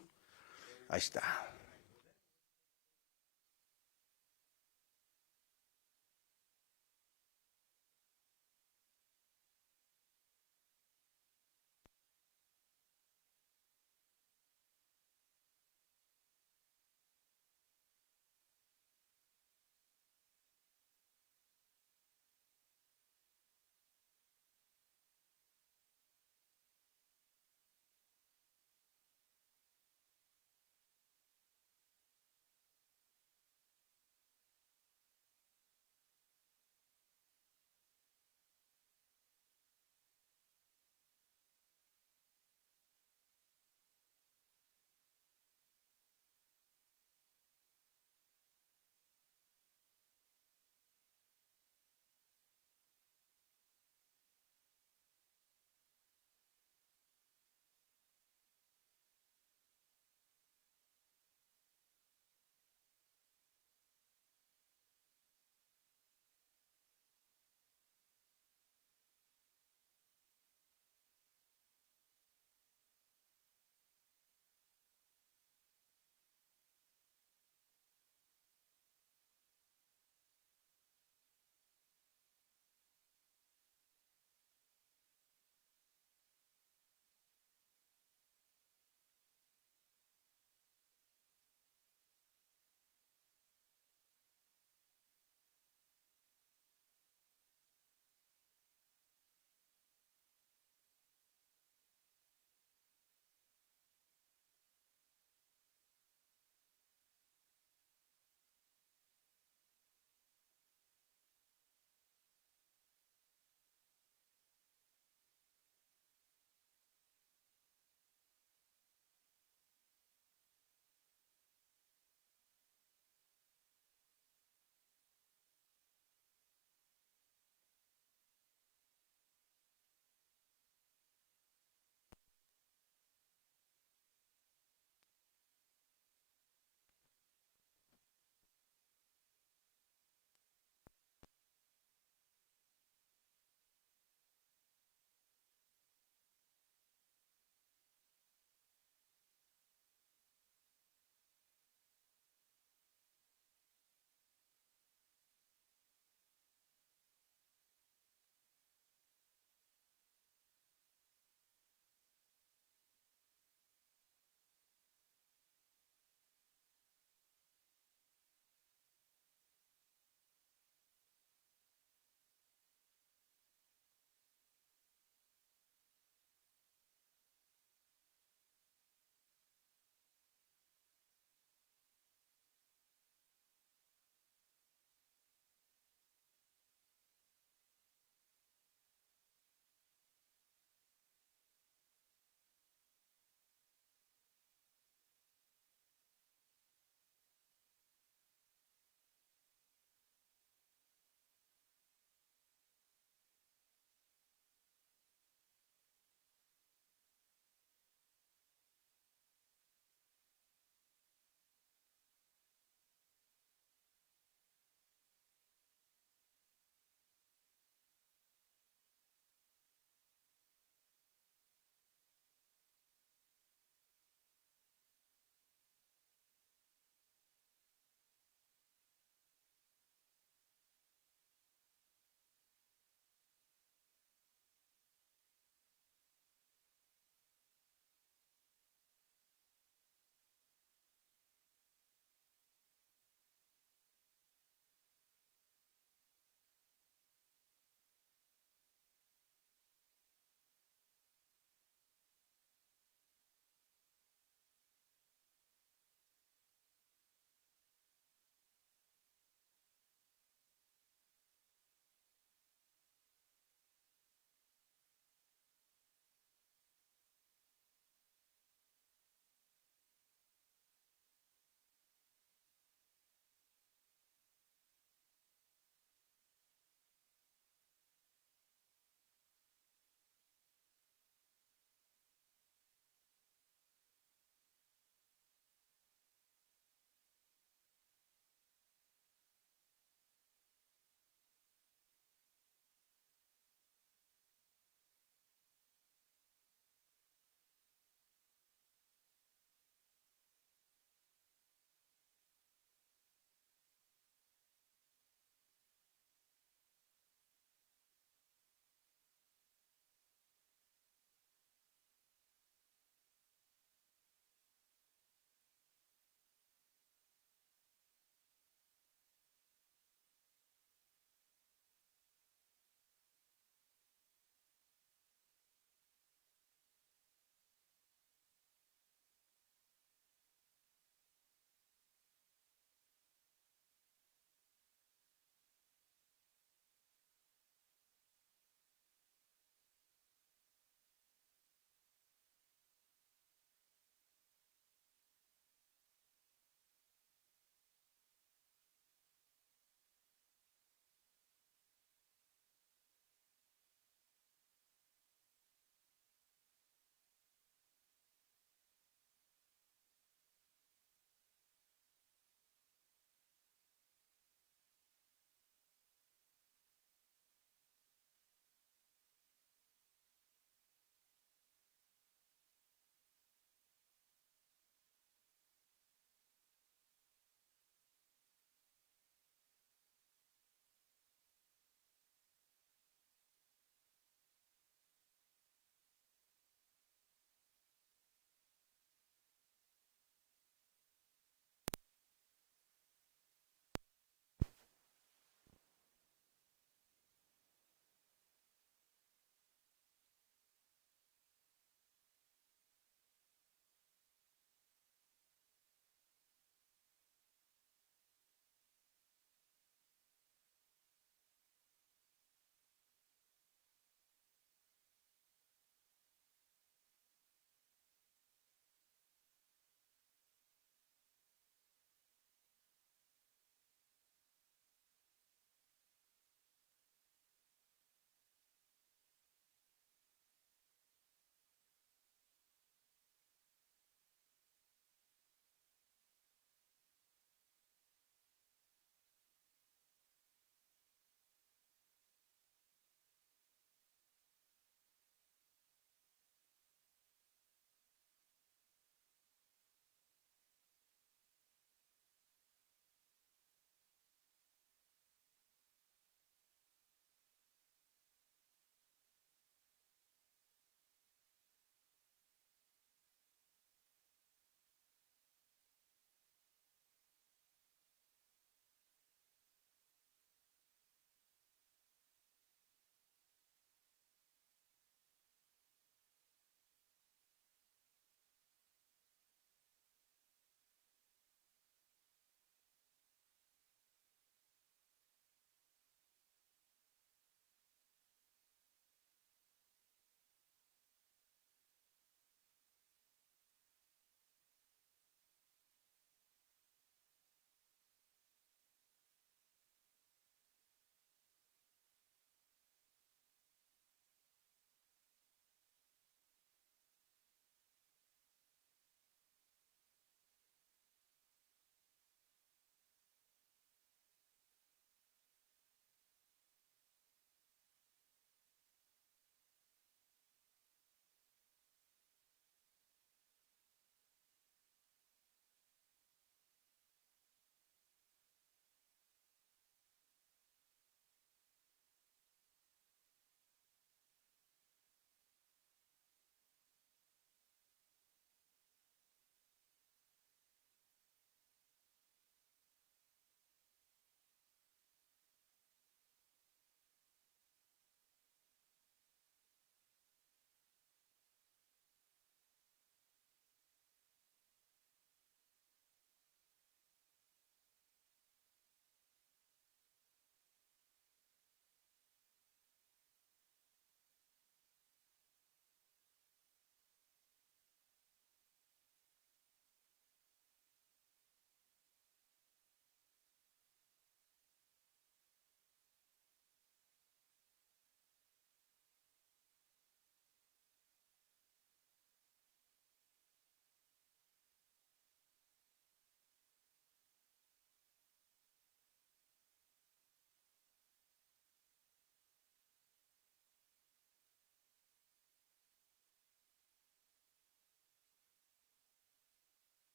Ahí está.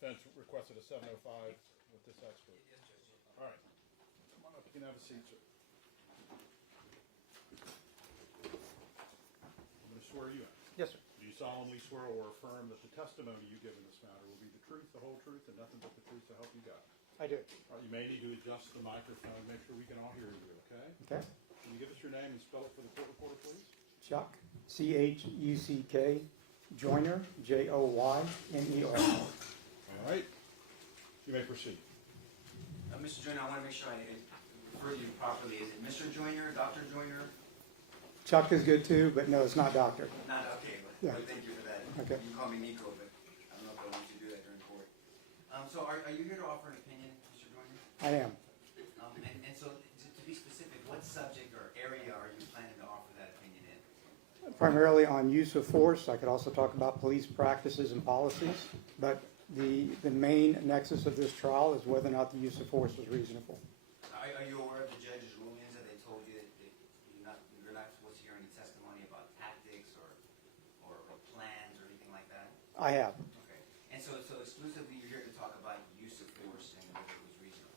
defense requested a 7:05 with this expert. All right. Come on up, you can have a seat, sir. I'm going to swear you in. Yes, sir. Do you solemnly swear or affirm that the testimony you give in this matter will be the truth, the whole truth, and nothing but the truth to help you God? I do. All right, you may need to adjust the microphone, make sure we can all hear you, okay? Okay. Can you give us your name and spell it for the court reporter, please? Chuck, C-H-U-C-K, Joyner, J-O-Y-N-E-R. All right. You may proceed. Mr. Joyner, I want to make sure I refer you properly. Is it Mr. Joyner, Dr. Joyner? Chuck is good too, but no, it's not doctor. Not okay, Yeah. but thank you for that. Okay. You can call me Nico, but I don't know if I want you to do that during court. So are you here to offer an opinion, Mr. Joyner? I am. And so to be specific, what subject or area are you planning to offer that opinion in? Primarily on use of force. I could also talk about police practices and policies, but the main nexus of this trial is whether or not the use of force was reasonable. Are you aware of the judge's rulings that they told you that you're not supposed to hear any testimony about tactics or plans or anything like that? I have. Okay. And so exclusively you're here to talk about use of force and whether it was reasonable?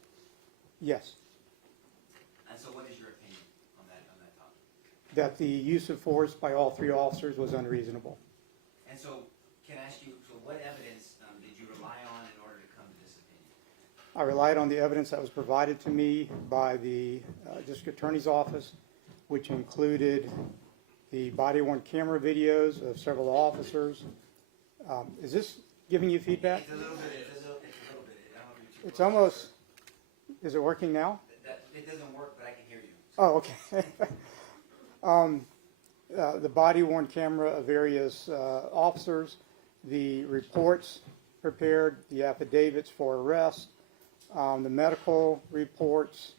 Yes. And so what is your opinion on that topic? That the use of force by all three officers was unreasonable. And so can I ask you, so what evidence did you rely on in order to come to this opinion? I relied on the evidence that was provided to me by the district attorney's office, which included the body-worn camera videos of several officers. Is this giving you feedback? It's a little bit. I don't know if you're too It's close. almost, is it working now? It doesn't work, but I can hear you. Oh, okay. The body-worn camera of various officers, the reports prepared, the affidavits for arrest, the medical reports,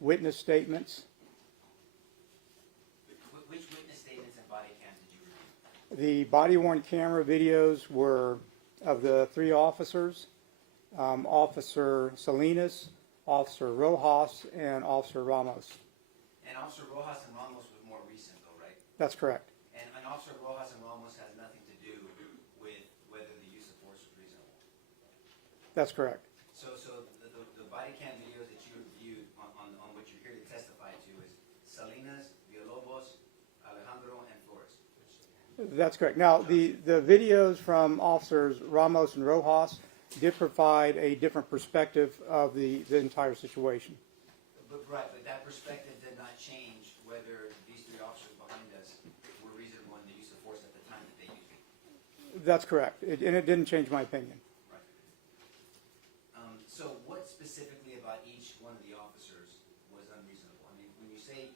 witness statements. Which witness statements and body cams did you review? The body-worn camera videos were of the three officers, Officer Salinas, Officer Rojas, and Officer Ramos. And Officer Rojas and Ramos was more recent though, right? That's correct. And Officer Rojas and Ramos has nothing to do with whether the use of force was reasonable. That's correct. So the body cam videos that you reviewed on what you're here to testify to is Salinas, Villalobos, Alejandro, and Flores. That's correct. Now, the videos from Officers Ramos and Rojas did provide a different perspective of the entire situation. But that perspective did not change whether these three officers behind us were reasonable in the use of force at the time that they used it. That's correct. And it didn't change my opinion. Right. So what specifically about each one of the officers was unreasonable? I mean, when you say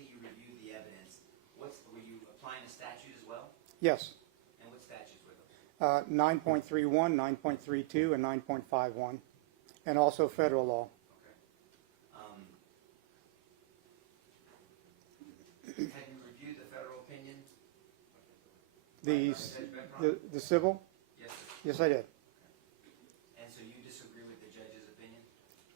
that you reviewed the evidence, were you applying a statute as well? Yes. And what statutes were those? 9.31, 9.32, and 9.51, and also federal law. Okay. Have you reviewed the federal opinion? The civil? Yes, sir. Yes, I did. And so you disagree with the judge's opinion?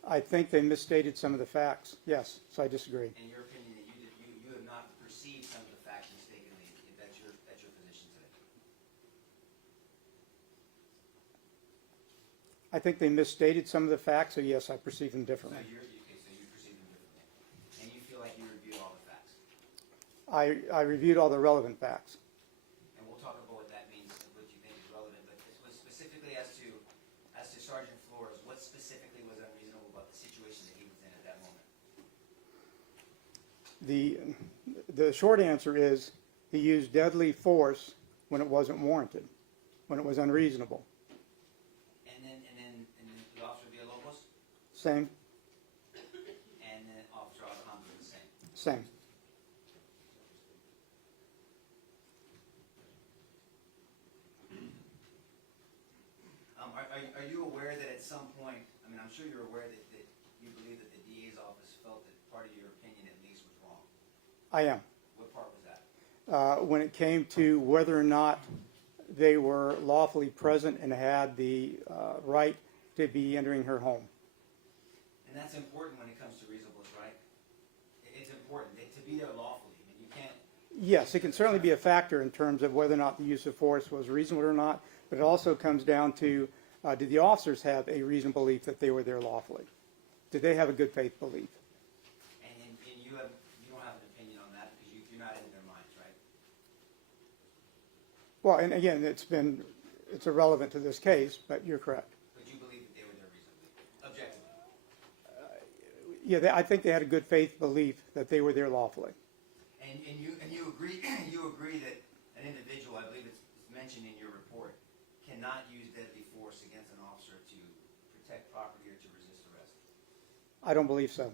I think they misstated some of the facts. Yes, so I disagree. In your opinion, that you have not perceived some of the facts mistakenly. That's your position today. I think they misstated some of the facts, so yes, I perceive them differently. So you perceive them differently, and you feel like you reviewed all the facts. I reviewed all the relevant facts. And we'll talk about what that means, what you think is relevant. But specifically as to Sergeant Flores, what specifically was unreasonable about the situation that he was in at that moment? The short answer is he used deadly force when it wasn't warranted, when it was unreasonable. And then the Officer Villalobos, Same? and then Officer Alejandro the same. Same. Are you aware that at some point, I mean, I'm sure you're aware that you believe that the DA's office felt that part of your opinion at least was wrong. I am. What part was that? When it came to whether or not they were lawfully present and had the right to be entering her home. And that's important when it comes to reasonableness, right? It's important to be there lawfully. I mean, you can't Yes, it can certainly be a factor in terms of whether or not the use of force was reasonable or not, but it also comes down to, did the officers have a reasonable belief that they were there lawfully? Did they have a good faith belief? And you don't have an opinion on that because you're not in their minds, right? Well, and again, it's irrelevant to this case, but you're correct. But you believe that they were there reasonably, objectively? Yeah, I think they had a good faith belief that they were there lawfully. And you agree you agree that an individual, I believe it's mentioned in your report, cannot use deadly force against an officer to protect property or to resist arrest. I don't believe so.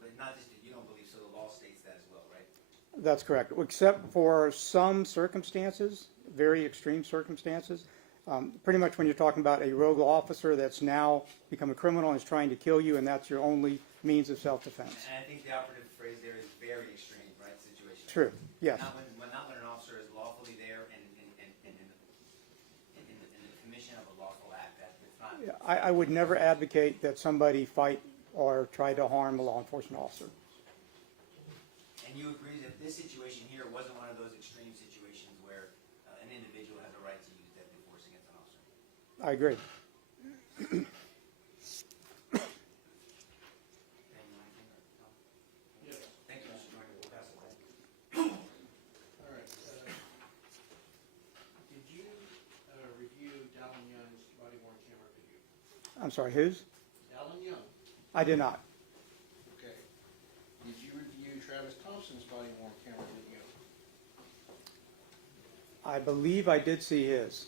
But not just that you don't believe so, the law states that as well, right? That's correct, except for some circumstances, very extreme circumstances. Pretty much when you're talking about a rogue officer that's now become a criminal and is trying to kill you, and that's your only means of self-defense. And I think the operative phrase there is very extreme, right, situation. True, yes. Not when an officer is lawfully there and in the commission of a lawful act. That's not. Yeah, I would never advocate that somebody fight or try to harm a law enforcement officer. And you agree that this situation here wasn't one of those extreme situations where an individual has a right to use deadly force against an officer? I agree. Thank you, Mr. Joyner. We'll pass it on. All right. Did you review Dallin Young's body-worn camera video? I'm sorry, whose? Dallin Young. I did not. Okay. Did you review Travis Thompson's body-worn camera video? I believe I did see his.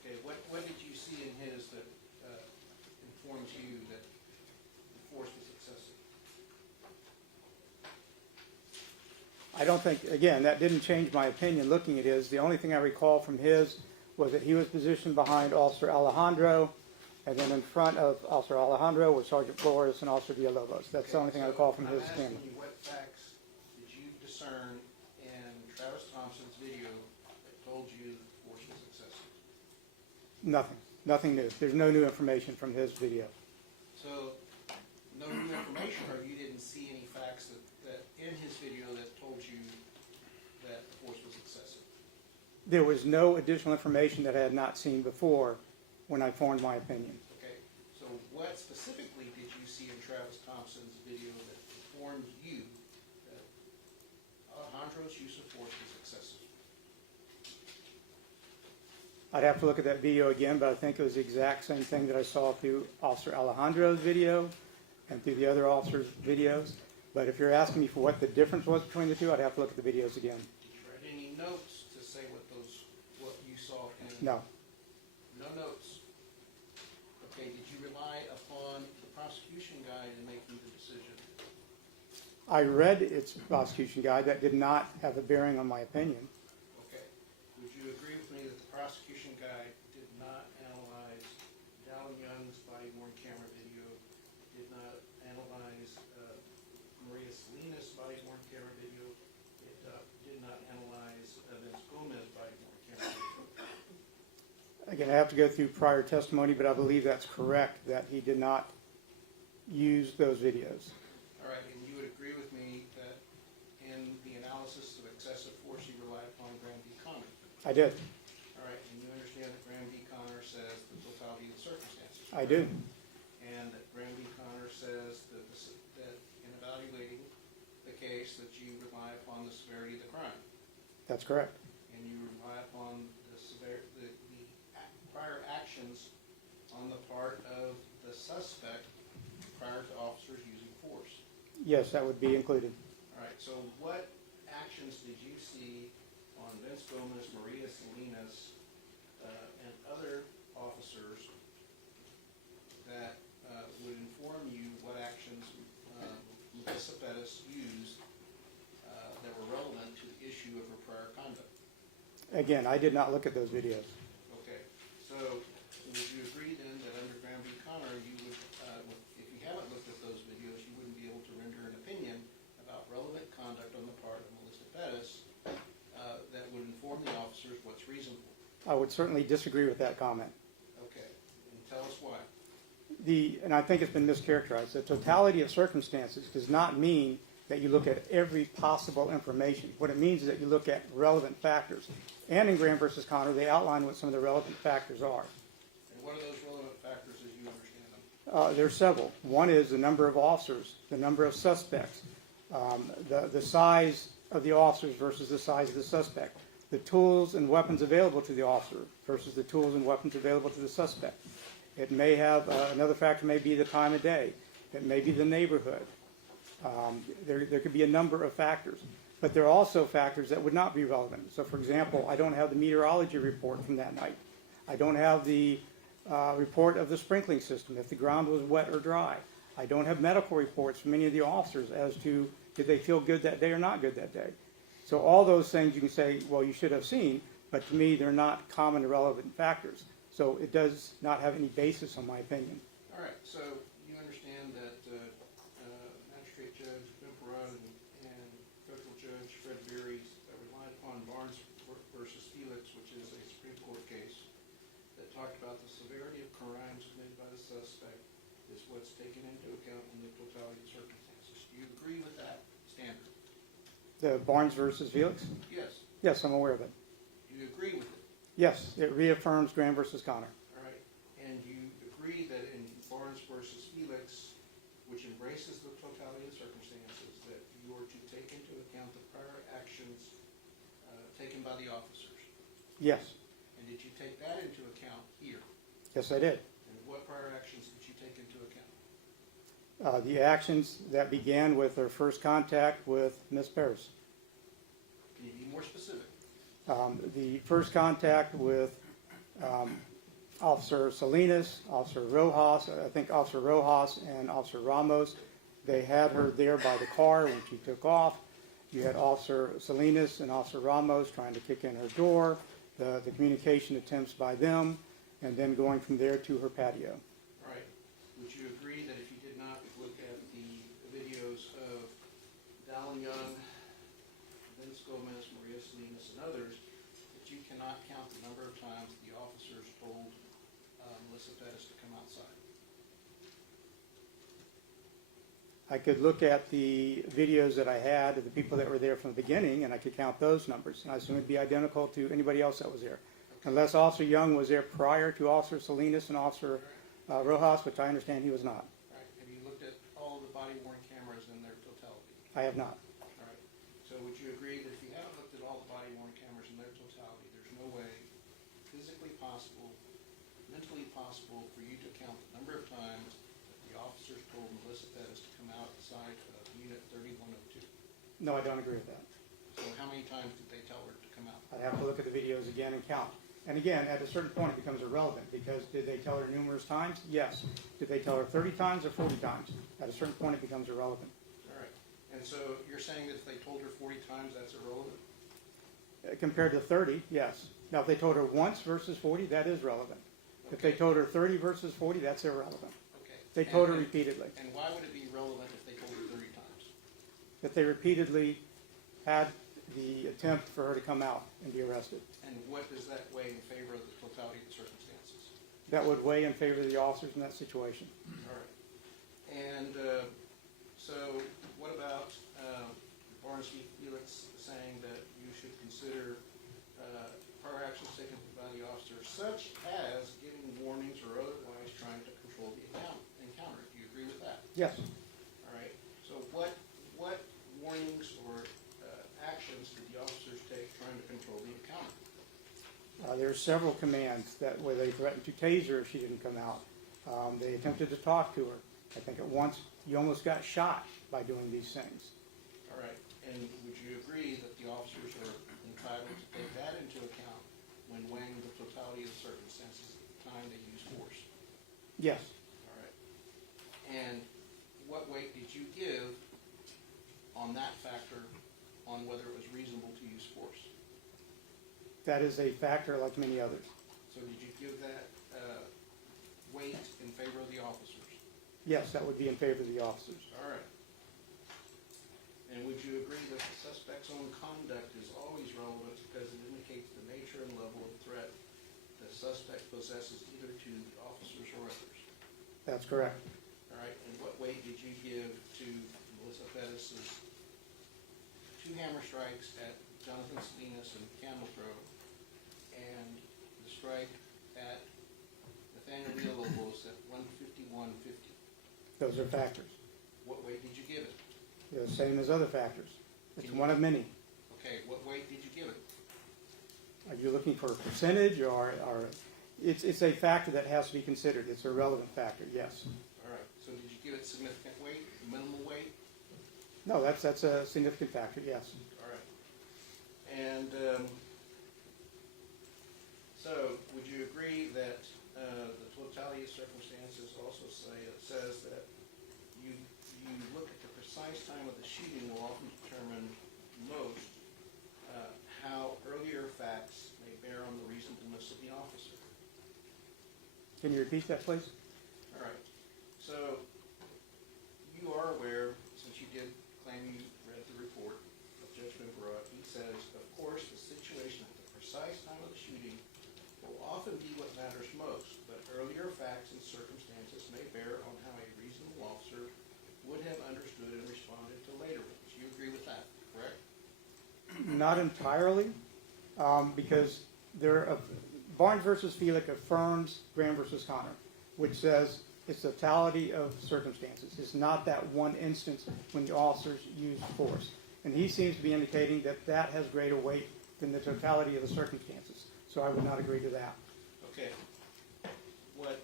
Okay. What did you see in his that informs you that the force was excessive? I don't think, again, that didn't change my opinion looking at his. The only thing I recall from his was that he was positioned behind Officer Alejandro, and then in front of Officer Alejandro was Sergeant Flores and Officer Villalobos. That's the only thing I recall from his camera. I'm asking you, what facts did you discern in Travis Thompson's video that told you the force was excessive? Nothing. Nothing new. There's no new information from his video. So, no new information, or you didn't see any facts that in his video that told you that the force was excessive? There was no additional information that I had not seen before when I formed my opinion. Okay, so what specifically did you see in Travis Thompson's video that informed you that Alejandro's use of force was excessive? I'd have to look at that video again, but I think it was the exact same thing that I saw through Officer Alejandro's video and through the other officers' videos. But if you're asking me for what the difference was between the two, I'd have to look at the videos again. Did you write any notes to say what you saw in? No. No notes. Okay, did you rely upon the prosecution guide in making the decision? I read its prosecution guide. That did not have a bearing on my opinion. Okay. Would you agree with me that the prosecution guide did not analyze Dallin Young's body-worn camera video, did not analyze Maria Salinas' body-worn camera video, it did not analyze Vince Gomez's body-worn camera video? Again, I have to go through prior testimony, but I believe that's correct, that he did not use those videos. All right, and you would agree with me that in the analysis of excessive force, you relied upon Graham v. Connor? I did. All right, and you understand that Graham v. Connor says the totality of the circumstances? I do. And that Graham v. Connor says that in evaluating the case, that you rely upon the severity of the crime? That's correct. And you rely upon the prior actions on the part of the suspect prior to officers using force? Yes, that would be included. All right, so what actions did you see on Vince Gomez, Maria Salinas, and other officers that would inform you what actions Melissa Perez used that were relevant to the issue of her prior conduct? Again, I did not look at those videos. Okay, so would you agree then that under Graham v. Connor, you would, if you haven't looked at those videos, you wouldn't be able to render an opinion about relevant conduct on the part of Melissa Perez that would inform the officers what's reasonable? I would certainly disagree with that comment. Okay, and tell us why. And I think it's been mischaracterized. The totality of circumstances does not mean that you look at every possible information. What it means is that you look at relevant factors. And in Graham versus Connor, they outline what some of the relevant factors are. And what are those relevant factors as you understand them? There's several. One is the number of officers, the number of suspects, the size of the officers versus the size of the suspect, the tools and weapons available to the officer versus the tools and weapons available to the suspect. It may have, another factor may be the time of day. It may be the neighborhood. There could be a number of factors. But there are also factors that would not be relevant. So, for example, I don't have the meteorology report from that night. I don't have the report of the sprinkling system, if the ground was wet or dry. I don't have medical reports from any of the officers as to did they feel good that day or not good that day. So all those things you can say, well, you should have seen, but to me, they're not common relevant factors. So it does not have any basis, in my opinion. All right, so you understand that Magistrate Judge Bimperod and Federal Judge Fred Berry relied upon Barnes versus Felix, which is a Supreme Court case that talked about the severity of crimes committed by the suspect is what's taken into account in the totality of circumstances. Do you agree with that standard? The Barnes versus Felix? Yes. Yes, I'm aware of it. Do you agree with it? Yes, it reaffirms Graham versus Connor. All right, and you agree that in Barnes versus Felix, which embraces the totality of circumstances, that you are to take into account the prior actions taken by the officers? Yes. And did you take that into account here? Yes, I did. And what prior actions did you take into account? The actions that began with their first contact with Ms. Perez. Can you be more specific? The first contact with Officer Salinas, Officer Rojas, I think Officer Rojas and Officer Ramos, they had her there by the car when she took off. You had Officer Salinas and Officer Ramos trying to kick in her door, the communication attempts by them, and then going from there to her patio. All right. Would you agree that if you did not look at the videos of Dallin Young, Vince Gomez, Maria Salinas, and others, that you cannot count the number of times the officers told Melissa Perez to come outside? I could look at the videos that I had of the people that were there from the beginning, and I could count those numbers. And I assume it'd be identical to anybody else that was there. Unless Officer Young was there prior to Officer Salinas and Officer Rojas, which I understand he was not. All right. Have you looked at all of the body-worn cameras in their totality? I have not. All right. So would you agree that if you haven't looked at all the body-worn cameras in their totality, there's no way physically possible, mentally possible for you to count the number of times that the officers told Melissa Perez to come outside of Unit 3102? No, I don't agree with that. So how many times did they tell her to come out? I'd have to look at the videos again and count. And again, at a certain point, it becomes irrelevant, because did they tell her numerous times? Yes. Did they tell her 30 times or 40 times? At a certain point, it becomes irrelevant. All right. And so you're saying that if they told her 40 times, that's irrelevant? Compared to 30, yes. Now, if they told her once versus 40, that is relevant. If they told her 30 versus 40, that's irrelevant. Okay. They told her repeatedly. And why would it be relevant if they told her 30 times? That they repeatedly had the attempt for her to come out and be arrested. And what does that weigh in favor of the totality of the circumstances? That would weigh in favor of the officers in that situation. All right. And so what about Barnes v. Felix saying that you should consider prior actions taken by the officer, such as giving warnings or otherwise trying to control the encounter? Do you agree with that? Yes. All right. So what warnings or actions did the officers take trying to control the encounter? There are several commands that where they threatened to tase her if she didn't come out. They attempted to talk to her. I think at once you almost got shot by doing these things. All right. And would you agree that the officers are entitled to take that into account when weighing the totality of the circumstances at the time they use force? Yes. All right. And what weight did you give on that factor on whether it was reasonable to use force? That is a factor like many others. So did you give that weight in favor of the officers? Yes, that would be in favor of the officers. All right. And would you agree that the suspect's own conduct is always relevant because it indicates the nature and level of threat the suspect possesses either to the officers or others? That's correct. All right. And what weight did you give to Melissa Perez's 2 hammer strikes at Jonathan Salinas and Camel Throw, and the strike at Nathaniel Villalobos at 151.50. Those are factors. What weight did you give it? They're the same as other factors. It's Can you- one of many. Okay, what weight did you give it? Are you looking for a percentage, or it's a factor that has to be considered. It's a relevant factor, yes. All right, so did you give it significant weight, minimal weight? No, that's a significant factor, yes. All right. And so would you agree that the totality of circumstances also says that you look at the precise time of the shooting will often determine most how earlier facts may bear on the reasonableness of the officer? Can you repeat that, please? All right. So you are aware, since you did claim you read the report of Judge Benbarot, he says, of course, the situation at the precise time of the shooting will often be what matters most, but earlier facts and circumstances may bear on how a reasonable officer would have understood and responded to later ones. You agree with that, correct? Not entirely, because Barnes versus Felix affirms Graham versus Connor, which says it's totality of circumstances. It's not that one instance when the officers used force. And he seems to be indicating that that has greater weight than the totality of the circumstances. So I would not agree to that. Okay. What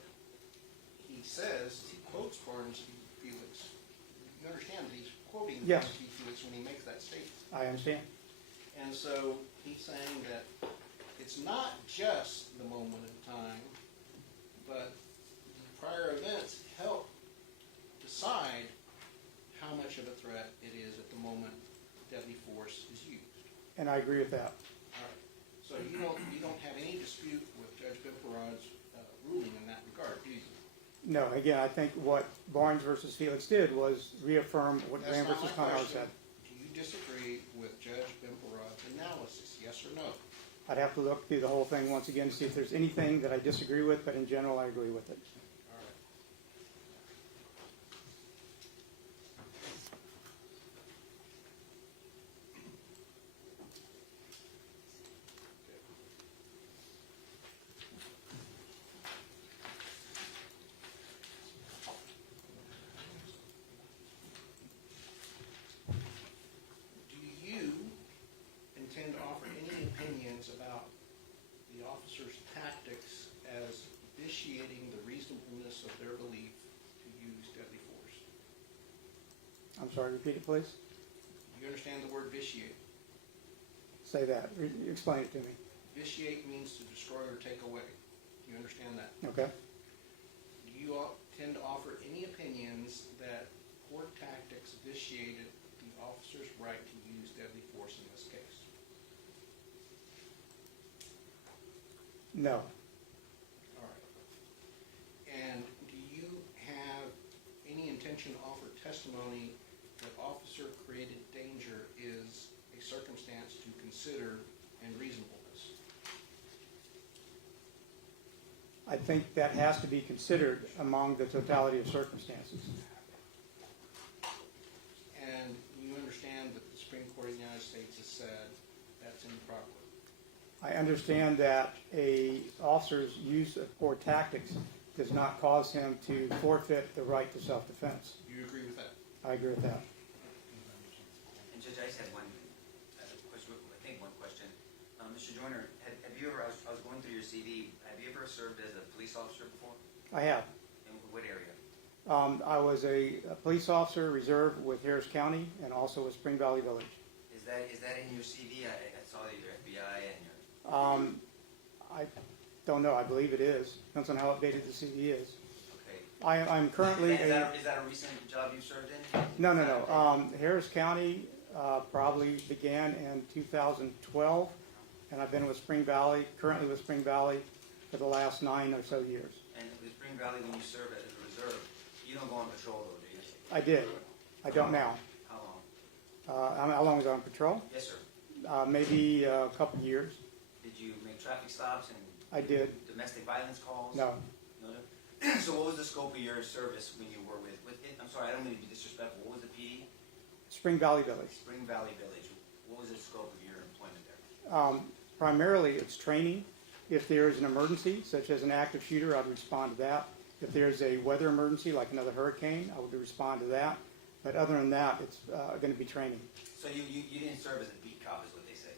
he says, he quotes Barnes v. Felix. You understand that he's quoting Yes. Barnes v. Felix when he makes that statement. I understand. And so he's saying that it's not just the moment in time, but the prior events help decide how much of a threat it is at the moment deadly force is used. And I agree with that. All right. So you don't have any dispute with Judge Benbarot's ruling in that regard, do you? No, again, I think what Barnes versus Felix did was reaffirm what That's Graham not versus my Connor question. said. Do you disagree with Judge Benbarot's analysis, yes or no? I'd have to look through the whole thing once again to see if there's anything that I disagree with, but in general, I agree with it. All right. Do you intend to offer any opinions about the officers' tactics as vitiating the reasonableness of their belief to use deadly force? I'm sorry, repeat it, please. Do you understand the word vitiate? Say that. Explain it to me. Vitiate means to destroy or take away. Do you understand that? Okay. Do you tend to offer any opinions that court tactics vitiated the officer's right to use deadly force in this case? No. All right. And do you have any intention to offer testimony that officer-created danger is a circumstance to consider and reasonableness? I think that has to be considered among the totality of circumstances. And you understand that the Supreme Court of the United States has said that's improper? I understand that a officer's use of poor tactics does not cause him to forfeit the right to self-defense. Do you agree with that? I agree with that. And Judge, I just had one question, I think one question. Mr. Joyner, have you ever, I was going through your CV, have you ever served as a police officer before? I have. In what area? I was a police officer reserve with Harris County and also with Spring Valley Village. Is that in your CV? I saw that you're FBI and you're... I don't know. I believe it is. Depends on how updated the CV is. Okay. I'm currently Is that a recent job you've served in? No. Harris County probably began in 2012, and I've been with Spring Valley, currently with Spring Valley, for the last 9 or so years. And with Spring Valley, when you serve as a reserve, you don't go on patrol though, do you? I did. I don't now. How long? How long was I on patrol? Yes, sir. Maybe a couple years. Did you make traffic stops and I did. domestic violence calls? No. No. So what was the scope of your service when you were with I'm sorry, I don't mean to be disrespectful. What was the PD? Spring Valley Village. Spring Valley Village. What was the scope of your employment there? Primarily, it's training. If there is an emergency, such as an active shooter, I'd respond to that. If there's a weather emergency, like another hurricane, I would respond to that. But other than that, it's going to be training. So you didn't serve as a beat cop, is what they say?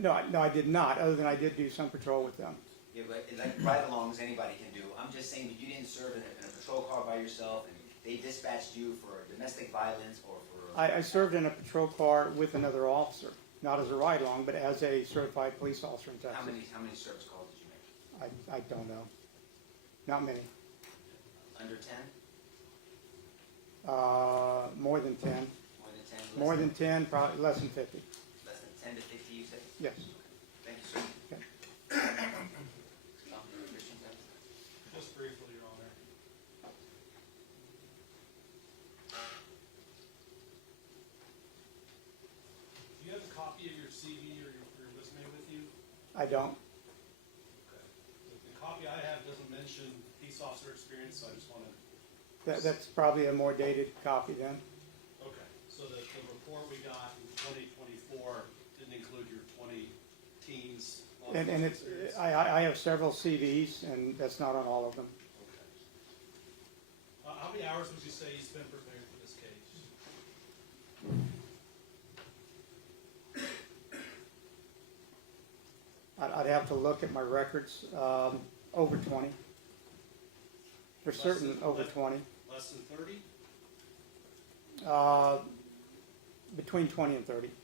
No, I did not, other than I did do some patrol with them. Yeah, but like ride-alongs anybody can do. I'm just saying that you didn't serve in a patrol car by yourself, and they dispatched you for domestic violence or for... I served in a patrol car with another officer, not as a ride-along, but as a certified police officer in Texas. How many service calls did you make? I don't know. Not many. Under 10? More than 10. More than 10? More than 10, probably less than 50. Less than 10 to 50, you said? Yes. Thank you, sir. Okay. Christian, Just briefly, Your Honor. Do you have a copy of your CV or your resume with you? I don't. Okay. The copy I have doesn't mention peace officer experience, so I just want to... That's probably a more dated copy then. Okay, so the report we got in 2024 didn't include your 20 teens. And it's, I have several CVs, and that's not on all of them. Okay. How many hours would you say you spent preparing for this case? I'd have to look at my records, over 20. For certain, over 20. Less than 30? Between 20 and 30. 20, 30,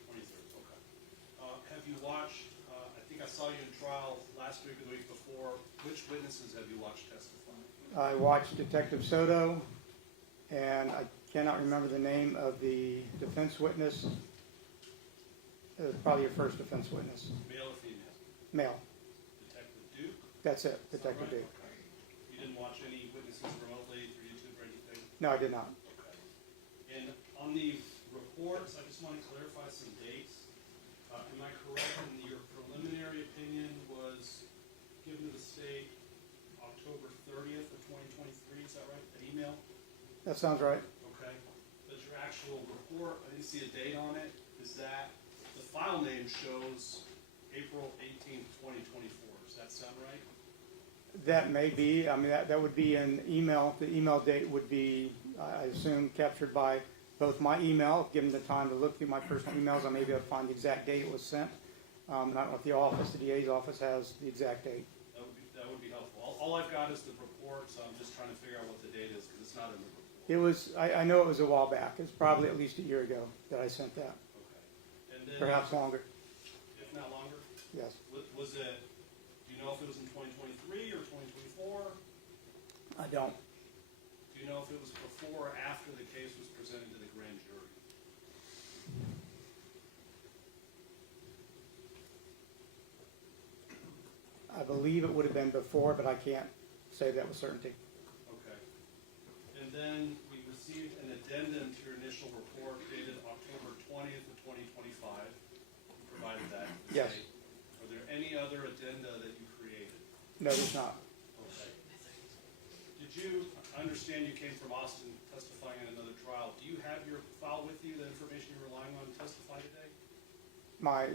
okay. Have you watched, I think I saw you in trial last week or the week before. Which witnesses have you watched testify? I watched Detective Soto, and I cannot remember the name of the defense witness. It was probably your first defense witness. Male or female? Male. Detective Duke? That's it, Is that Detective right? Duke. Okay. You didn't watch any witnesses remotely through YouTube or anything? No, I did not. Okay. And on the reports, I just want to clarify some dates. Am I correct in your preliminary opinion was given to the state October 30th of 2023, is that right? An email? That sounds right. Okay. Does your actual report, I didn't see a date on it, is that, the file name shows April 18th, 2024. Does that sound right? That may be, I mean, that would be an email. The email date would be, I assume, captured by both my email, given the time to look through my personal emails, I may be able to find the exact date it was sent. I don't know if the office, the DA's office has the exact date. That would be helpful. All I've got is the report, so I'm just trying to figure out what the date is, because it's not in the report. It was, I know it was a while back. It's probably at least a year ago that I sent that, Okay. And then, perhaps longer, if not longer, yes. was it, do you know if it was in 2023 or 2024? I don't. Do you know if it was before or after the case was presented to the grand jury? I believe it would have been before, but I can't say that with certainty. Okay. And then we received an addendum to your initial report dated October 20th of 2025. You provided that to the Yes. state. Are there any other addenda that you created? No, there's not. Okay. Did you, I understand you came from Austin testifying in another trial. Do you have your file with you, the information you're relying on to testify today? My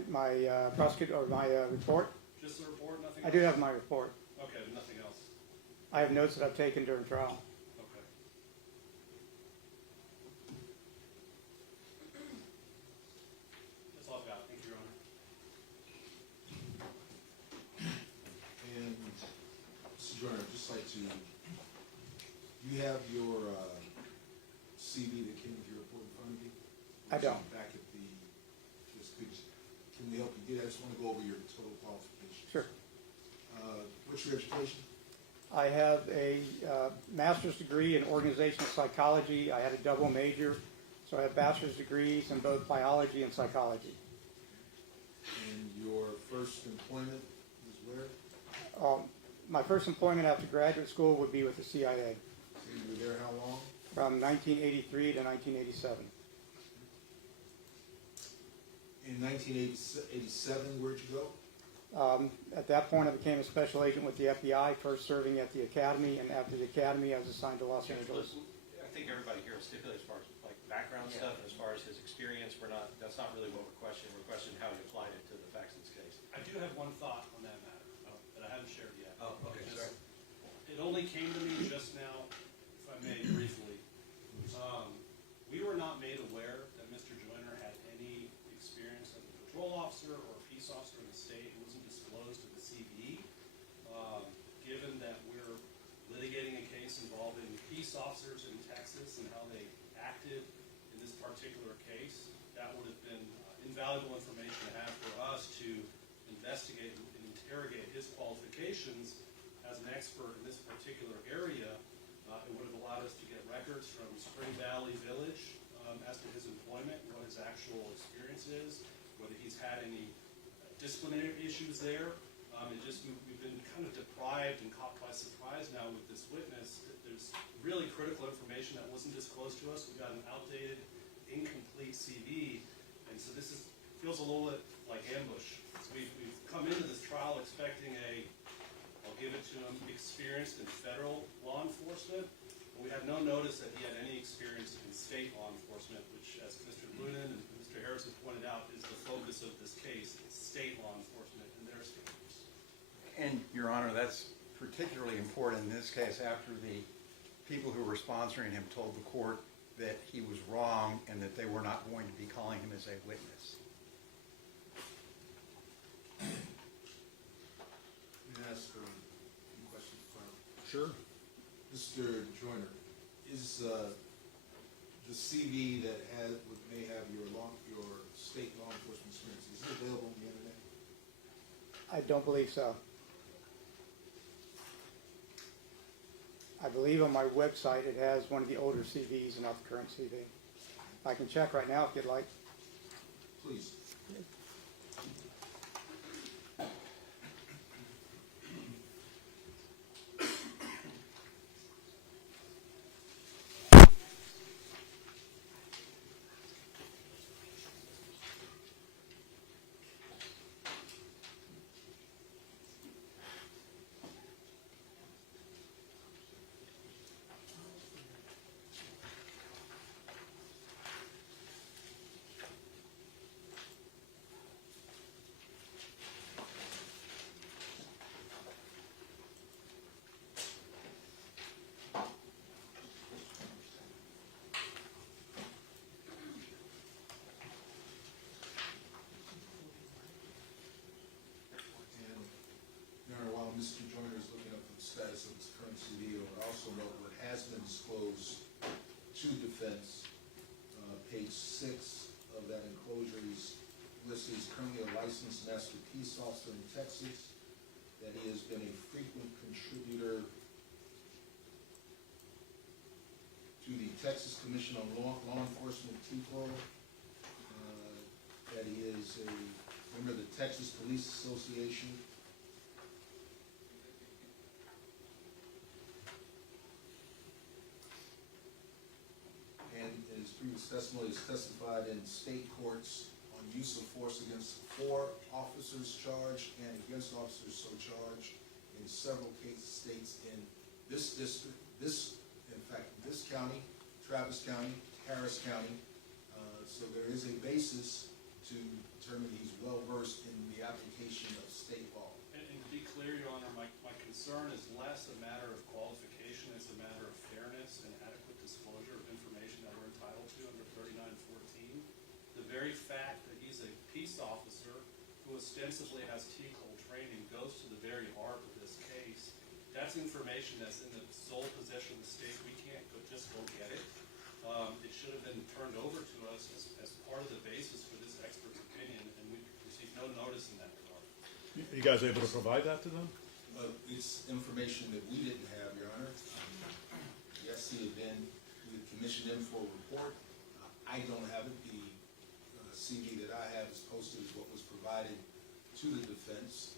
prosecutor, or my report, Just the report, nothing I else? do have my report. Okay, but nothing else. I have notes that I've taken during trial. Okay. That's all I've got. Thank you, Your Honor. And, Mr. Joyner, I'd just like to, you have your CV that came with your report in front of you? I don't. Back at the, just could, can we help you get, I just want to go over your total qualifications. Sure. What's your education? I have a master's degree in organizational psychology. I had a double major, so I have bachelor's degrees in both biology and psychology. And your first employment was where? My first employment after graduate school would be with the CIA So you were there how long? from 1983 to 1987. In 1987, where'd you go? At that point, I became a special agent with the FBI, first serving at the academy, and after the academy, I was assigned to Los Angeles. I think everybody here will stipulate as far as like background Yeah. stuff, and as far as his experience, that's not really what we're questioning. We're questioning how he applied it to the facts of this case. I do have one thought on that matter that I haven't shared yet. Oh, okay, Just- sorry. It only came to me just now, if I may briefly. We were not made aware that Mr. Joyner had any experience as a patrol officer or a peace officer in the state. It wasn't disclosed to the CBE. Given that we're litigating a case involving peace officers in Texas and how they acted in this particular case, that would have been invaluable information to have for us to investigate and interrogate his qualifications as an expert in this particular area. It would have allowed us to get records from Spring Valley Village as to his employment, what his actual experience is, whether he's had any disciplinary issues there. We've been kind of deprived and caught by surprise now with this witness. There's really critical information that wasn't disclosed to us. We've got an outdated, incomplete CV, and so feels a little bit like ambush. So we've come into this trial expecting I'll give it to him, experienced in federal law enforcement. But we have no notice that he had any experience in state law enforcement, which, as Mr. Lunan and Mr. Harrison pointed out, is the focus of this case. It's state law enforcement and their standards. And, Your Honor, that's particularly important in this case after the people who were sponsoring him told the court that he was wrong and that they were not going to be calling him as a witness. Let me ask any questions for Sure. Mr. Joyner, is the CV that may have your state law enforcement experience, is it available on the internet? I don't believe so. I believe on my website it has one of the older CVs and not the current CV. I can check right now if you'd like. Please. While Mr. Joyner is looking up the status of his current CV, I would also note what has been disclosed to defense. Page 6 of that enclosure is listed as currently a licensed master peace officer in Texas, that he has been a frequent contributor to the Texas Commission on Law Enforcement, TCLO, that he is a member of the Texas Police Association, and in his previous testimony has testified in state courts on use of force against 4 officers charged and against officers so charged in several cases, states in this district, in fact, this county, Travis County, Harris County. So there is a basis to determine he's well-versed in the application of state law. And to be clear, Your Honor, my concern is less a matter of qualification, it's a matter of fairness and adequate disclosure of information that we're entitled to under 3914. The very fact that he's a peace officer who ostensibly has TCLO training goes to the very heart of this case. That's information that's in the sole possession of the state. We can't just go get it. It should have been turned over to us as part of the basis for this expert's opinion, and we received no notice in that regard. You guys able to provide that to them? It's information that we didn't have, Your Honor. Yes, he had been, we commissioned him for a report. I don't have it. The CV that I have is posted as what was provided to the defense.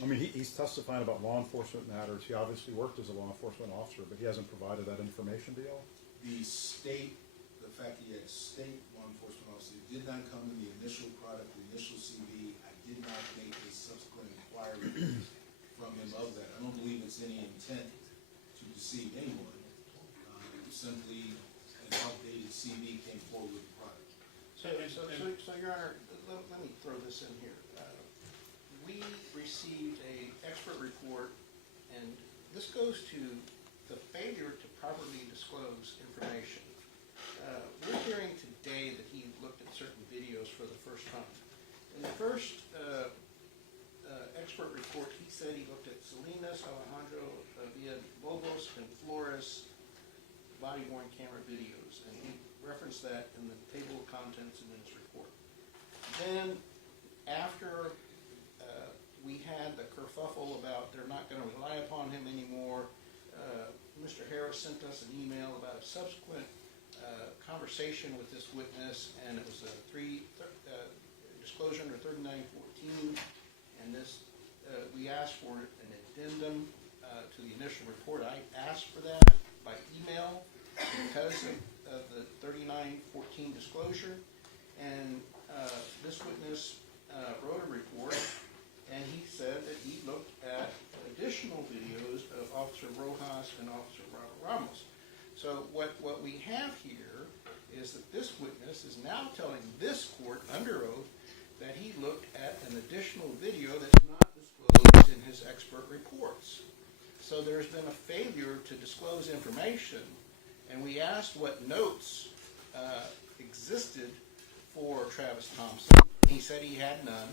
I mean, he's testifying about law enforcement matters. He obviously worked as a law enforcement officer, but he hasn't provided that information to y'all? The fact that he had state law enforcement officer did not come in the initial product, the initial CV. I did not make a subsequent inquiry from him of that. I don't believe it's any intent to deceive anyone. Simply, an outdated CV came forward with the product. So, Your Honor, let me throw this in here. We received a expert report, and this goes to the failure to properly disclose information. We're hearing today that he looked at certain videos for the first time. In the first expert report, he said he looked at Salinas, Alejandro, Villalobos, and Flores body-worn camera videos, and he referenced that in the table of contents in his report. Then, after we had the kerfuffle about they're not going to rely upon him anymore, Mr. Harris sent us an email about a subsequent conversation with this witness, and it was a disclosure under 3914, and this we asked for an addendum to the initial report. I asked for that by email because of the 3914 disclosure, and this witness wrote a report, and he said that he looked at additional videos of Officer Rojas and Officer Ramos. So what we have here is that this witness is now telling this court under oath that he looked at an additional video that's not disclosed in his expert reports. So there's been a failure to disclose information, and we asked what notes existed for Travis Thompson. He said he had none,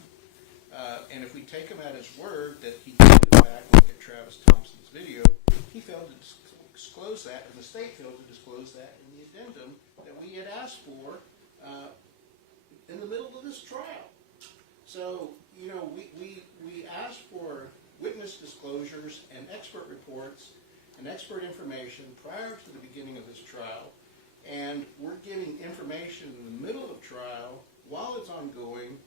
and if we take him at his word that he did in fact look at Travis Thompson's video, he failed to disclose that, and the state failed to disclose that in the addendum that we had asked for in the middle of this trial. So, you know, we asked for witness disclosures and expert reports and expert information prior to the beginning of this trial, and we're getting information in the middle of trial while it's ongoing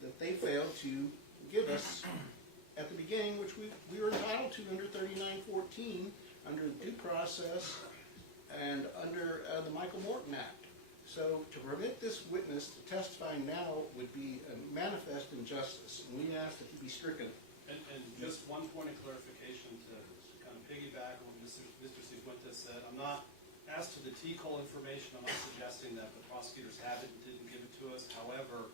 that they failed to give us at the beginning, which we were entitled to under 3914, under due process, and under the Michael Morton Act. So to permit this witness to testify now would be a manifest injustice, and we ask that he be stricken. And just one point of clarification to kind of piggyback on what Mr. Cifuentes said. I'm not, as to the TCOL information, I'm not suggesting that the prosecutors have it and didn't give it to us. However,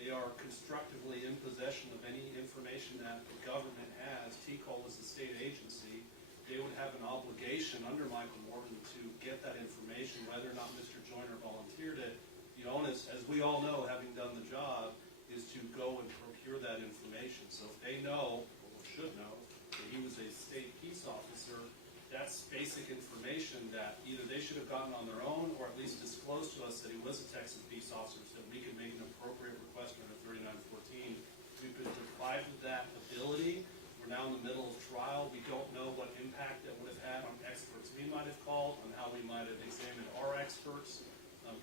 they are constructively in possession of any information that the government has. TCOL is a state agency. They would have an obligation under Michael Morton to get that information, whether or not Mr. Joyner volunteered it. The onus, as we all know, having done the job, is to go and procure that information. So if they know, or should know, that he was a state peace officer, that's basic information that either they should have gotten on their own or at least disclosed to us that he was a Texas peace officer so that we could make an appropriate request under 3914. We've been deprived of that ability. We're now in the middle of trial. We don't know what impact that would have had on experts we might have called, on how we might have examined our experts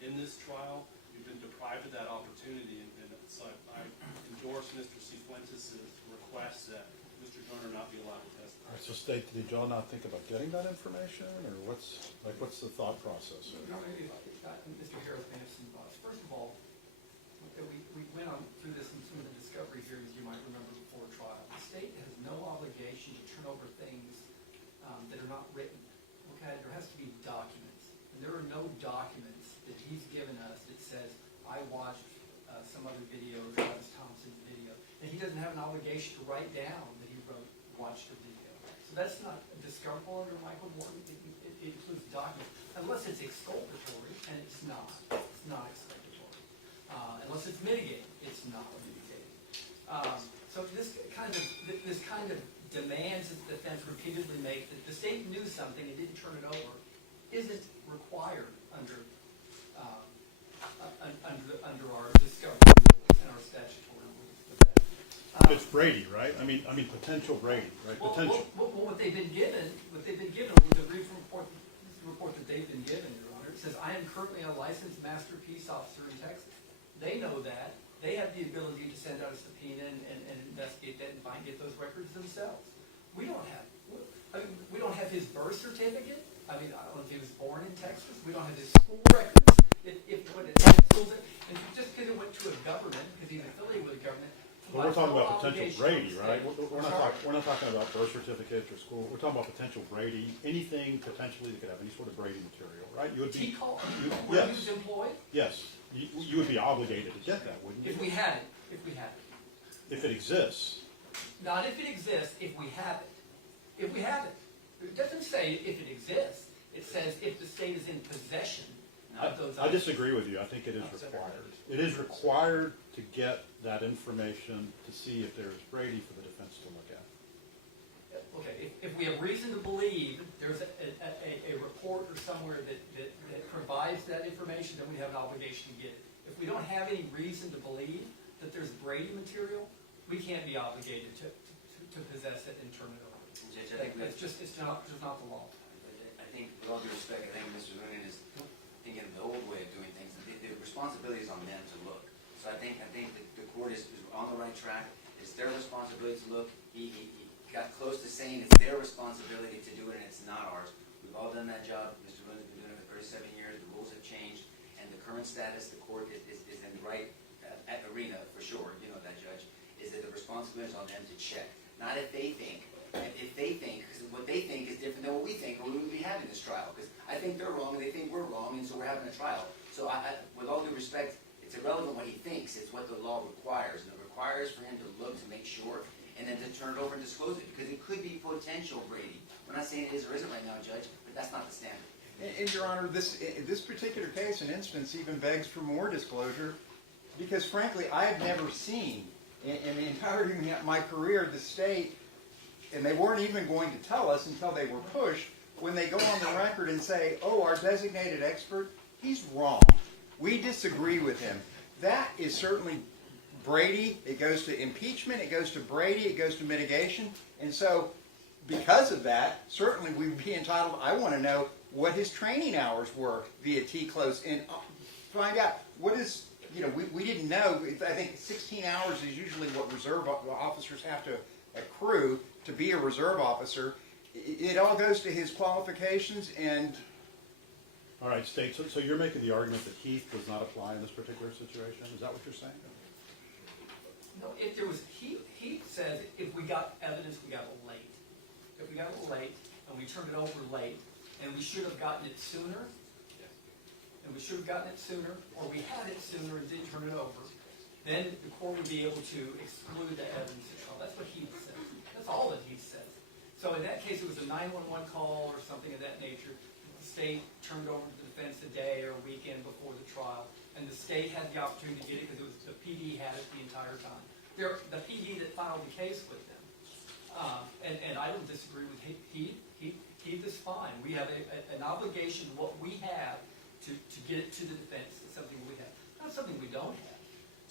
in this trial. We've been deprived of that opportunity, and so I endorse Mr. Cifuentes' request that Mr. Joyner not be allowed to testify. All right, so State, did y'all not think about getting that information, or what's the thought process? Mr. Harris may have some thoughts. First of all, we went on through this in some of the discovery hearings you might remember before trial. The state has no obligation to turn over things that are not written. Okay, there has to be documents, and there are no documents that he's given us that says, I watched some other video, Travis Thompson's video, and he doesn't have an obligation to write down that he watched the video. So that's not discoverable under Michael Morton. It includes documents, unless it's exculpatory, and it's not. It's not exculpatory. Unless it's mitigating, it's not mitigating. So this kind of demands that the defense repeatedly make that the state knew something and didn't turn it over isn't required under our discovery rules and our statutory rules for that. It's Brady, right? I mean potential Brady, right? Potential. Well, what they've been given with the brief report that they've been given, Your Honor, it says, I am currently a licensed master peace officer in Texas. They know that. They have the ability to send out a subpoena and investigate that and get those records themselves. We don't have. We don't have his birth certificate. I mean, I don't know if he was born in Texas. We don't have his school records. If what it schools, and just because it went to a government, because he's affiliated with a government, But we're talking about potential obligation Brady, on the right? state. We're not talking about birth certificates or school. We're talking about potential Brady, anything potentially that could have any sort of Brady material, right? You would be, T-call, you- were yes. you employed? yes, you would be obligated to get that, wouldn't you? If we had it. If it exists. Not if it exists, if we have it. If we have it. It doesn't say if it exists, it says if the state is in possession of those I items. disagree with you. I think it is required. It is required to get that information to see if there is Brady for the defense to look at. Okay, if we have reason to believe there's a report or somewhere that provides that information, then we have an obligation to get it. If we don't have any reason to believe that there's Brady material, we can't be obligated to possess it and turn it over. Judge, I think It's not the law. I think, with all due respect, I think Mr. Noonan is thinking of the old way of doing things. The responsibility is on them to look. So I think that the court is on the right track. It's their responsibility to look. He got close to saying it's their responsibility to do it, and it's not ours. We've all done that job. Mr. Noonan's been doing it for 37 years. The rules have changed, and the current status, the court is in the right arena for sure. You know that, Judge. Is that the responsibility is on them to check, not if they think. If they think, because what they think is different than what we think, or we would be having this trial. Because I think they're wrong, and they think we're wrong, and so we're having a trial. So with all due respect, it's irrelevant what he thinks. It's what the law requires, and it requires for him to look to make sure, and then to turn it over and disclose it, because it could be potential Brady. We're not saying it is or isn't right now, Judge, but that's not the standard. And Your Honor, this particular case and instance even begs for more disclosure, because frankly, I have never seen in the entirety of my career the state, and they weren't even going to tell us until they were pushed, when they go on the record and say, oh, our designated expert, he's wrong. We disagree with him. That is certainly Brady. It goes to impeachment. It goes to Brady. It goes to mitigation. And so because of that, certainly we would be entitled, I want to know what his training hours were via T-close and find out what is, we didn't know. I think 16 hours is usually what reserve officers have to accrue to be a reserve officer. It all goes to his qualifications and... All right, State, so you're making the argument that Heath does not apply in this particular situation? Is that what you're saying? No, if there was, he said if we got evidence, we got it late. If we got it late, and we turned it over late, and we should have gotten it sooner, or we had it sooner and didn't turn it over, then the court would be able to exclude the evidence at trial. That's what he says. That's all that he says. So in that case, it was a 911 call or something of that nature. The state turned over to the defense a day or a weekend before the trial, and the state had the opportunity to get it because the PD had it the entire time. The PD that filed the case with them. And I don't disagree with Heath. Heath is fine. We have an obligation, what we have, to get it to the defense. It's something we have. Not something we don't have.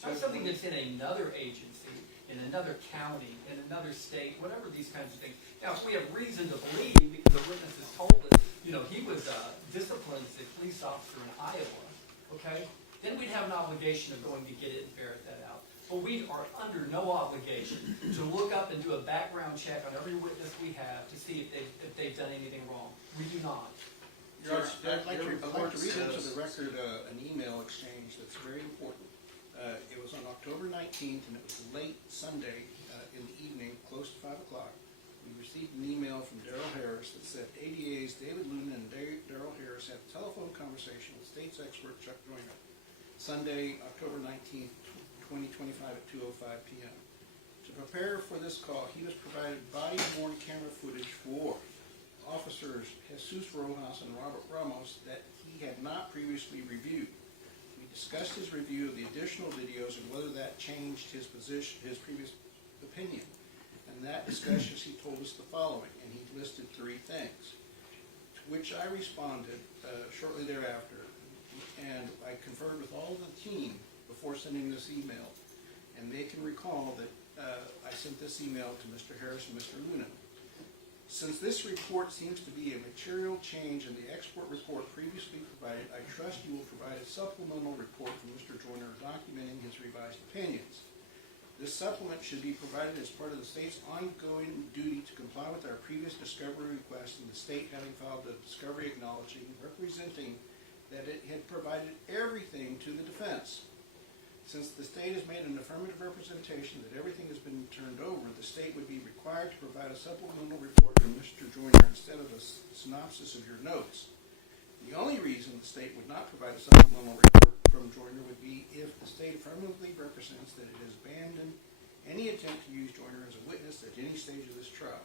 Not something that's in another agency, in another county, in another state, whatever these kinds of things. Now, if we have reason to believe, because the witnesses told us, he was disciplined as a police officer in Iowa, okay? Then we'd have an obligation of going to get it and ferret that out. But we are under no obligation to look up and do a background check on every witness we have to see if they've done anything wrong. We do not. Your Honor, I'd like to read into the record an email exchange that's very important. It was on October 19th, and it was late Sunday in the evening, close to 5 o'clock. We received an email from Darrell Harris that said ADA's David Luna and Darrell Harris had a telephone conversation with state's expert Chuck Joyner, Sunday, October 19th, 2025 at 2:05 p.m. To prepare for this call, he was provided body-worn camera footage for officers Jesus Rojas and Robert Ramos that he had not previously reviewed. We discussed his review of the additional videos and whether that changed his position, his previous opinion. And that discussion, he told us the following, and he listed 3 things, to which I responded shortly thereafter, and I conferred with all the team before sending this email, and they can recall that I sent this email to Mr. Harris and Mr. Luna. Since this report seems to be a material change in the expert report previously provided, I trust you will provide a supplemental report from Mr. Joyner documenting his revised opinions. This supplement should be provided as part of the state's ongoing duty to comply with our previous discovery request, and the state having filed a discovery acknowledging, representing that it had provided everything to the defense. Since the state has made an affirmative representation that everything has been turned over, the state would be required to provide a supplemental report from Mr. Joyner instead of a synopsis of your notes. The only reason the state would not provide a supplemental report from Joyner would be if the state affirmatively represents that it has abandoned any attempt to use Joyner as a witness at any stage of this trial.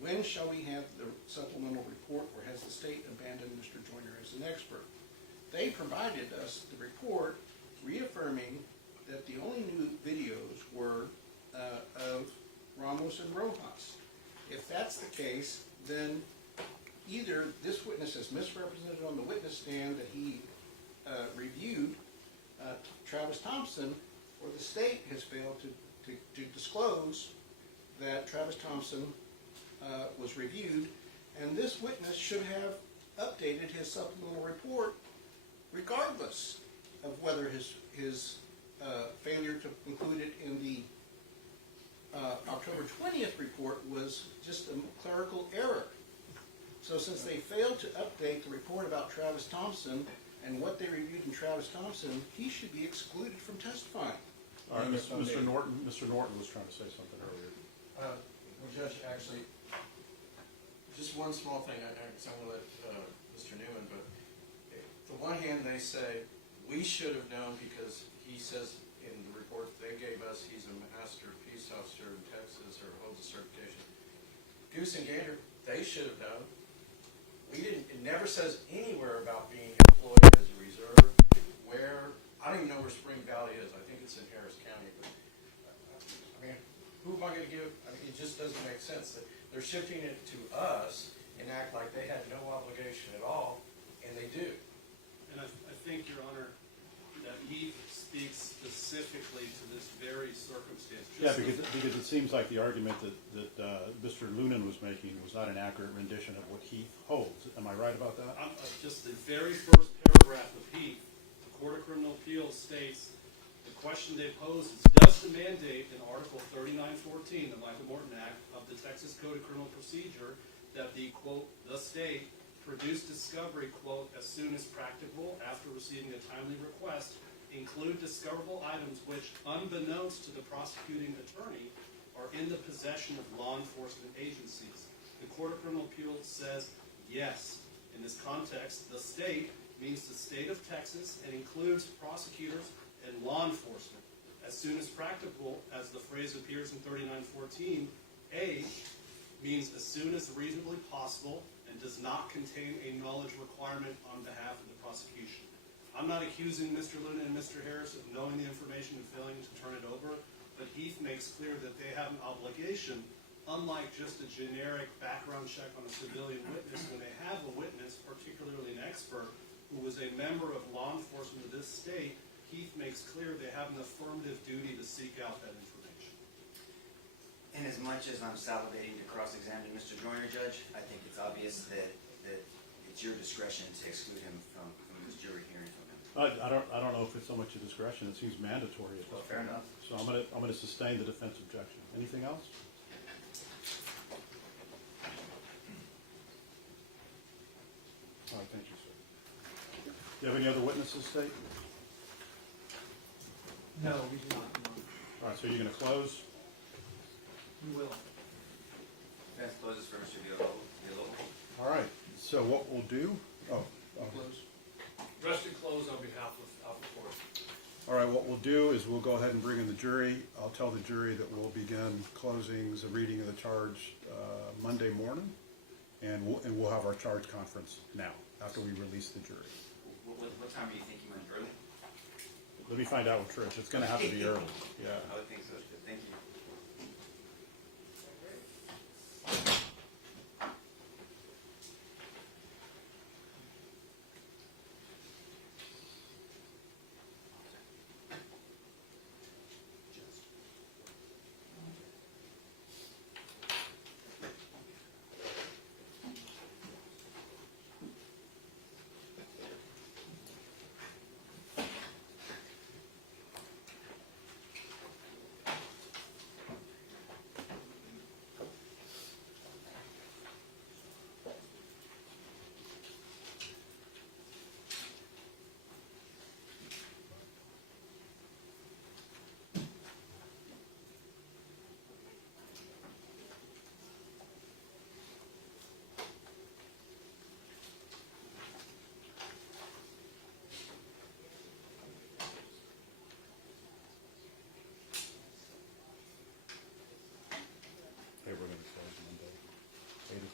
When shall we have the supplemental report, or has the state abandoned Mr. Joyner as an expert? They provided us the report reaffirming that the only new videos were of Ramos and Rojas. If that's the case, then either this witness has misrepresented on the witness stand that he reviewed Travis Thompson, or the state has failed to disclose that Travis Thompson was reviewed, and this witness should have updated his supplemental report regardless of whether his failure to include it in the October 20th report was just a clerical error. So since they failed to update the report about Travis Thompson and what they reviewed in Travis Thompson, he should be excluded from testifying. All right, Mr. Norton was trying to say something earlier. Well, Judge, actually, just one small thing, I'm going to let Mr. Newman, but on the one hand, they say, we should have known because he says in the report they gave us, he's a master peace officer in Texas or holds a certification. Goose and Gator, they should have known. We didn't, it never says anywhere about being employed as a reserve, where, I don't even know where Spring Valley is, I think it's in Harris County, but, I mean, who am I gonna give, I mean, it just doesn't make sense that they're shifting it to us and act like they had no obligation at all, and they do. And I think, Your Honor, that he speaks specifically to this very circumstance. Yeah, because it seems like the argument that Mr. Lunan was making was not an accurate rendition of what Heath holds. Am I right about that? Just the very first paragraph of Heath, the Court of Criminal Appeals states, the question they pose is, does the mandate in Article 3914, the Michael Morton Act of the Texas Code of Criminal Procedure, that the, quote, the state produce discovery, quote, as soon as practicable after receiving a timely request, include discoverable items which, unbeknownst to the prosecuting attorney, are in the possession of law enforcement agencies. The Court of Criminal Appeals says, yes. In this context, the state means the state of Texas and includes prosecutors and law enforcement. As soon as practicable, as the phrase appears in 3914, A means as soon as reasonably possible and does not contain a knowledge requirement on behalf of the prosecution. I'm not accusing Mr. Luna and Mr. Harris of knowing the information and failing to turn it over, but Heath makes clear that they have an obligation, unlike just a generic background check on a civilian witness, when they have a witness, particularly an expert, who was a member of law enforcement of this state. Heath makes clear they have an affirmative duty to seek out that information. In as much as I'm salivating to cross-examine Mr. Joyner, Judge, I think it's obvious that it's your discretion to exclude him from this jury hearing from him. I don't know if it's so much a discretion. It seems mandatory at this point. Fair enough. So I'm gonna sustain the defense objection. Anything else? All right, thank you, sir. Do you have any other witnesses, State? No, we do not, no. All right, so you're gonna close? We will. Defense closes for Mr. Villalobos. All right, so what we'll do, Rest and close on behalf of the court. all right, what we'll do is we'll go ahead and bring in the jury. I'll tell the jury that we'll begin closings, the reading of the charge Monday morning, and we'll have our charge conference now, after we release the jury. What time do you think you went early? Let me find out with Trish. It's gonna have to be early, yeah. I would think so. Thank you.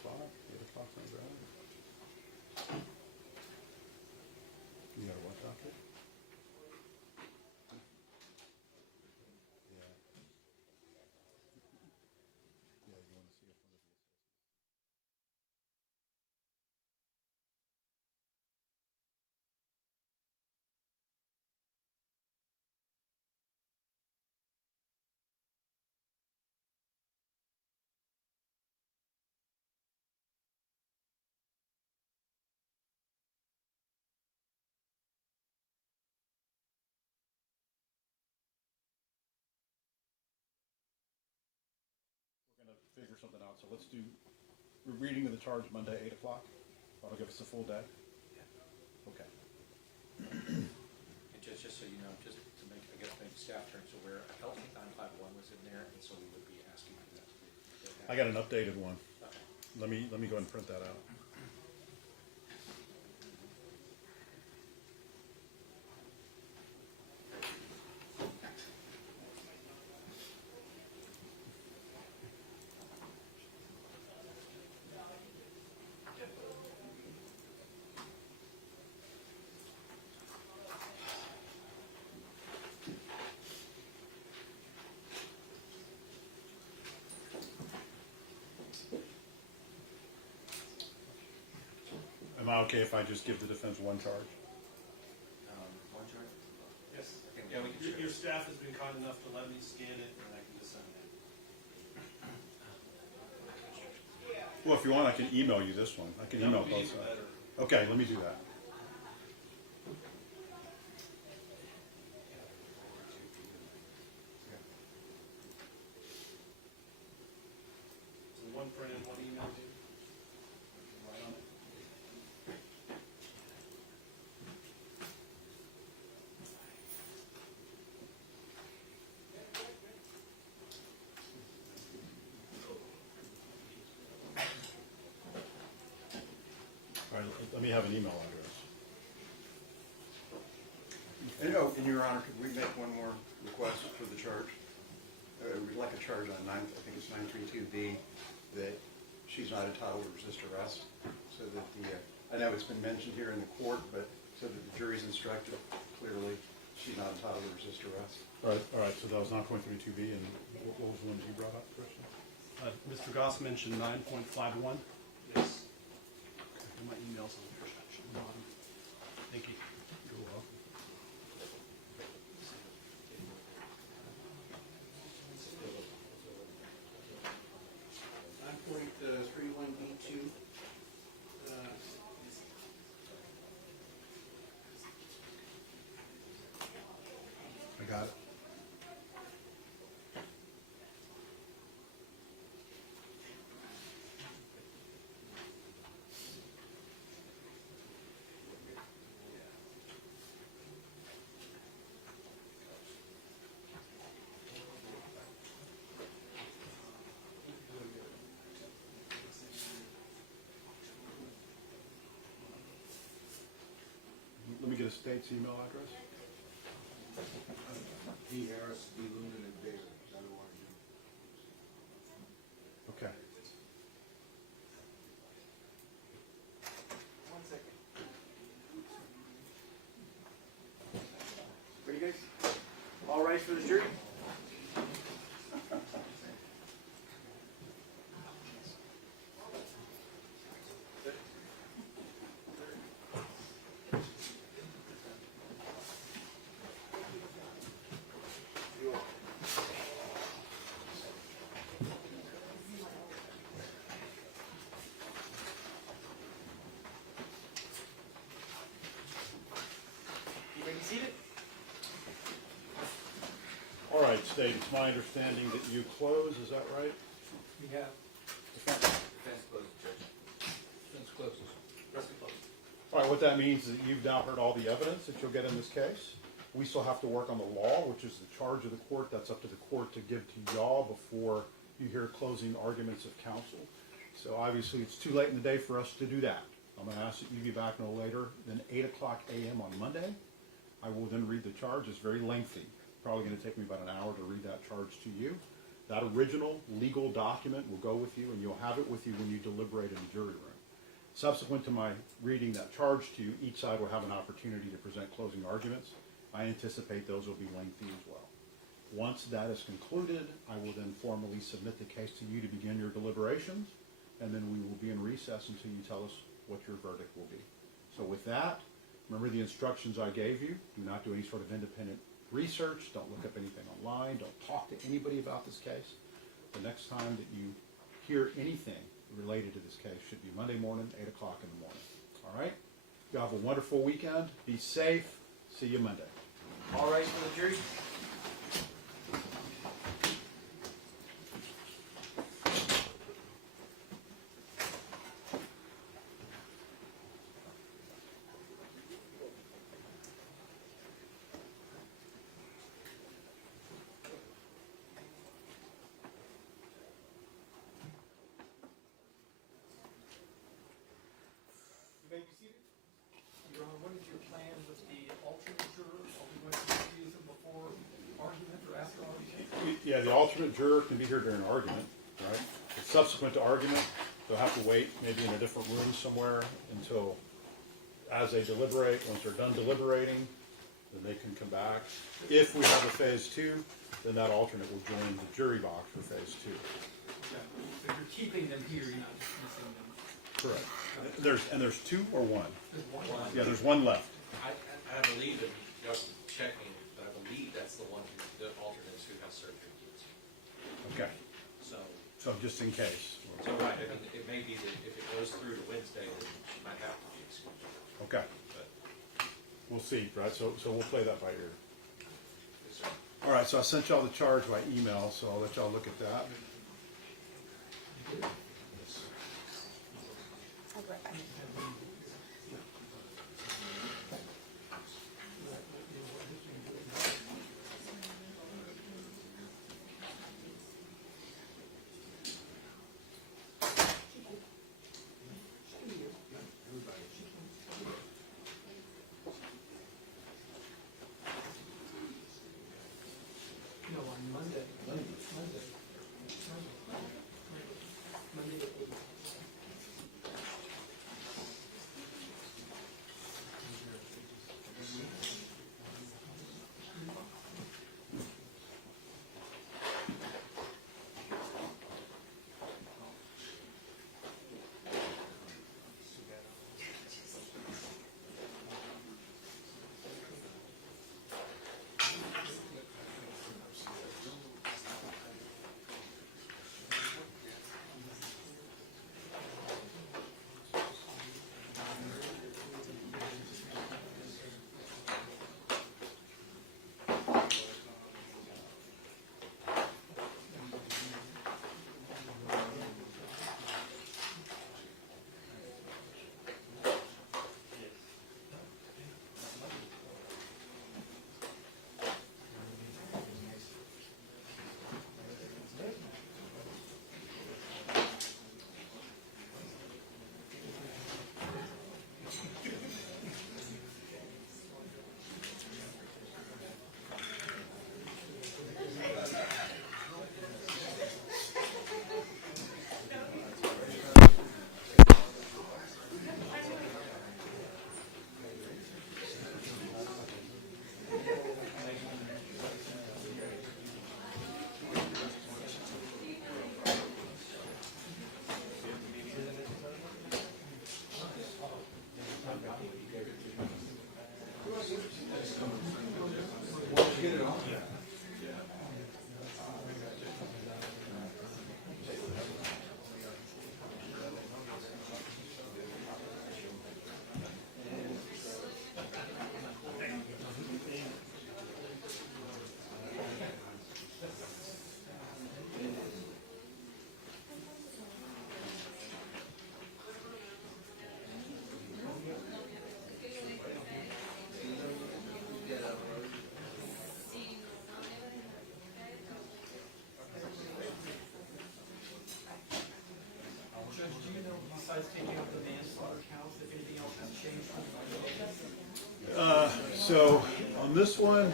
o'clock? 8 o'clock sounds right. You got a what doctor? Yeah. Yeah, you want to see if one of the We're going to figure something out, so let's do reading of the charge Monday, 8 o'clock. That'll give us a full day. Okay. And just so you know, just to make, I guess, make staff terms aware, I don't think 951 was in there, and so we would be asking for that to be. I got an updated one. Okay. Let me go ahead and print that out. Am I okay if I just give the defense one charge? One charge? Yes. Yeah, we can share. Your staff has been kind enough to let me scan it, and I can just send it. Well, if you want, I can email you this one. I can email That would be both even sides. better. Okay, let me do that. So one print and one email, dude? Right on it. All right, let me have an email address. And, oh, and Your Honor, could we make one more request for the charge? We'd like a charge on I think it's 932B, that she's not entitled to resist arrest, so that I know it's been mentioned here in the court, but so that the jury's instructed clearly she's not entitled to resist arrest. All right, so that was 9.32B, and what was the one that you brought up, Christian? Mr. Goss mentioned 9.51. Yes. And my email's on the bottom. Thank you. You're welcome. Point 31B2. I got it. Let me get a state's email address. D. Harris, D. Lumen, and David. Is that what you Okay. One second. Ready, guys? All rise for the jury. You may be seated. All right, state, it's my understanding that you close, is that right? We have. Defense closed, Judge. Defense closes. Rest closed. All right, what that means is that you've now heard all the evidence that you'll get in this case. We still have to work on the law, which is the charge of the court. That's up to the court to give to y'all before you hear closing arguments of counsel. So obviously, it's too late in the day for us to do that. I'm going to ask that you be back no later than 8 o'clock a.m. on Monday. I will then read the charge. It's very lengthy. Probably going to take me about an hour to read that charge to you. That original legal document will go with you, and you'll have it with you when you deliberate in the jury room. Subsequent to my reading that charge to you, each side will have an opportunity to present closing arguments. I anticipate those will be lengthy as well. Once that is concluded, I will then formally submit the case to you to begin your deliberations, and then we will be in recess until you tell us what your verdict will be. So with that, remember the instructions I gave you. Do not do any sort of independent research. Don't look up anything online. Don't talk to anybody about this case. The next time that you hear anything related to this case should be Monday morning, 8 o'clock in the morning. All right? You have a wonderful weekend. Be safe. See you Monday. All right, for the jury. Your Honor, what is your plan with the alternate jurors? Are we going to use them before argument or after argument? Yeah, the alternate juror can be here during argument, right? But subsequent to argument, they'll have to wait maybe in a different room somewhere until, as they deliberate, once they're done deliberating, then they can come back. If we have a phase 2, then that alternate will join the jury box for phase 2. Okay. So you're keeping them here, you're not dismissing them? Correct. There's 2 or 1? There's one. Yeah, there's 1 left. I believe, and you have to check me, but I believe that's the one, the alternates who have surgery. Okay. So, just in case. so right, I mean, it may be that if it goes through to Wednesday, then she might have to be excused. Okay. But, We'll see, right? So we'll play that by ear. yes, sir. All right, so I sent y'all the charge by email, so I'll let y'all look at that. I'll be right back. No, on Monday. Monday at 8. besides taking out the manslaughter counts, if anything else has changed from the So on this one,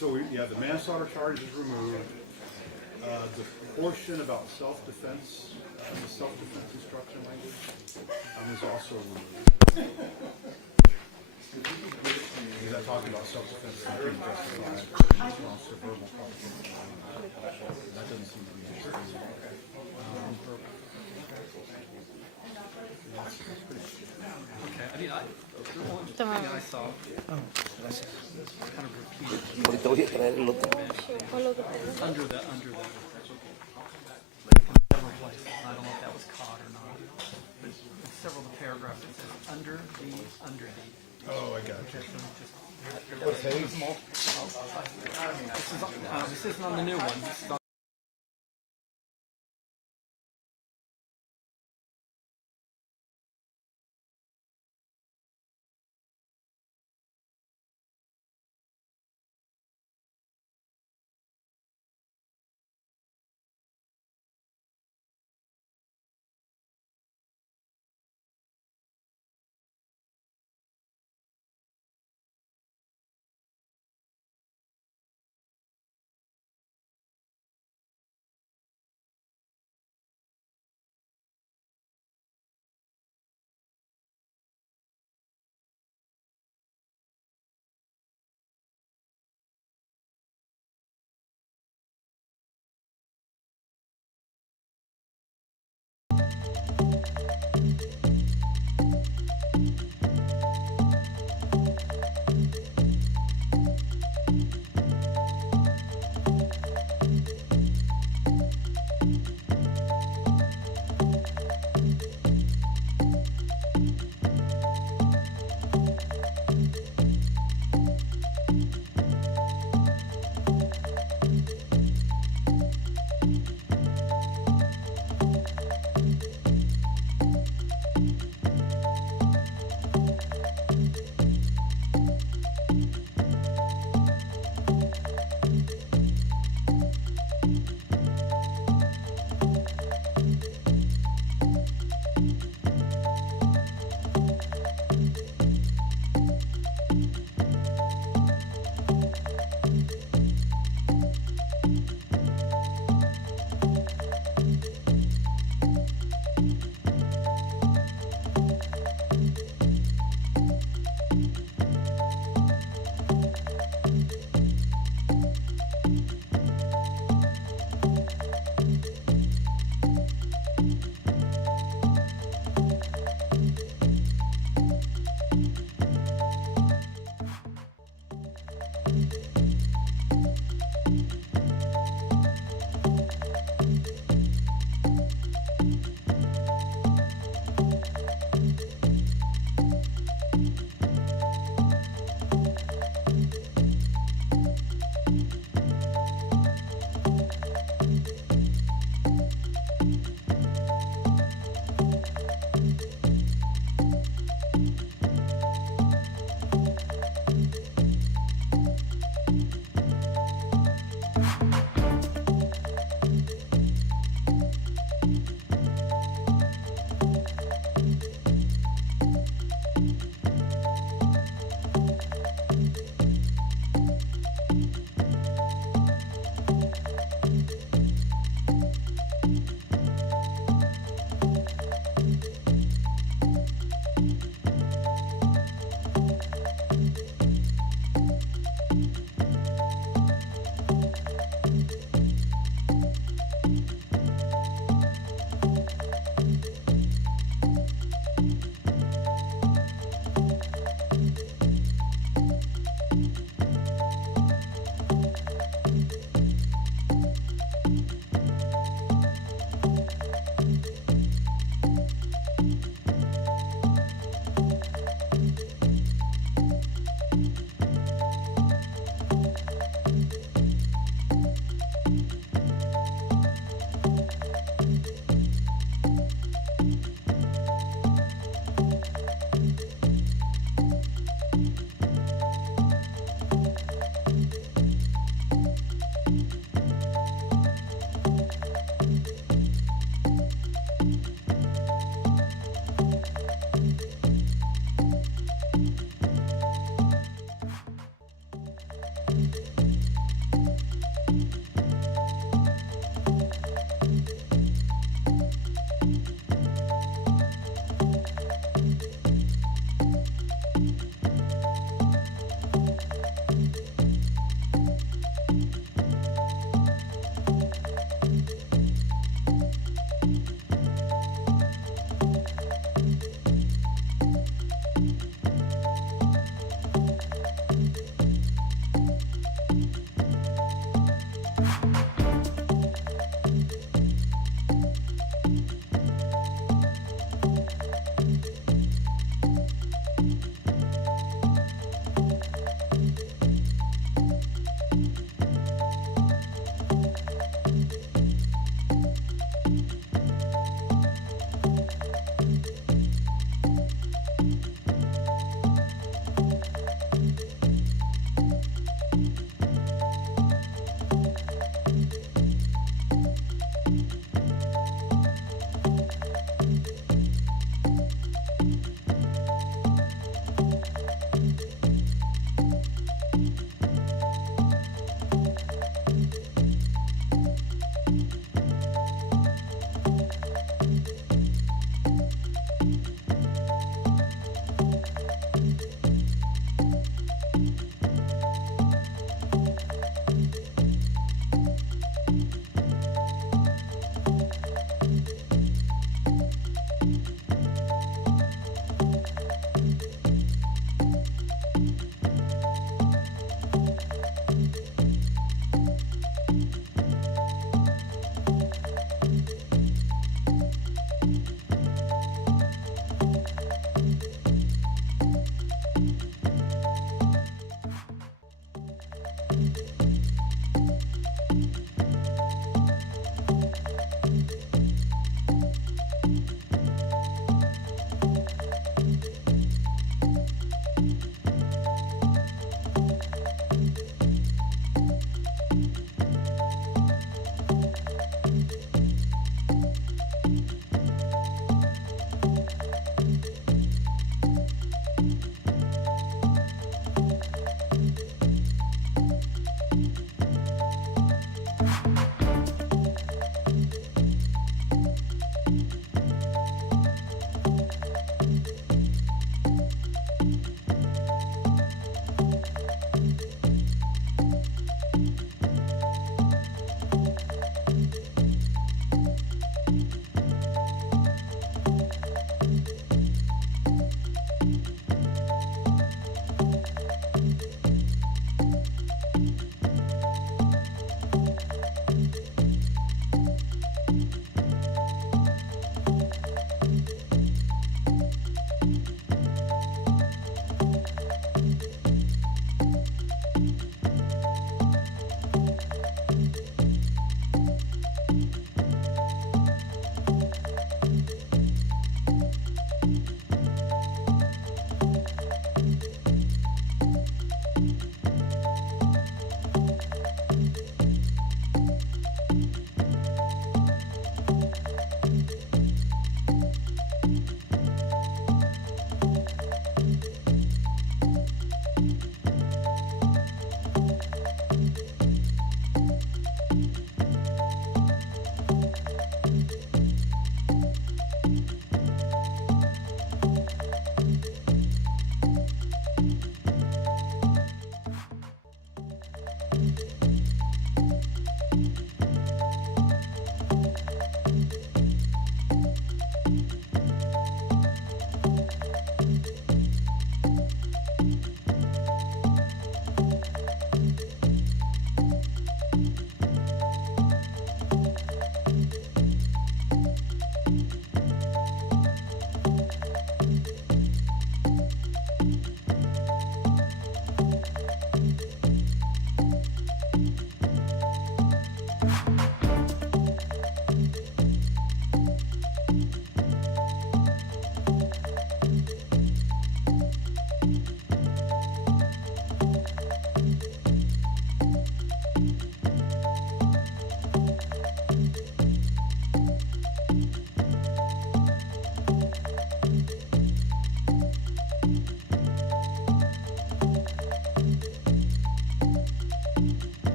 So the manslaughter charge is removed. The portion about self-defense, the self-defense instruction language, is also removed. Because I talked about self-defense being justified, also verbal provocation. That doesn't seem to be an issue. Okay, I mean, the one thing I saw kind of repeated. Under the, several places, and I don't know if that was caught or not, but in several of the paragraphs, it says under the. Oh, I got you. What page? This isn't on the new one, this is on